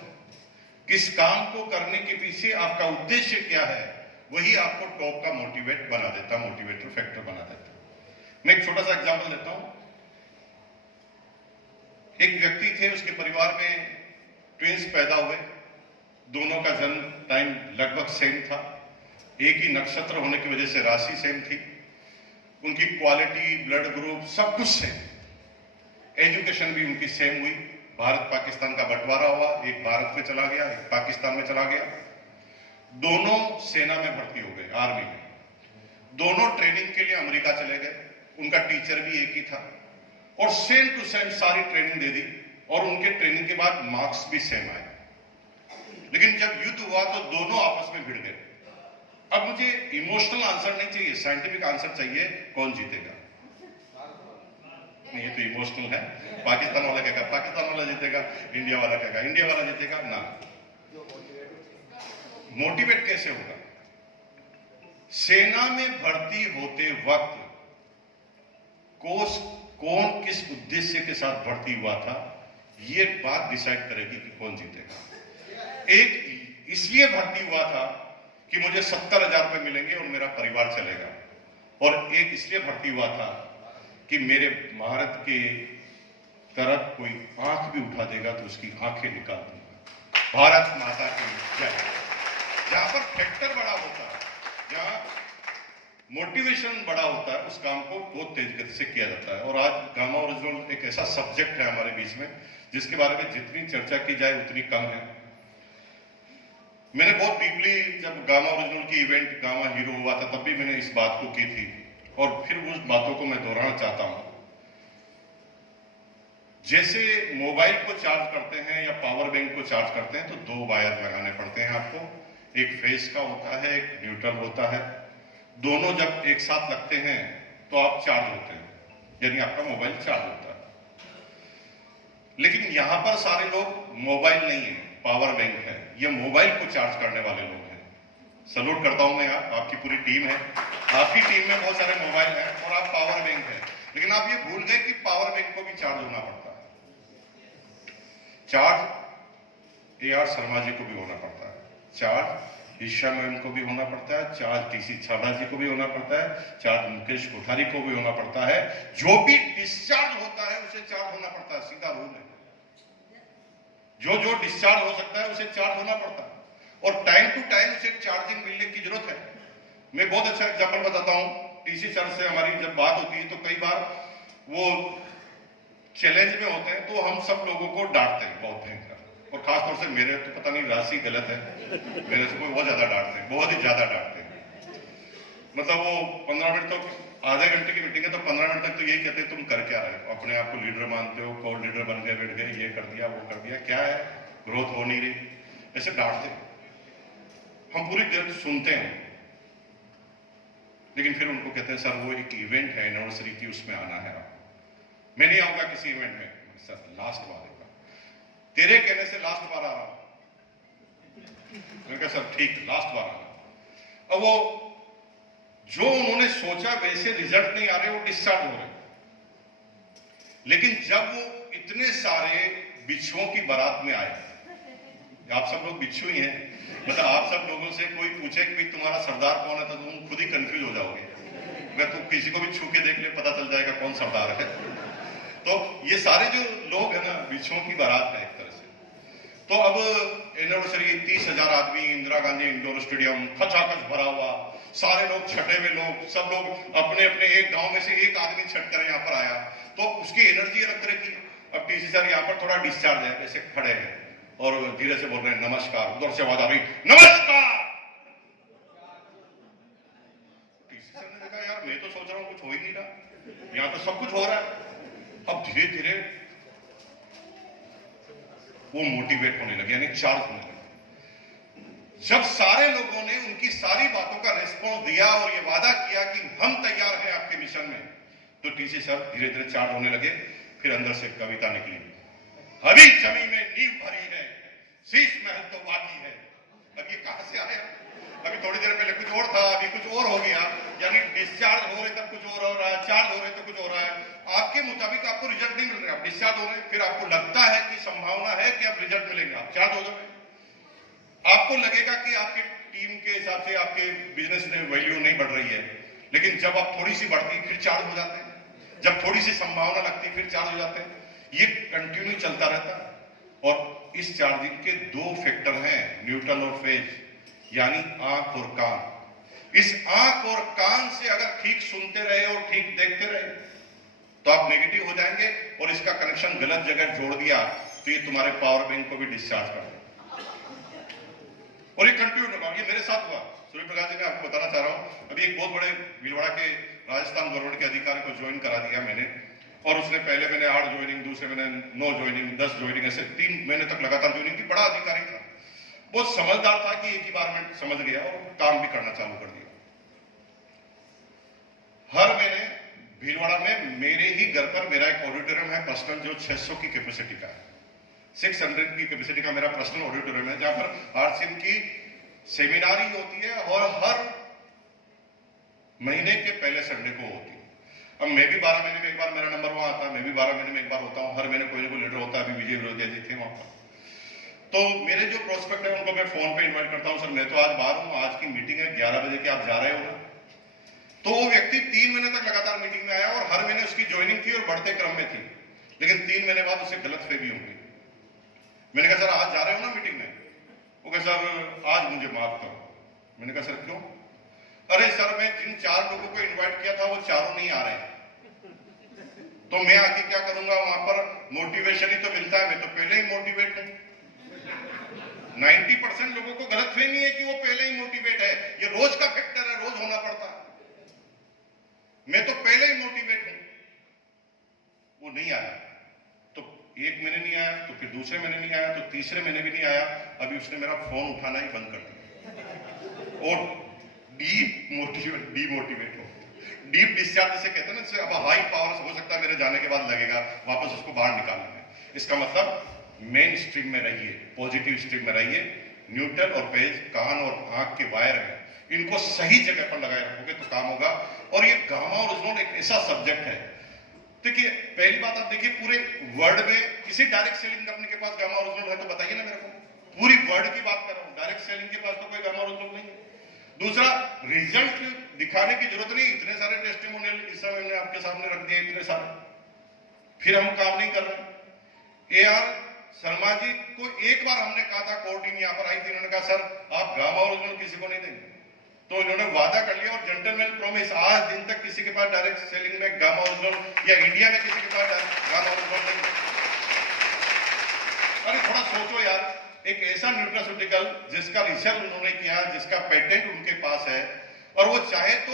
किस काम को करने के पीछे आपका उद्देश्य क्या है, वही आपको टॉप का मोटिवेट बना देता, मोटिवेटर फैक्टर बना देता। मैं एक छोटा सा एग्जांपल देता हूं। एक व्यक्ति थे, उसके परिवार में ट्विंस पैदा हुए। दोनों का जन्म टाइम लगभग सेम था। एक ही नक्षत्र होने की वजह से राशि सेम थी। उनकी क्वालिटी, ब्लड ग्रुप, सब कुछ सेम। एजुकेशन भी उनकी सेम हुई। भारत पाकिस्तान का बंटवारा हुआ, एक भारत में चला गया, एक पाकिस्तान में चला गया। दोनों सेना में भर्ती हो गए, आर्मी में। दोनों ट्रेनिंग के लिए अमेरिका चले गए। उनका टीचर भी एक ही था और सेम टू सेम सारी ट्रेनिंग दे दी और उनके ट्रेनिंग के बाद मार्क्स भी सेम आए। लेकिन जब युद्ध हुआ तो दोनों आपस में भिड़ गए। अब मुझे इमोशनल आंसर नहीं चाहिए, साइंटिफिक आंसर चाहिए, कौन जीतेगा? नहीं, ये तो इमोशनल है। पाकिस्तान वाला कहेगा पाकिस्तान वाला जीतेगा, इंडिया वाला कहेगा इंडिया वाला जीतेगा। ना, मोटिवेट कैसे होगा? सेना में भर्ती होते वक्त कौन किस उद्देश्य के साथ भर्ती हुआ था, ये बात डिसाइड करेगी कि कौन जीतेगा। एक इसलिए भर्ती हुआ था कि मुझे 70,000 रुपए मिलेंगे और मेरा परिवार चलेगा, और एक इसलिए भर्ती हुआ था कि मेरे भारत के तरफ कोई आंख भी उठा देगा तो उसकी आंखें निकाल दूंगा। भारत माता की जय। जहां पर फैक्टर बड़ा होता है, जहां मोटिवेशन बड़ा होता है, उस काम को बहुत तेज गति से किया जाता है। और आज गामा ओरिजिनल एक ऐसा सब्जेक्ट है हमारे बीच में जिसके बारे में जितनी चर्चा की जाए उतनी कम है। मैंने बहुत डीपली जब गामा ओरिजिनल की इवेंट गामा हीरो हुआ था तब भी मैंने इस बात को की थी और फिर उस बातों को मैं दोहराना चाहता हूं। जैसे मोबाइल को चार्ज करते हैं या पावर बैंक को चार्ज करते हैं तो 2 वायर लगाने पड़ते हैं आपको। एक फेस का होता है, एक न्यूट्रल होता है। दोनों जब एक साथ लगते हैं तो आप चार्ज होते हैं, यानी आपका मोबाइल चार्ज होता है। लेकिन यहां पर सारे लोग मोबाइल नहीं है, पावर बैंक है। ये मोबाइल को चार्ज करने वाले लोग हैं। सलूट करता हूं मैं, आपकी पूरी टीम है। आपकी टीम में बहुत सारे मोबाइल हैं और आप पावर बैंक है। लेकिन आप ये भूल गए कि पावर बैंक को भी चार्ज होना पड़ता है। चार्ज AR शर्मा जी को भी होना पड़ता है, चार्ज ईशा मैम को भी होना पड़ता है, चार्ज TC छाबड़ा जी को भी होना पड़ता है, चार्ज मुकेश कोठारी को भी होना पड़ता है। जो भी डिस्चार्ज होता है उसे चार्ज होना पड़ता है, सीधा रूल है। जो जो डिस्चार्ज हो सकता है उसे चार्ज होना पड़ता है, और टाइम टू टाइम उसे चार्जिंग मिलने की जरूरत है। मैं बहुत अच्छा एग्जांपल बताता हूं। टीसी सर से हमारी जब बात होती है तो कई बार वो चैलेंज में होते हैं तो हम सब लोगों को डांटते हैं बहुत भयंकर, और खासतौर से मेरे तो पता नहीं राशि गलत है, मेरे से कोई बहुत ज्यादा डांटते हैं, बहुत ही ज्यादा डांटते हैं। मतलब वो 15 मिनट तो, आधे घंटे की मीटिंग है तो 15 मिनट तक तो यही कहते हैं तुम कर क्या रहे हो, अपने आप को लीडर मानते हो, कौन लीडर बन गए, बैठ गए, ये कर दिया वो कर दिया, क्या है, ग्रोथ हो नहीं रही, ऐसे डांटते। हम पूरी देर सुनते हैं, लेकिन फिर उनको कहते हैं सर वो एक इवेंट है एनिवर्सरी की, उसमें आना है आपको। मैं नहीं आऊंगा किसी इवेंट में। सर लास्ट बार होगा, तेरे कहने से लास्ट बार आ रहा हूं। मैंने कहा सर ठीक, लास्ट बार आना। अब वो जो उन्होंने सोचा वैसे रिजल्ट नहीं आ रहे, वो डिस्चार्ज हो रहे। लेकिन जब वो इतने सारे बिच्छुओं की बारात में आए, आप सब लोग बिच्छू ही हैं, मतलब आप सब लोगों से कोई पूछे कि तुम्हारा सरदार कौन है तो तुम खुद ही कंफ्यूज हो जाओगे। अगर तुम किसी को भी छू के देख ले पता चल जाएगा कौन सरदार है। तो ये सारे जो लोग हैं ना, बिच्छुओं की बारात है एक तरह से। तो अब एनिवर्सरी, 30,000 आदमी, इंदिरा गांधी इंडोर स्टेडियम खचाखच भरा हुआ, सारे लोग, छठे में लोग, सब लोग अपने अपने, एक गांव में से एक आदमी छट कर यहाँ पर आया, तो उसकी एनर्जी अलग तरह की। अब टीसी सर यहाँ पर थोड़ा डिस्चार्ज है, ऐसे खड़े हैं और धीरे से बोल रहे हैं नमस्कार, उधर से आवाज आ रही नमस्कार। टीसी सर ने देखा यार मैं तो सोच रहा हूं कुछ हो ही नहीं रहा, यहाँ तो सब कुछ हो रहा है। अब धीरे धीरे वो मोटिवेट होने लगे, यानी चार्ज होने लगे। जब सारे लोगों ने उनकी सारी बातों का रिस्पॉन्स दिया और ये वादा किया कि हम तैयार हैं आपके मिशन में, तो टीसी सर धीरे धीरे चार्ज होने लगे। फिर अंदर से कविता निकली, अभी जमीन में नींव भरी है, शीश महल तो बाकी है। अब ये कहां से आया? अभी थोड़ी देर पहले कुछ और था, अभी कुछ और हो गया। यानी डिस्चार्ज हो रहे तब कुछ और हो रहा है, चार्ज हो रहे तो कुछ हो रहा है। आपके मुताबिक आपको रिजल्ट नहीं मिल रहा, आप डिस्चार्ज हो रहे, फिर आपको लगता है कि संभावना है कि अब रिजल्ट मिलेंगे, आप चार्ज हो जाए। आपको लगेगा कि आपकी टीम के हिसाब से आपके बिजनेस में वैल्यू नहीं बढ़ रही है, लेकिन जब आप थोड़ी सी बढ़ती है फिर चार्ज हो जाते हैं, जब थोड़ी सी संभावना लगती है फिर चार्ज हो जाते हैं। ये कंटिन्यू चलता रहता है। और इस चार्जिंग के दो फैक्टर हैं, न्यूट्रल और फेज, यानी आंख और कान। इस आंख और कान से अगर ठीक सुनते रहे और ठीक देखते रहे तो आप नेगेटिव हो जाएंगे, और इसका कनेक्शन गलत जगह जोड़ दिया तो ये तुम्हारे पावर बैंक को भी डिस्चार्ज कर देगा, और ये कंटिन्यू होगा। ये मेरे साथ हुआ। सूर्य प्रकाश जी, मैं आपको बताना चाह रहा हूं, अभी एक बहुत बड़े भीलवाड़ा के राजस्थान गवर्नमेंट के अधिकारी को ज्वाइन करा दिया मैंने, और उसने पहले मैंने 8 ज्वाइनिंग, दूसरे मैंने 9 ज्वाइनिंग, 10 ज्वाइनिंग, ऐसे 3 महीने तक लगातार ज्वाइनिंग की। बड़ा अधिकारी था, बहुत समझदार था कि एक ही बार में समझ गया और काम भी करना चालू कर दिया। हर महीने भीलवाड़ा में मेरे ही घर पर मेरा एक ऑडिटोरियम है पर्सनल, जो 600 की कैपेसिटी का है, 600 की कैपेसिटी का मेरा पर्सनल ऑडिटोरियम है, जहां पर आरसीएम की सेमिनार ही होती है और हर महीने के पहले संडे को होती है। अब मैं भी 12 महीने में एक बार मेरा नंबर वहां आता है, मैं भी 12 महीने में एक बार होता हूं, हर महीने कोई ना कोई लीडर होता है। अभी विजय विरोधिया जी थे वहां पर। तो मेरे जो प्रोस्पेक्ट है उनको मैं फोन पे इन्वाइट करता हूं, सर मैं तो आज बाहर हूं, आज की मीटिंग है 11 बजे की, आप जा रहे हो ना? तो वो व्यक्ति 3 महीने तक लगातार मीटिंग में आया और हर महीने उसकी ज्वाइनिंग थी और बढ़ते क्रम में थी, लेकिन 3 महीने बाद उसे गलतफहमी हो गई। मैंने कहा सर आज जा रहे हो ना मीटिंग में? वो कहा सर आज मुझे माफ करो। मैंने कहा सर क्यों? अरे सर मैं जिन 4 लोगों को इन्वाइट किया था वो चारों नहीं आ रहे, तो मैं आके क्या करूंगा? वहां पर मोटिवेशन ही तो मिलता है, मैं तो पहले ही मोटिवेट हूं। 90% लोगों को गलतफहमी है कि वो पहले ही मोटिवेट है, ये रोज का फैक्टर है, रोज होना पड़ता है। मैं तो पहले ही मोटिवेट हूं। वो नहीं आया, तो 1 महीने नहीं आया, तो फिर दूसरे महीने नहीं आया, तो तीसरे महीने भी नहीं आया। अभी उसने मेरा फोन उठाना ही बंद कर दिया और डीमोटिवेट हो, डीप डिस्चार्ज जिसे कहते हैं ना, अब हाई पावर हो सकता है मेरे जाने के बाद लगेगा वापस उसको बाहर निकालने में। इसका मतलब मेन स्ट्रीम में रहिए, पॉजिटिव स्ट्रीम में रहिए। न्यूट्रल और फेज, कान और आंख के वायर है, इनको सही जगह पर लगाए रखोगे तो काम होगा। और ये गामा और ओजोन एक ऐसा सब्जेक्ट है, देखिए पहली बात आप देखिए पूरे वर्ल्ड में किसी डायरेक्ट सेलिंग कंपनी के पास गामा और ओजोन है तो बताइए ना मेरे को। पूरी वर्ल्ड की बात कर रहा हूं, डायरेक्ट सेलिंग के पास तो कोई गामा और ओजोन नहीं है। दूसरा, रिजल्ट दिखाने की जरूरत नहीं, इतने सारे टेस्टिमोनियल इस समय हमने आपके सामने रख दिए, इतने सारे, फिर हम काम नहीं कर रहे। एआर शर्मा जी को एक बार हमने कहा था, कोर्ट टीम यहाँ पर आई थी, इन्होंने कहा सर आप गामा ओरिजिनल किसी को नहीं देंगे, तो इन्होंने वादा कर लिया और जेंटलमैन प्रॉमिस, आज दिन तक किसी के पास डायरेक्ट सेलिंग में गामा ओरिजिनल या इंडिया में किसी के पास गामा ओरिजिनल नहीं। अरे थोड़ा सोचो यार, एक ऐसा न्यूट्रास्यूटिकल जिसका रिसर्च उन्होंने किया, जिसका पेटेंट उनके पास है, और वो चाहे तो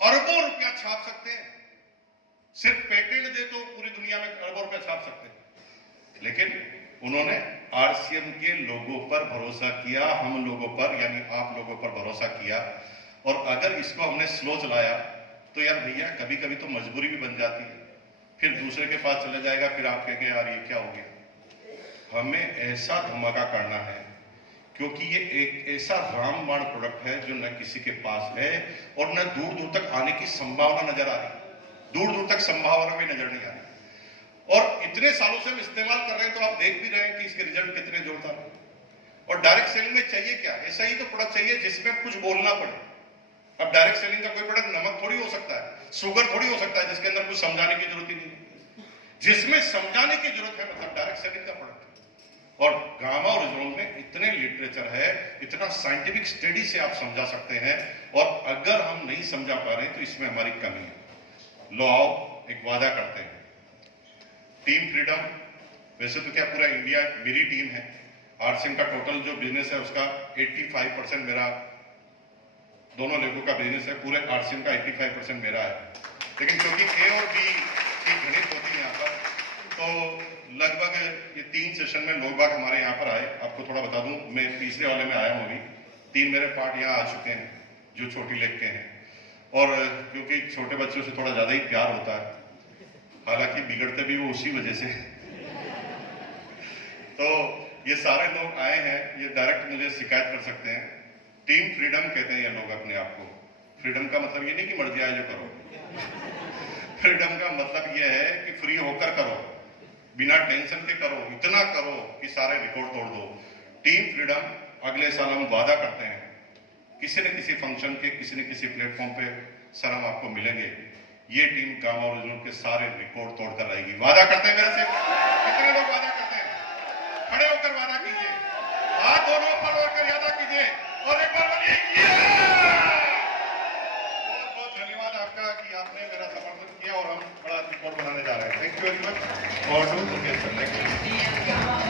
अरबों रुपया छाप सकते हैं, सिर्फ पेटेंट दे तो पूरी दुनिया में अरबों रुपया छाप सकते हैं, लेकिन उन्होंने आरसीएम के लोगों पर भरोसा किया, हम लोगों पर यानी आप लोगों पर भरोसा किया, और अगर इसको हमने स्लो चलाया तो यार भैया कभी कभी तो मजबूरी भी बन जाती है, फिर दूसरे के पास चले जाएगा, फिर आप कहेंगे यार ये क्या हो गया। हमें ऐसा धमाका करना है क्योंकि ये एक ऐसा रामबाण प्रोडक्ट है जो न किसी के पास है और न दूर दूर तक आने की संभावना नजर आ रही, दूर दूर तक संभावना भी नजर नहीं आ रही, और इतने सालों से हम इस्तेमाल कर रहे हैं तो आप देख भी रहे हैं कि इसके रिजल्ट कितने जोरदार हैं। और डायरेक्ट सेलिंग में चाहिए क्या, ऐसा ही तो प्रोडक्ट चाहिए जिसमें कुछ बोलना पड़े। अब डायरेक्ट सेलिंग का कोई प्रोडक्ट नमक थोड़ी हो सकता है, शुगर थोड़ी हो सकता है, जिसके अंदर कुछ समझाने की जरूरत ही नहीं, जिसमें समझाने की जरूरत है मतलब डायरेक्ट सेलिंग का प्रोडक्ट। और गामा ओरिजिनल में इतने लिटरेचर है, इतना साइंटिफिक स्टडी से आप समझा सकते हैं, और अगर हम नहीं समझा पा रहे तो इसमें हमारी कमी है। लो आओ एक वादा करते हैं, टीम फ्रीडम, वैसे तो क्या पूरा इंडिया मेरी टीम है, आरसीएम का टोटल जो बिजनेस है उसका 85% मेरा, दोनों लोगों का बिजनेस है, पूरे आरसीएम का 85% मेरा है, लेकिन क्योंकि ए और बी की गणित होती है यहाँ पर, तो लगभग ये 3 सेशन में लोग बाग हमारे यहाँ पर आए। आपको थोड़ा बता दूं, मैं तीसरे वाले में आया हूँ अभी, 3 मेरे पार्ट यहाँ आ चुके हैं जो छोटी लेग के हैं, और क्योंकि छोटे बच्चों से थोड़ा ज्यादा ही प्यार होता है, हालांकि बिगड़ते भी वो उसी वजह से तो ये सारे लोग आए हैं, ये डायरेक्ट मुझे शिकायत कर सकते हैं। टीम फ्रीडम कहते हैं ये लोग अपने आप को। फ्रीडम का मतलब ये नहीं कि मर्जी आए जो करो, फ्रीडम का मतलब ये है कि फ्री होकर करो, बिना टेंशन के करो, इतना करो कि सारे रिकॉर्ड तोड़ दो। टीम फ्रीडम, अगले साल हम वादा करते हैं किसी न किसी फंक्शन के, किसी न किसी प्लेटफॉर्म पे सर हम आपको मिलेंगे, ये टीम गामा ओरिजिनल के सारे रिकॉर्ड तोड़कर आएगी। वादा करते हैं मेरे से? कितने लोग वादा करते हैं? खड़े होकर वादा कीजिए, हाथ दोनों ऊपर होकर वादा कीजिए, और एक बार बोलिए बहुत बहुत धन्यवाद आपका कि आपने मेरा समर्थन किया और हम बड़ा रिकॉर्ड बनाने जा रहे हैं। Thank you very much. और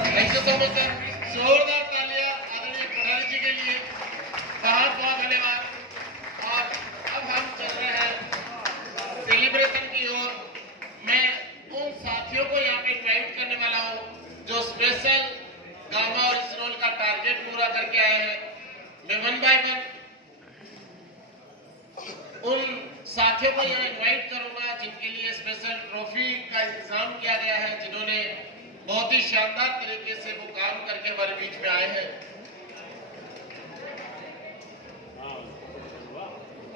thank you so much sir, जोरदार तालियां आदरणीय कोठारी जी के लिए, बहुत बहुत धन्यवाद। और अब हम चल रहे हैं सेलिब्रेशन की ओर। मैं उन साथियों को यहाँ पे इनवाइट करने वाला हूँ जो स्पेशल गामा ओरिजिनल का टारगेट पूरा करके आए हैं। मैं 1 बाय 1 उन साथियों को यहाँ इनवाइट करूंगा जिनके लिए स्पेशल ट्रॉफी का इंतजाम किया गया है, जिन्होंने बहुत ही शानदार तरीके से वो काम करके हमारे बीच में आए हैं।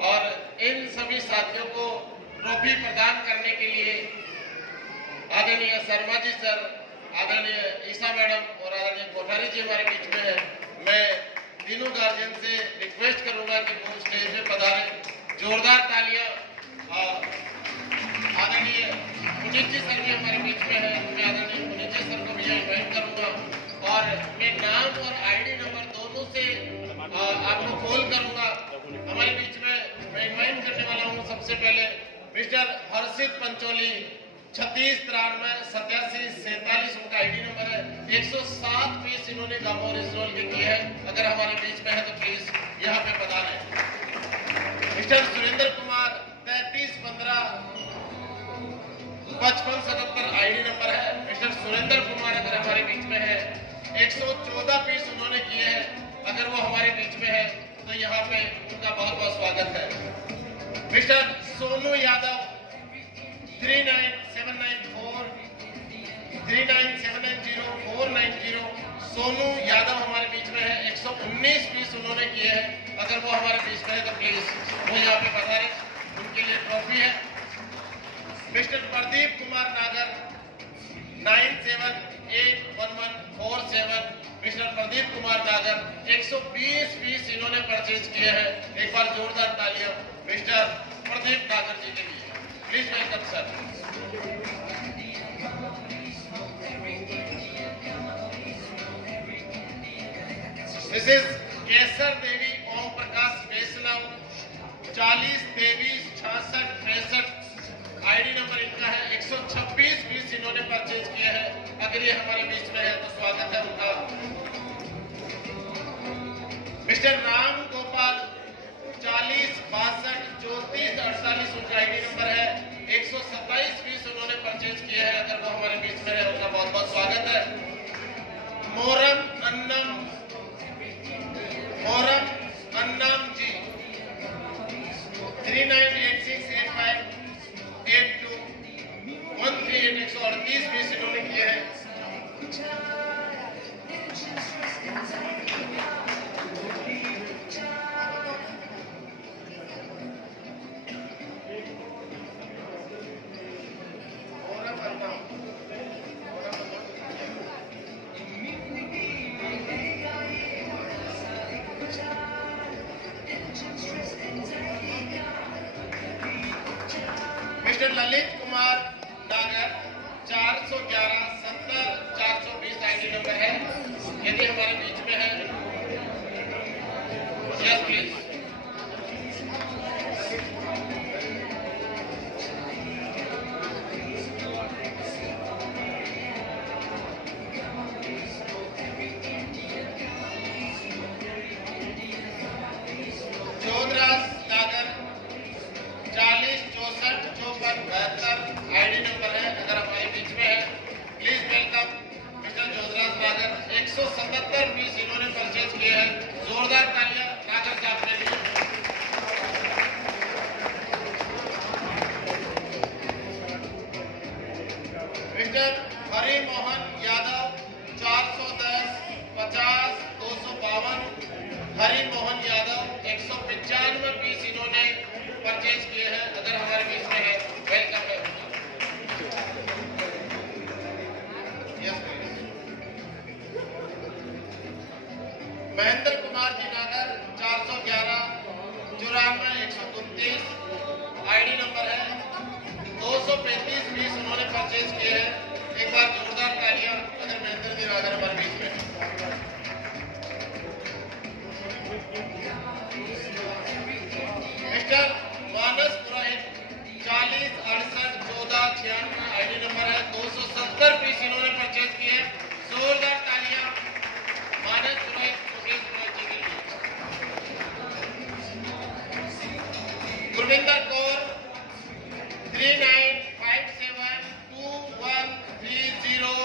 और इन सभी साथियों को ट्रॉफी प्रदान करने के लिए आदरणीय शर्मा जी सर, आदरणीय ईसा मैडम और आदरणीय कोठारी जी हमारे बीच में है। मैं तीनों गार्जियन से रिक्वेस्ट करूंगा कि वो स्टेज पे पधारें। जोरदार तालियां। आदरणीय पुनीत जी सर भी हमारे बीच में है, मैं आदरणीय पुनीत जी सर को भी इन्वाइट करूंगा, और मैं नाम और आईडी नंबर दोनों से आपको कॉल करूंगा। हमारे बीच में मैं इन्वाइट करने वाला हूं सबसे पहले मिस्टर हर्षित पंचोली, 36 93 87 47 उनका आईडी नंबर है। 107 पीस इन्होंने गामा ओरिजिनल के किए हैं। अगर हमारे बीच में है तो प्लीज यहाँ पे पधारें। Mister Surendra Kumar, 33 15 55 77 ID number है। मिस्टर सुरेंद्र कुमार अगर हमारे बीच में है, 114 पीस उन्होंने किए हैं। अगर वो हमारे बीच में है तो यहाँ पे उनका बहुत बहुत स्वागत है। मिस्टर सोनू यादव, 39794 39790 सोनू यादव हमारे बीच में है। 119 पीस उन्होंने किए हैं। अगर वो हमारे बीच में है तो प्लीज वो यहाँ पे पधारे, उनके लिए ट्रॉफी है। मिस्टर प्रदीप कुमार नागर, 97811147 मिस्टर प्रदीप कुमार नागर, 120 पीस इन्होंने परचेज किए हैं। एक बार जोरदार तालियां मिस्टर प्रदीप नागर जी के लिए। Please welcome sir. Mrs Kesar Devi Om Prakash Vaishnav 40 23 66 65 ID number इनका है 126 पीस इन्होंने परचेज किया है। अगर ये हमारे बीच में है तो स्वागत है उनका। मिस्टर राम गोपाल 40 62 34 48 उनका आईडी नंबर है 127 पीस उन्होंने परचेज किया है। अगर वो हमारे बीच में है उनका बहुत बहुत स्वागत है। मोरम अन्नम जी 39868582 138 138 पीस इन्होंने किए हैं। मिस्टर ललित कुमार नागर 411 70 420 आईडी नंबर है। यदि हमारे बीच में है यस प्लीज। जोधराज नागर 40 64 54 72 आईडी नंबर है। अगर हमारे बीच में है प्लीज वेलकम मिस्टर जोधराज नागर। 177 पीस इन्होंने परचेज किए हैं। जोरदार तालियां नागर साहब के लिए। मिस्टर हरि मोहन यादव 410 50 252 हरि मोहन यादव 195 पीस इन्होंने परचेज किए हैं। अगर हमारे बीच में है वेलकम है। Yes please. Mahendra Kumar ji Nagar 411 94 129 ID number है 235 पीस उन्होंने परचेज किए हैं। एक बार जोरदार तालियां अगर महेंद्र जी नागर हमारे बीच में है। मिस्टर मानस पुरोहित 40 68 14 96 आईडी नंबर है 270 पीस इन्होंने परचेज किए। जोरदार तालियां मानस पुरोहित मुकेश पुरोहित जी के लिए। गुरविंदर कौर 39572130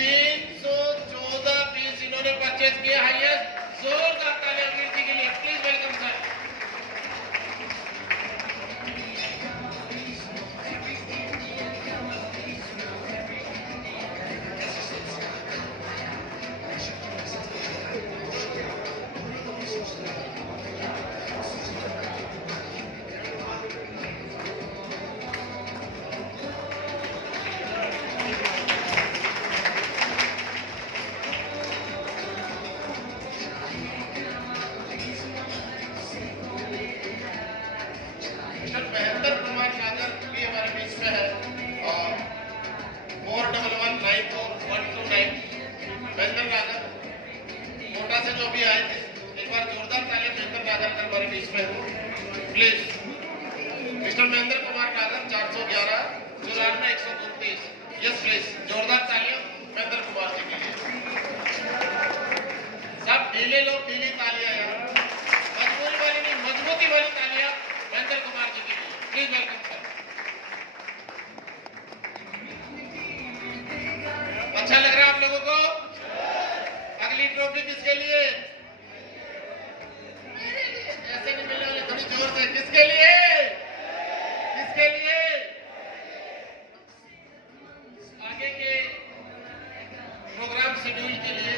314 पीस इन्होंने परचेज किए। हाईएस्ट जोरदार तालियां वीर जी के लिए please welcome sir. Mister Mahendra Kumar नागर भी हमारे बीच में है और 41194129 महेंद्र नागर कोटा से जो भी आए थे। एक बार जोरदार तालियां महेंद्र नागर का हमारे बीच में हो प्लीज। मिस्टर महेंद्र कुमार नागर 411 94 129 यस प्लीज। जोरदार तालियां महेंद्र कुमार जी के लिए। सब ढीले लोग ढीली तालियां यार, मजबूरी वाली नहीं मजबूती वाली तालियां महेंद्र कुमार जी के लिए प्लीज वेलकम सर। अच्छा लग रहा है आप लोगों को? अगली ट्रॉफी किसके लिए? ऐसे नहीं मिलने वाली, थोड़ी जोर से। किसके लिए? किसके लिए? आगे के प्रोग्राम शेड्यूल के लिए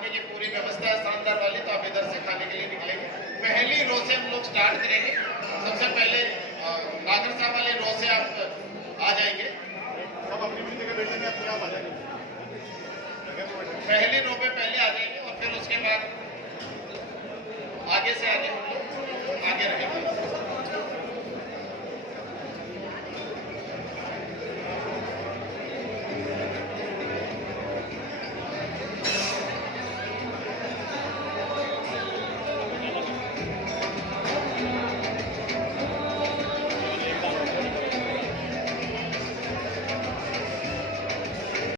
खाने की पूरी व्यवस्था है शानदार वाली, तो आप इधर से खाने के लिए निकलेंगे। पहली रो से हम लोग स्टार्ट करेंगे। सबसे पहले नागर साहब वाली रो से आप आ जाएंगे, सब अपनी अपनी जगह बैठ जाएंगे, अपने आप आ जाएंगे। पहली रो पे पहले